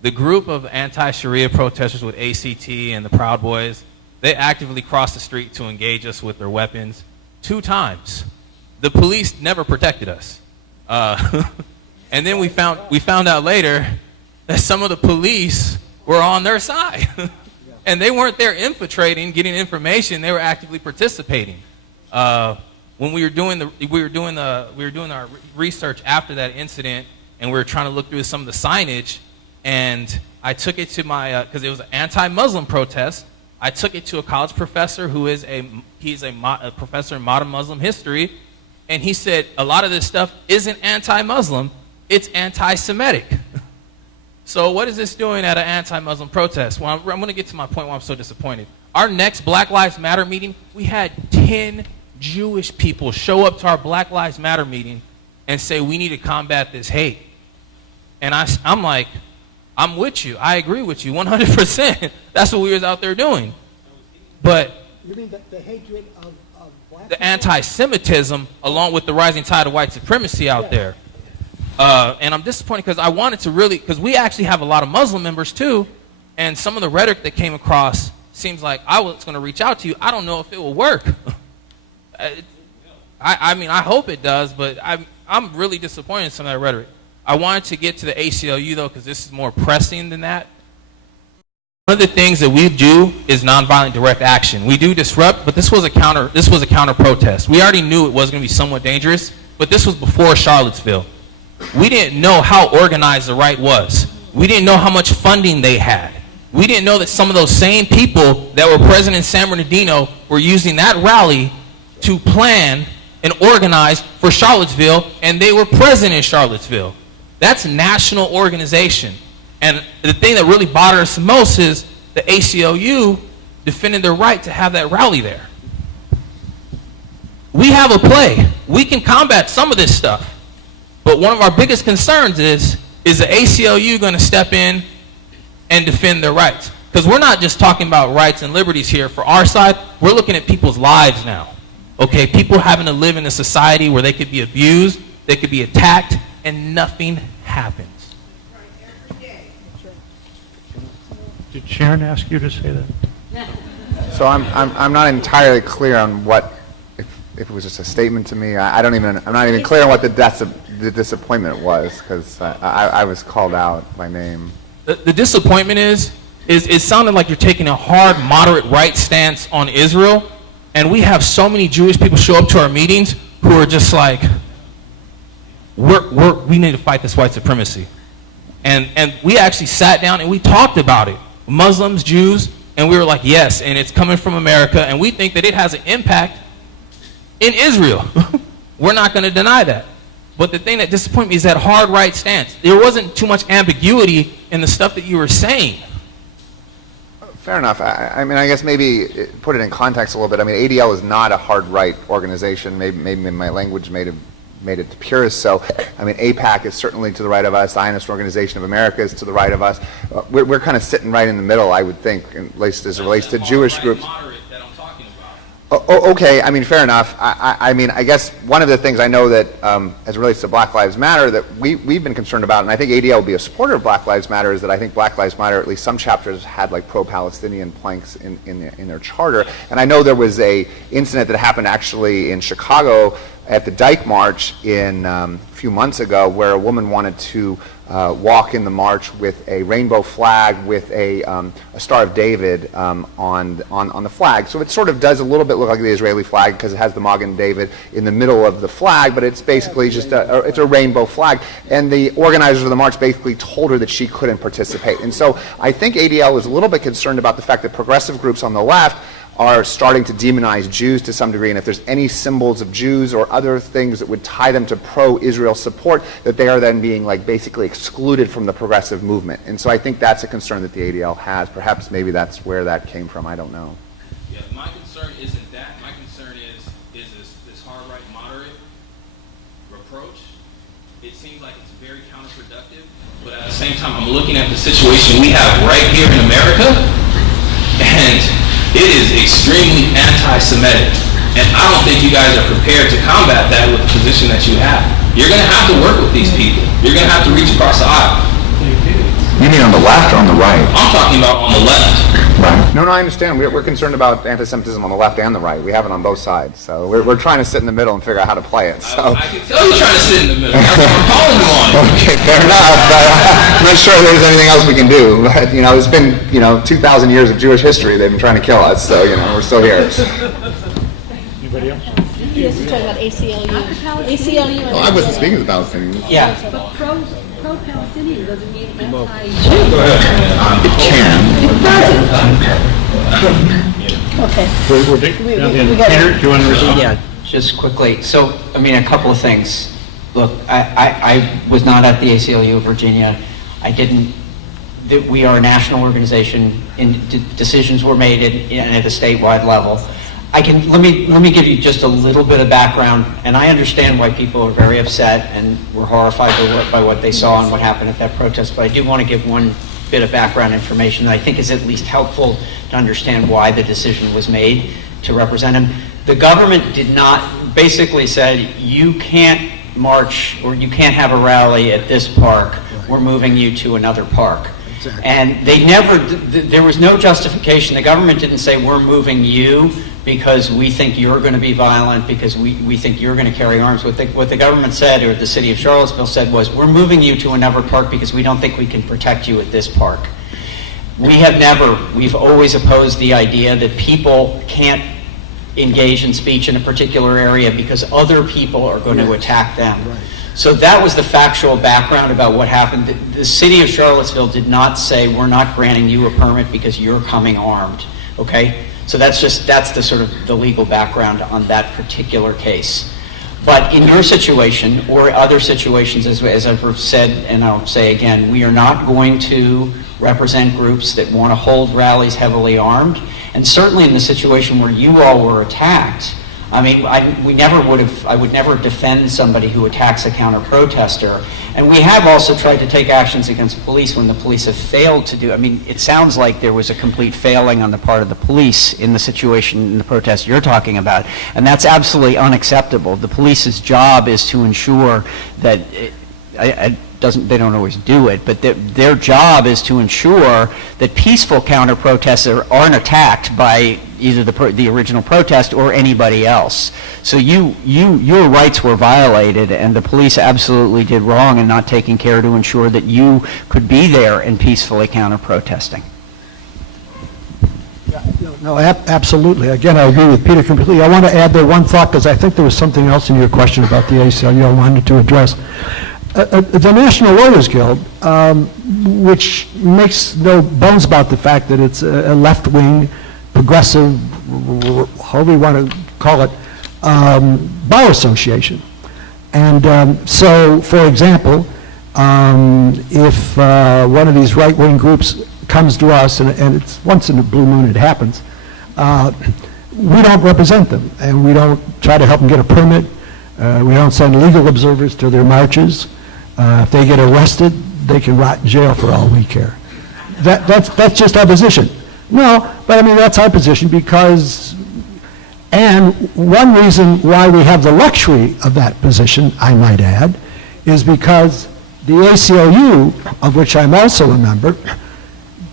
The group of anti-Sharia protesters with ACT and the Proud Boys, they actively crossed the street to engage us with their weapons 2 times. The police never protected us. And then we found out later that some of the police were on their side. And they weren't there infiltrating, getting information. They were actively participating. When we were doing our research after that incident, and we were trying to look through some of the signage, and I took it to my because it was an anti-Muslim protest. I took it to a college professor who is a professor in modern Muslim history, and he said a lot of this stuff isn't anti-Muslim, it's anti-Semitic. So what is this doing at an anti-Muslim protest? Well, I'm going to get to my point why I'm so disappointed. Our next Black Lives Matter meeting, we had 10 Jewish people show up to our Black Lives Matter meeting and say we need to combat this hate. And I'm like, I'm with you. I agree with you 100%. That's what we was out there doing. But you mean the hatred of black the anti-Semitism along with the rising tide of white supremacy out there. And I'm disappointed because I wanted to really, because we actually have a lot of Muslim members too, and some of the rhetoric that came across seems like I was going to reach out to you. I don't know if it will work. I mean, I hope it does, but I'm really disappointed in some of that rhetoric. I wanted to get to the ACLU though, because this is more pressing than that. One of the things that we do is nonviolent direct action. We do disrupt, but this was a counter protest. We already knew it was going to be somewhat dangerous, but this was before Charlottesville. We didn't know how organized the right was. We didn't know how much funding they had. We didn't know that some of those same people that were present in San Bernardino were using that rally to plan and organize for Charlottesville, and they were present in Charlottesville. That's national organization. And the thing that really bothered us the most is the ACLU defended their right to have that rally there. We have a play. We can combat some of this stuff. But one of our biggest concerns is the ACLU going to step in and defend their rights? Because we're not just talking about rights and liberties here. For our side, we're looking at people's lives now. Okay, people having to live in a society where they could be abused, they could be attacked, and nothing happens. Did Sharon ask you to say that? So I'm not entirely clear on what, if it was just a statement to me. I'm not even clear on what the disappointment was, because I was called out by name. The disappointment is it sounded like you're taking a hard, moderate right stance on Israel, and we have so many Jewish people show up to our meetings who are just like, we need to fight this white supremacy. And we actually sat down and we talked about it. Muslims, Jews, and we were like, yes, and it's coming from America, and we think that it has an impact in Israel. We're not going to deny that. But the thing that disappointed me is that hard right stance. There wasn't too much ambiguity in the stuff that you were saying. Fair enough. I mean, I guess maybe put it in context a little bit. I mean, ADL is not a hard right organization. Maybe my language made it to purists. So, I mean, AIPAC is certainly to the right of us. The Zionist Organization of America is to the right of us. We're kind of sitting right in the middle, I would think, at least as it relates to Jewish groups. Okay, I mean, fair enough. I mean, I guess one of the things I know that, as it relates to Black Lives Matter, that we've been concerned about, and I think ADL will be a supporter of Black Lives Matter, is that I think Black Lives Matter, at least some chapters, had like pro-Palestinian planks in their charter. And I know there was a incident that happened actually in Chicago at the Dyke March a few months ago, where a woman wanted to walk in the march with a rainbow flag with a Star of David on the flag. So it sort of does a little bit look like the Israeli flag because it has the Magen David in the middle of the flag, but it's basically just it's a rainbow flag. And the organizers of the march basically told her that she couldn't participate. And so I think ADL is a little bit concerned about the fact that progressive groups on the left are starting to demonize Jews to some degree, and if there's any symbols of Jews or other things that would tie them to pro-Israel support, that they are then being like basically excluded from the progressive movement. And so I think that's a concern that the ADL has. Perhaps maybe that's where that came from. I don't know. Yeah, my concern isn't that. My concern is this hard right moderate approach. It seems like it's very counterproductive, but at the same time, I'm looking at the situation we have right here in America, and it is extremely anti-Semitic, and I don't think you guys are prepared to combat that with the position that you have. You're going to have to work with these people. You're going to have to reach across the aisle. You mean on the left or on the right? I'm talking about on the left. Right. No, I understand. We're concerned about anti-Semitism on the left and the right. We have it on both sides. So we're trying to sit in the middle and figure out how to play it. So. I can tell you're trying to sit in the middle. That's what I'm calling you on. Okay, fair enough. But I'm not sure there's anything else we can do. But, it's been, 2,000 years of Jewish history. They've been trying to kill us. So, we're still here. Anybody else? Yes, you're talking about ACLU. ACLU. Well, I wasn't speaking to Palestinians. Yeah. But pro-Palestinian doesn't mean anti-Jew. It can. It doesn't. Okay. Peter, do you want to respond? Yeah, just quickly. So, I mean, a couple of things. Look, I was not at the ACLU of Virginia. We are a national organization, and decisions were made at a statewide level. Let me give you just a little bit of background, and I understand why people are very upset and were horrified by what they saw and what happened at that protest, but I do want to give one bit of background information that I think is at least helpful to understand why the decision was made to represent him. The government did not, basically said, you can't march or you can't have a rally at this park, we're moving you to another park. Exactly. And there was no justification. The government didn't say, we're moving you because we think you're going to be violent, because we think you're going to carry arms. What the government said, or the city of Charlottesville said, was, we're moving you to another park because we don't think we can protect you at this park. We've always opposed the idea that people can't engage in speech in a particular area because other people are going to attack them. Right. So that was the factual background about what happened. The city of Charlottesville did not say, we're not granting you a permit because you're coming armed, okay? So that's the sort of the legal background on that particular case. But in your situation or other situations, as I've said, and I'll say again, we are not going to represent groups that want to hold rallies heavily armed. And certainly in the situation where you all were attacked, I mean, I would never defend somebody who attacks a counter-protester. And we have also tried to take actions against police when the police have failed to do. I mean, it sounds like there was a complete failing on the part of the police in the situation, in the protest you're talking about. And that's absolutely unacceptable. The police's job is to ensure that they don't always do it, but their job is to ensure that peaceful counter-protesters aren't attacked by either the original protest or anybody else. So your rights were violated, and the police absolutely did wrong in not taking care to ensure that you could be there and peacefully counter-protesting. No, absolutely. Again, I agree with Peter completely. I want to add there one thought, because I think there was something else in your question about the ACLU I wanted to address. The National Lawyers Guild, which makes no bones about the fact that it's a left-wing, progressive, however you want to call it, bar association. And so, for example, if one of these right-wing groups comes to us, and it's once in a blue moon it happens, we don't represent them, and we don't try to help them get a permit. We don't send legal observers to their marches. If they get arrested, they can rot in jail for all we care. That's just our position. No, but I mean, that's our position because And one reason why we have the luxury of that position, I might add, is because the ACLU, of which I'm also a member,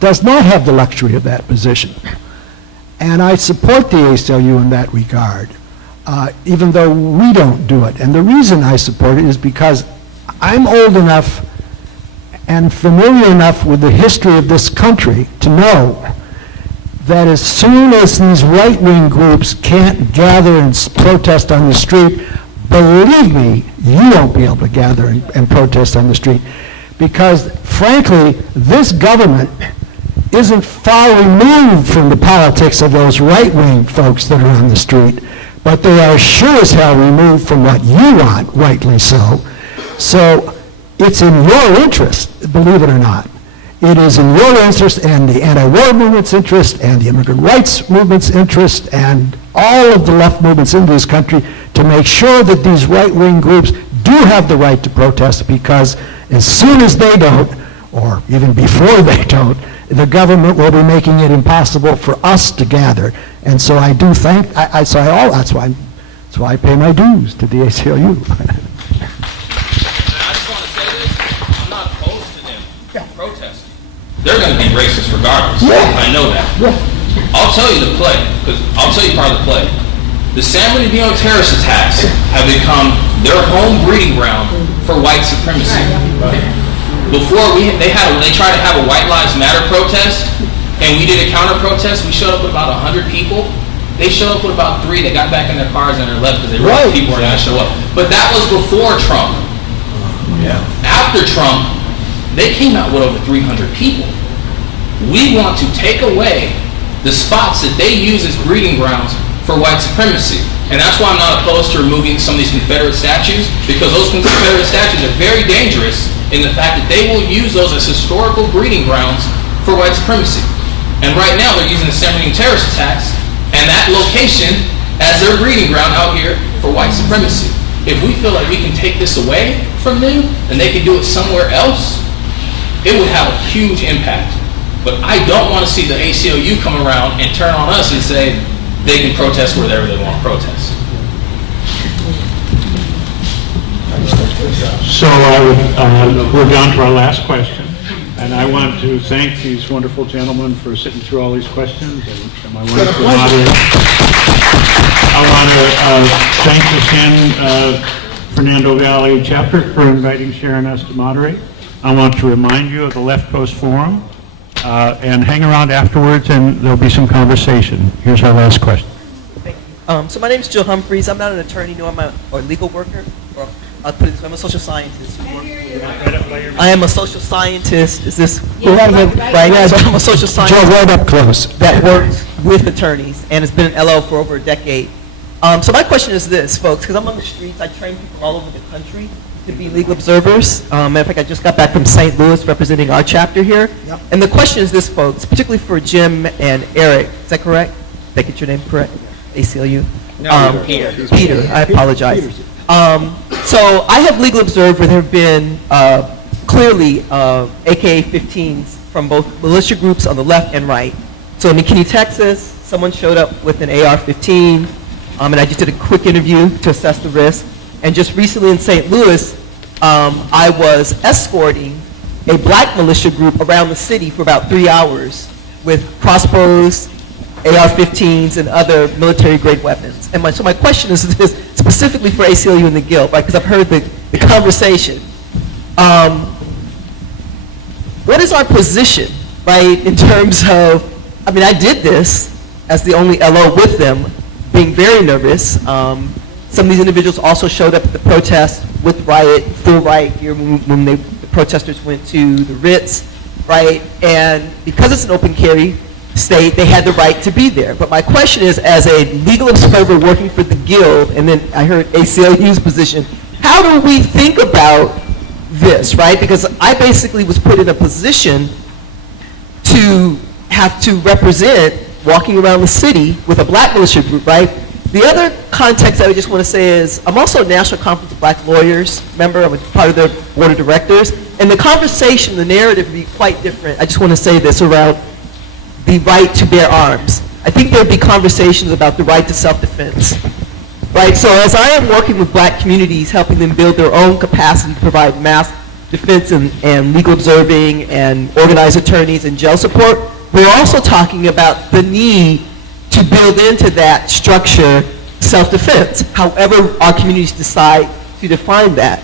does not have the luxury of that position. And I support the ACLU in that regard, even though we don't do it. And the reason I support it is because I'm old enough and familiar enough with the history of this country to know that as soon as these right-wing groups can't gather and protest on the street, believe me, you won't be able to gather and protest on the street. Because, frankly, this government isn't far removed from the politics of those right-wing folks that are on the street, but they are sure as hell removed from what you want, rightly so. So it's in your interest, believe it or not. It is in your interest and the anti-war movement's interest and the immigrant rights movement's interest and all of the left movements in this country to make sure that these right-wing groups do have the right to protest, because as soon as they don't, or even before they don't, the government will be making it impossible for us to gather. And so I do thank, that's why I pay my dues to the ACLU. Protesting. They're going to be racist regardless. Yeah. I know that. Yeah. I'll tell you the play, because I'll tell you part of the play. The San Bernardino terrorist attacks have become their home breeding ground for white supremacy. Right. Before they tried to have a White Lives Matter protest, and we did a counter protest. We showed up with about 100 people. They showed up with about 3. They got back in their cars and they left because they realized people were going to show up. But that was before Trump. Yeah. After Trump, they came out with over 300 people. We want to take away the spots that they use as breeding grounds for white supremacy. And that's why I'm not opposed to removing some of these Confederate statues, because those Confederate statues are very dangerous in the fact that they will use those as historical breeding grounds for white supremacy. And right now they're using the San Bernardino terrorist attacks and that location as their breeding ground out here for white supremacy. If we feel like we can take this away from them and they can do it somewhere else, it would have a huge impact. But I don't want to see the ACLU come around and turn on us and say they can protest wherever they want to protest. So we're down to our last question. And I want to thank these wonderful gentlemen for sitting through all these questions, and my wonderful moderator. I want to thank the San Fernando Valley chapter for inviting Sharon us to moderate. I want to remind you of the Left Coast Forum, and hang around afterwards and there'll be some conversation. Here's our last question. Thank you. So my name is Jill Humphreys. I'm not an attorney, no, I'm a legal worker. Or I'll put it this way, I'm a social scientist. I am a social scientist. Is this right? Yeah, so I'm a social scientist. Joe, right up close. That works with attorneys and has been an LO for over a decade. So my question is this, folks, because I'm on the streets, I train people all over the country to be legal observers. Matter of fact, I just got back from St. Louis representing our chapter here. Yep. And the question is this, folks, particularly for Jim and Eric. Is that correct? Did I get your name correct? ACLU? No, Peter. Peter, I apologize. So I have legal observed where there have been clearly AK-15s from both militia groups on the left and right. So in McKinney, Texas, someone showed up with an AR-15, and I just did a quick interview to assess the risk. And just recently in St. Louis, I was escorting a black militia group around the city for about 3 hours with crossbows, AR-15s, and other military-grade weapons. And so my question is this, specifically for ACLU and the Guild, right, because I've heard the conversation. What is our position, right, in terms of, I mean, I did this as the only LO with them, being very nervous. Some of these individuals also showed up at the protest with full riot gear when the protesters went to the Ritz, right? And because it's an open carry state, they had the right to be there. But my question is, as a legal observer working for the Guild, and then I heard ACLU's position, how do we think about this, right? Because I basically was put in a position to have to represent walking around the city with a black militia group, right? The other context I just want to say is I'm also a National Conference of Black Lawyers member. I'm a part of their board of directors. And the conversation, the narrative would be quite different. I just want to say this around the right to bear arms. I think there'd be conversations about the right to self-defense. Right, so as I am working with black communities, helping them build their own capacity to provide mass defense and legal observing and organized attorneys and jail support, we're also talking about the need to build into that structure self-defense, however our communities decide to define that.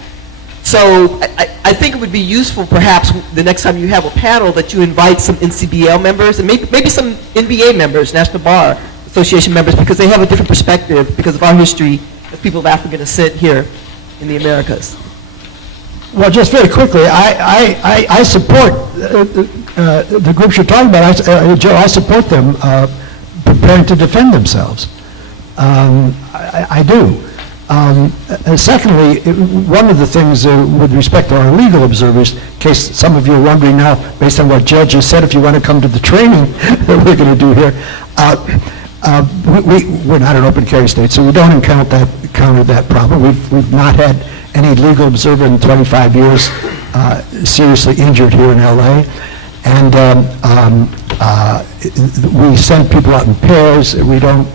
So I think it would be useful perhaps the next time you have a panel that you invite some NCBL members and maybe some NBA members, National Bar Association members, because they have a different perspective because of our history as people of African descent here in the Americas. Well, just very quickly, I support the groups you're talking about. Joe, I support them preparing to defend themselves. I do. Secondly, one of the things with respect to our legal observers, in case some of you are wondering now, based on what Judge has said, if you want to come to the training that we're going to do here, we're not an open carry state, so we don't encounter that problem. We've not had any legal observer in 25 years seriously injured here in LA. And we send people out in pairs. We don't,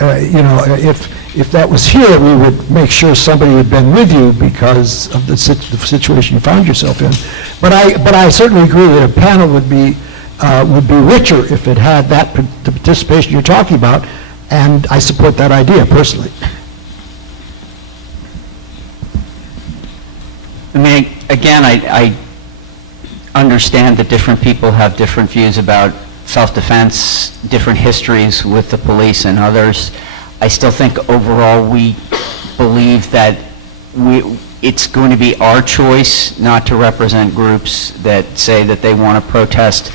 if that was here, we would make sure somebody had been with you because of the situation you found yourself in. But I certainly agree that a panel would be richer if it had the participation you're talking about, and I support that idea personally. I mean, again, I understand that different people have different views about self-defense, different histories with the police and others. I still think overall we believe that it's going to be our choice not to represent groups that say that they want to protest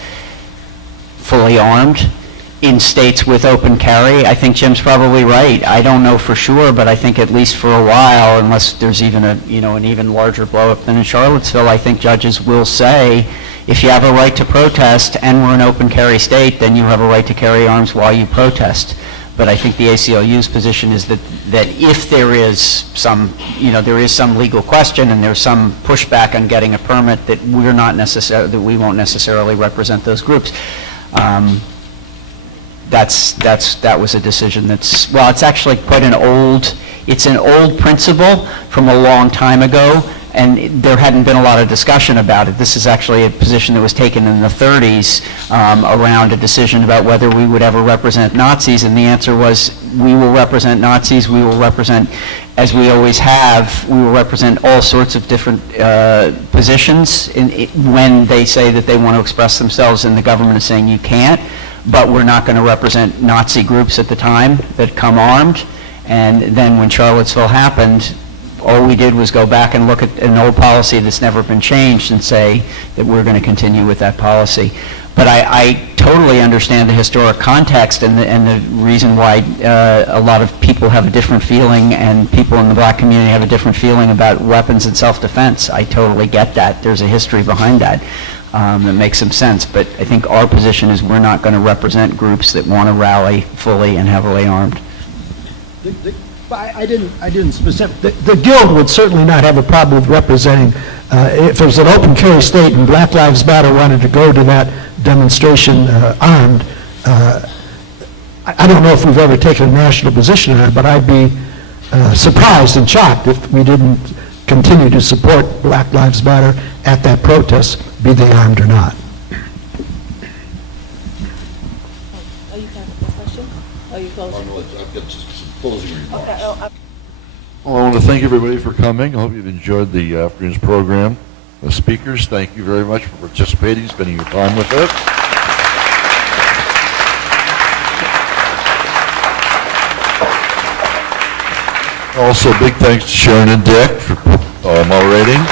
fully armed in states with open carry. I think Jim's probably right. I don't know for sure, but I think at least for a while, unless there's even an even larger blow up than in Charlottesville, I think judges will say, if you have a right to protest and we're an open carry state, then you have a right to carry arms while you protest. But I think the ACLU's position is that if there is some, there is some legal question and there's some pushback on getting a permit, that we won't necessarily represent those groups. That was a decision it's actually quite an old principle from a long time ago, and there hadn't been a lot of discussion about it. This is actually a position that was taken in the 30s around a decision about whether we would ever represent Nazis, and the answer was, we will represent Nazis, we will represent, as we always have, we will represent all sorts of different positions when they say that they want to express themselves and the government is saying you can't, but we're not going to represent Nazi groups at the time that come armed. And then when Charlottesville happened, all we did was go back and look at an old policy that's never been changed and say that we're going to continue with that policy. But I totally understand the historic context and the reason why a lot of people have a different feeling, and people in the black community have a different feeling about weapons and self-defense. I totally get that. There's a history behind that that makes some sense. But I think our position is we're not going to represent groups that want to rally fully and heavily armed. I didn't specifically. The Guild would certainly not have a problem with representing, if it was an open carry state and Black Lives Matter wanted to go to that demonstration armed. I don't know if we've ever taken a national position on it, but I'd be surprised and shocked if we didn't continue to support Black Lives Matter at that protest, be they armed or not. Are you done with the question? Are you closing? I've got some closing remarks. Okay. Well, I want to thank everybody for coming. I hope you've enjoyed the afternoon's program. The speakers, thank you very much for participating, spending your time with us. Also, big thanks to Sharon and Dick for moderating.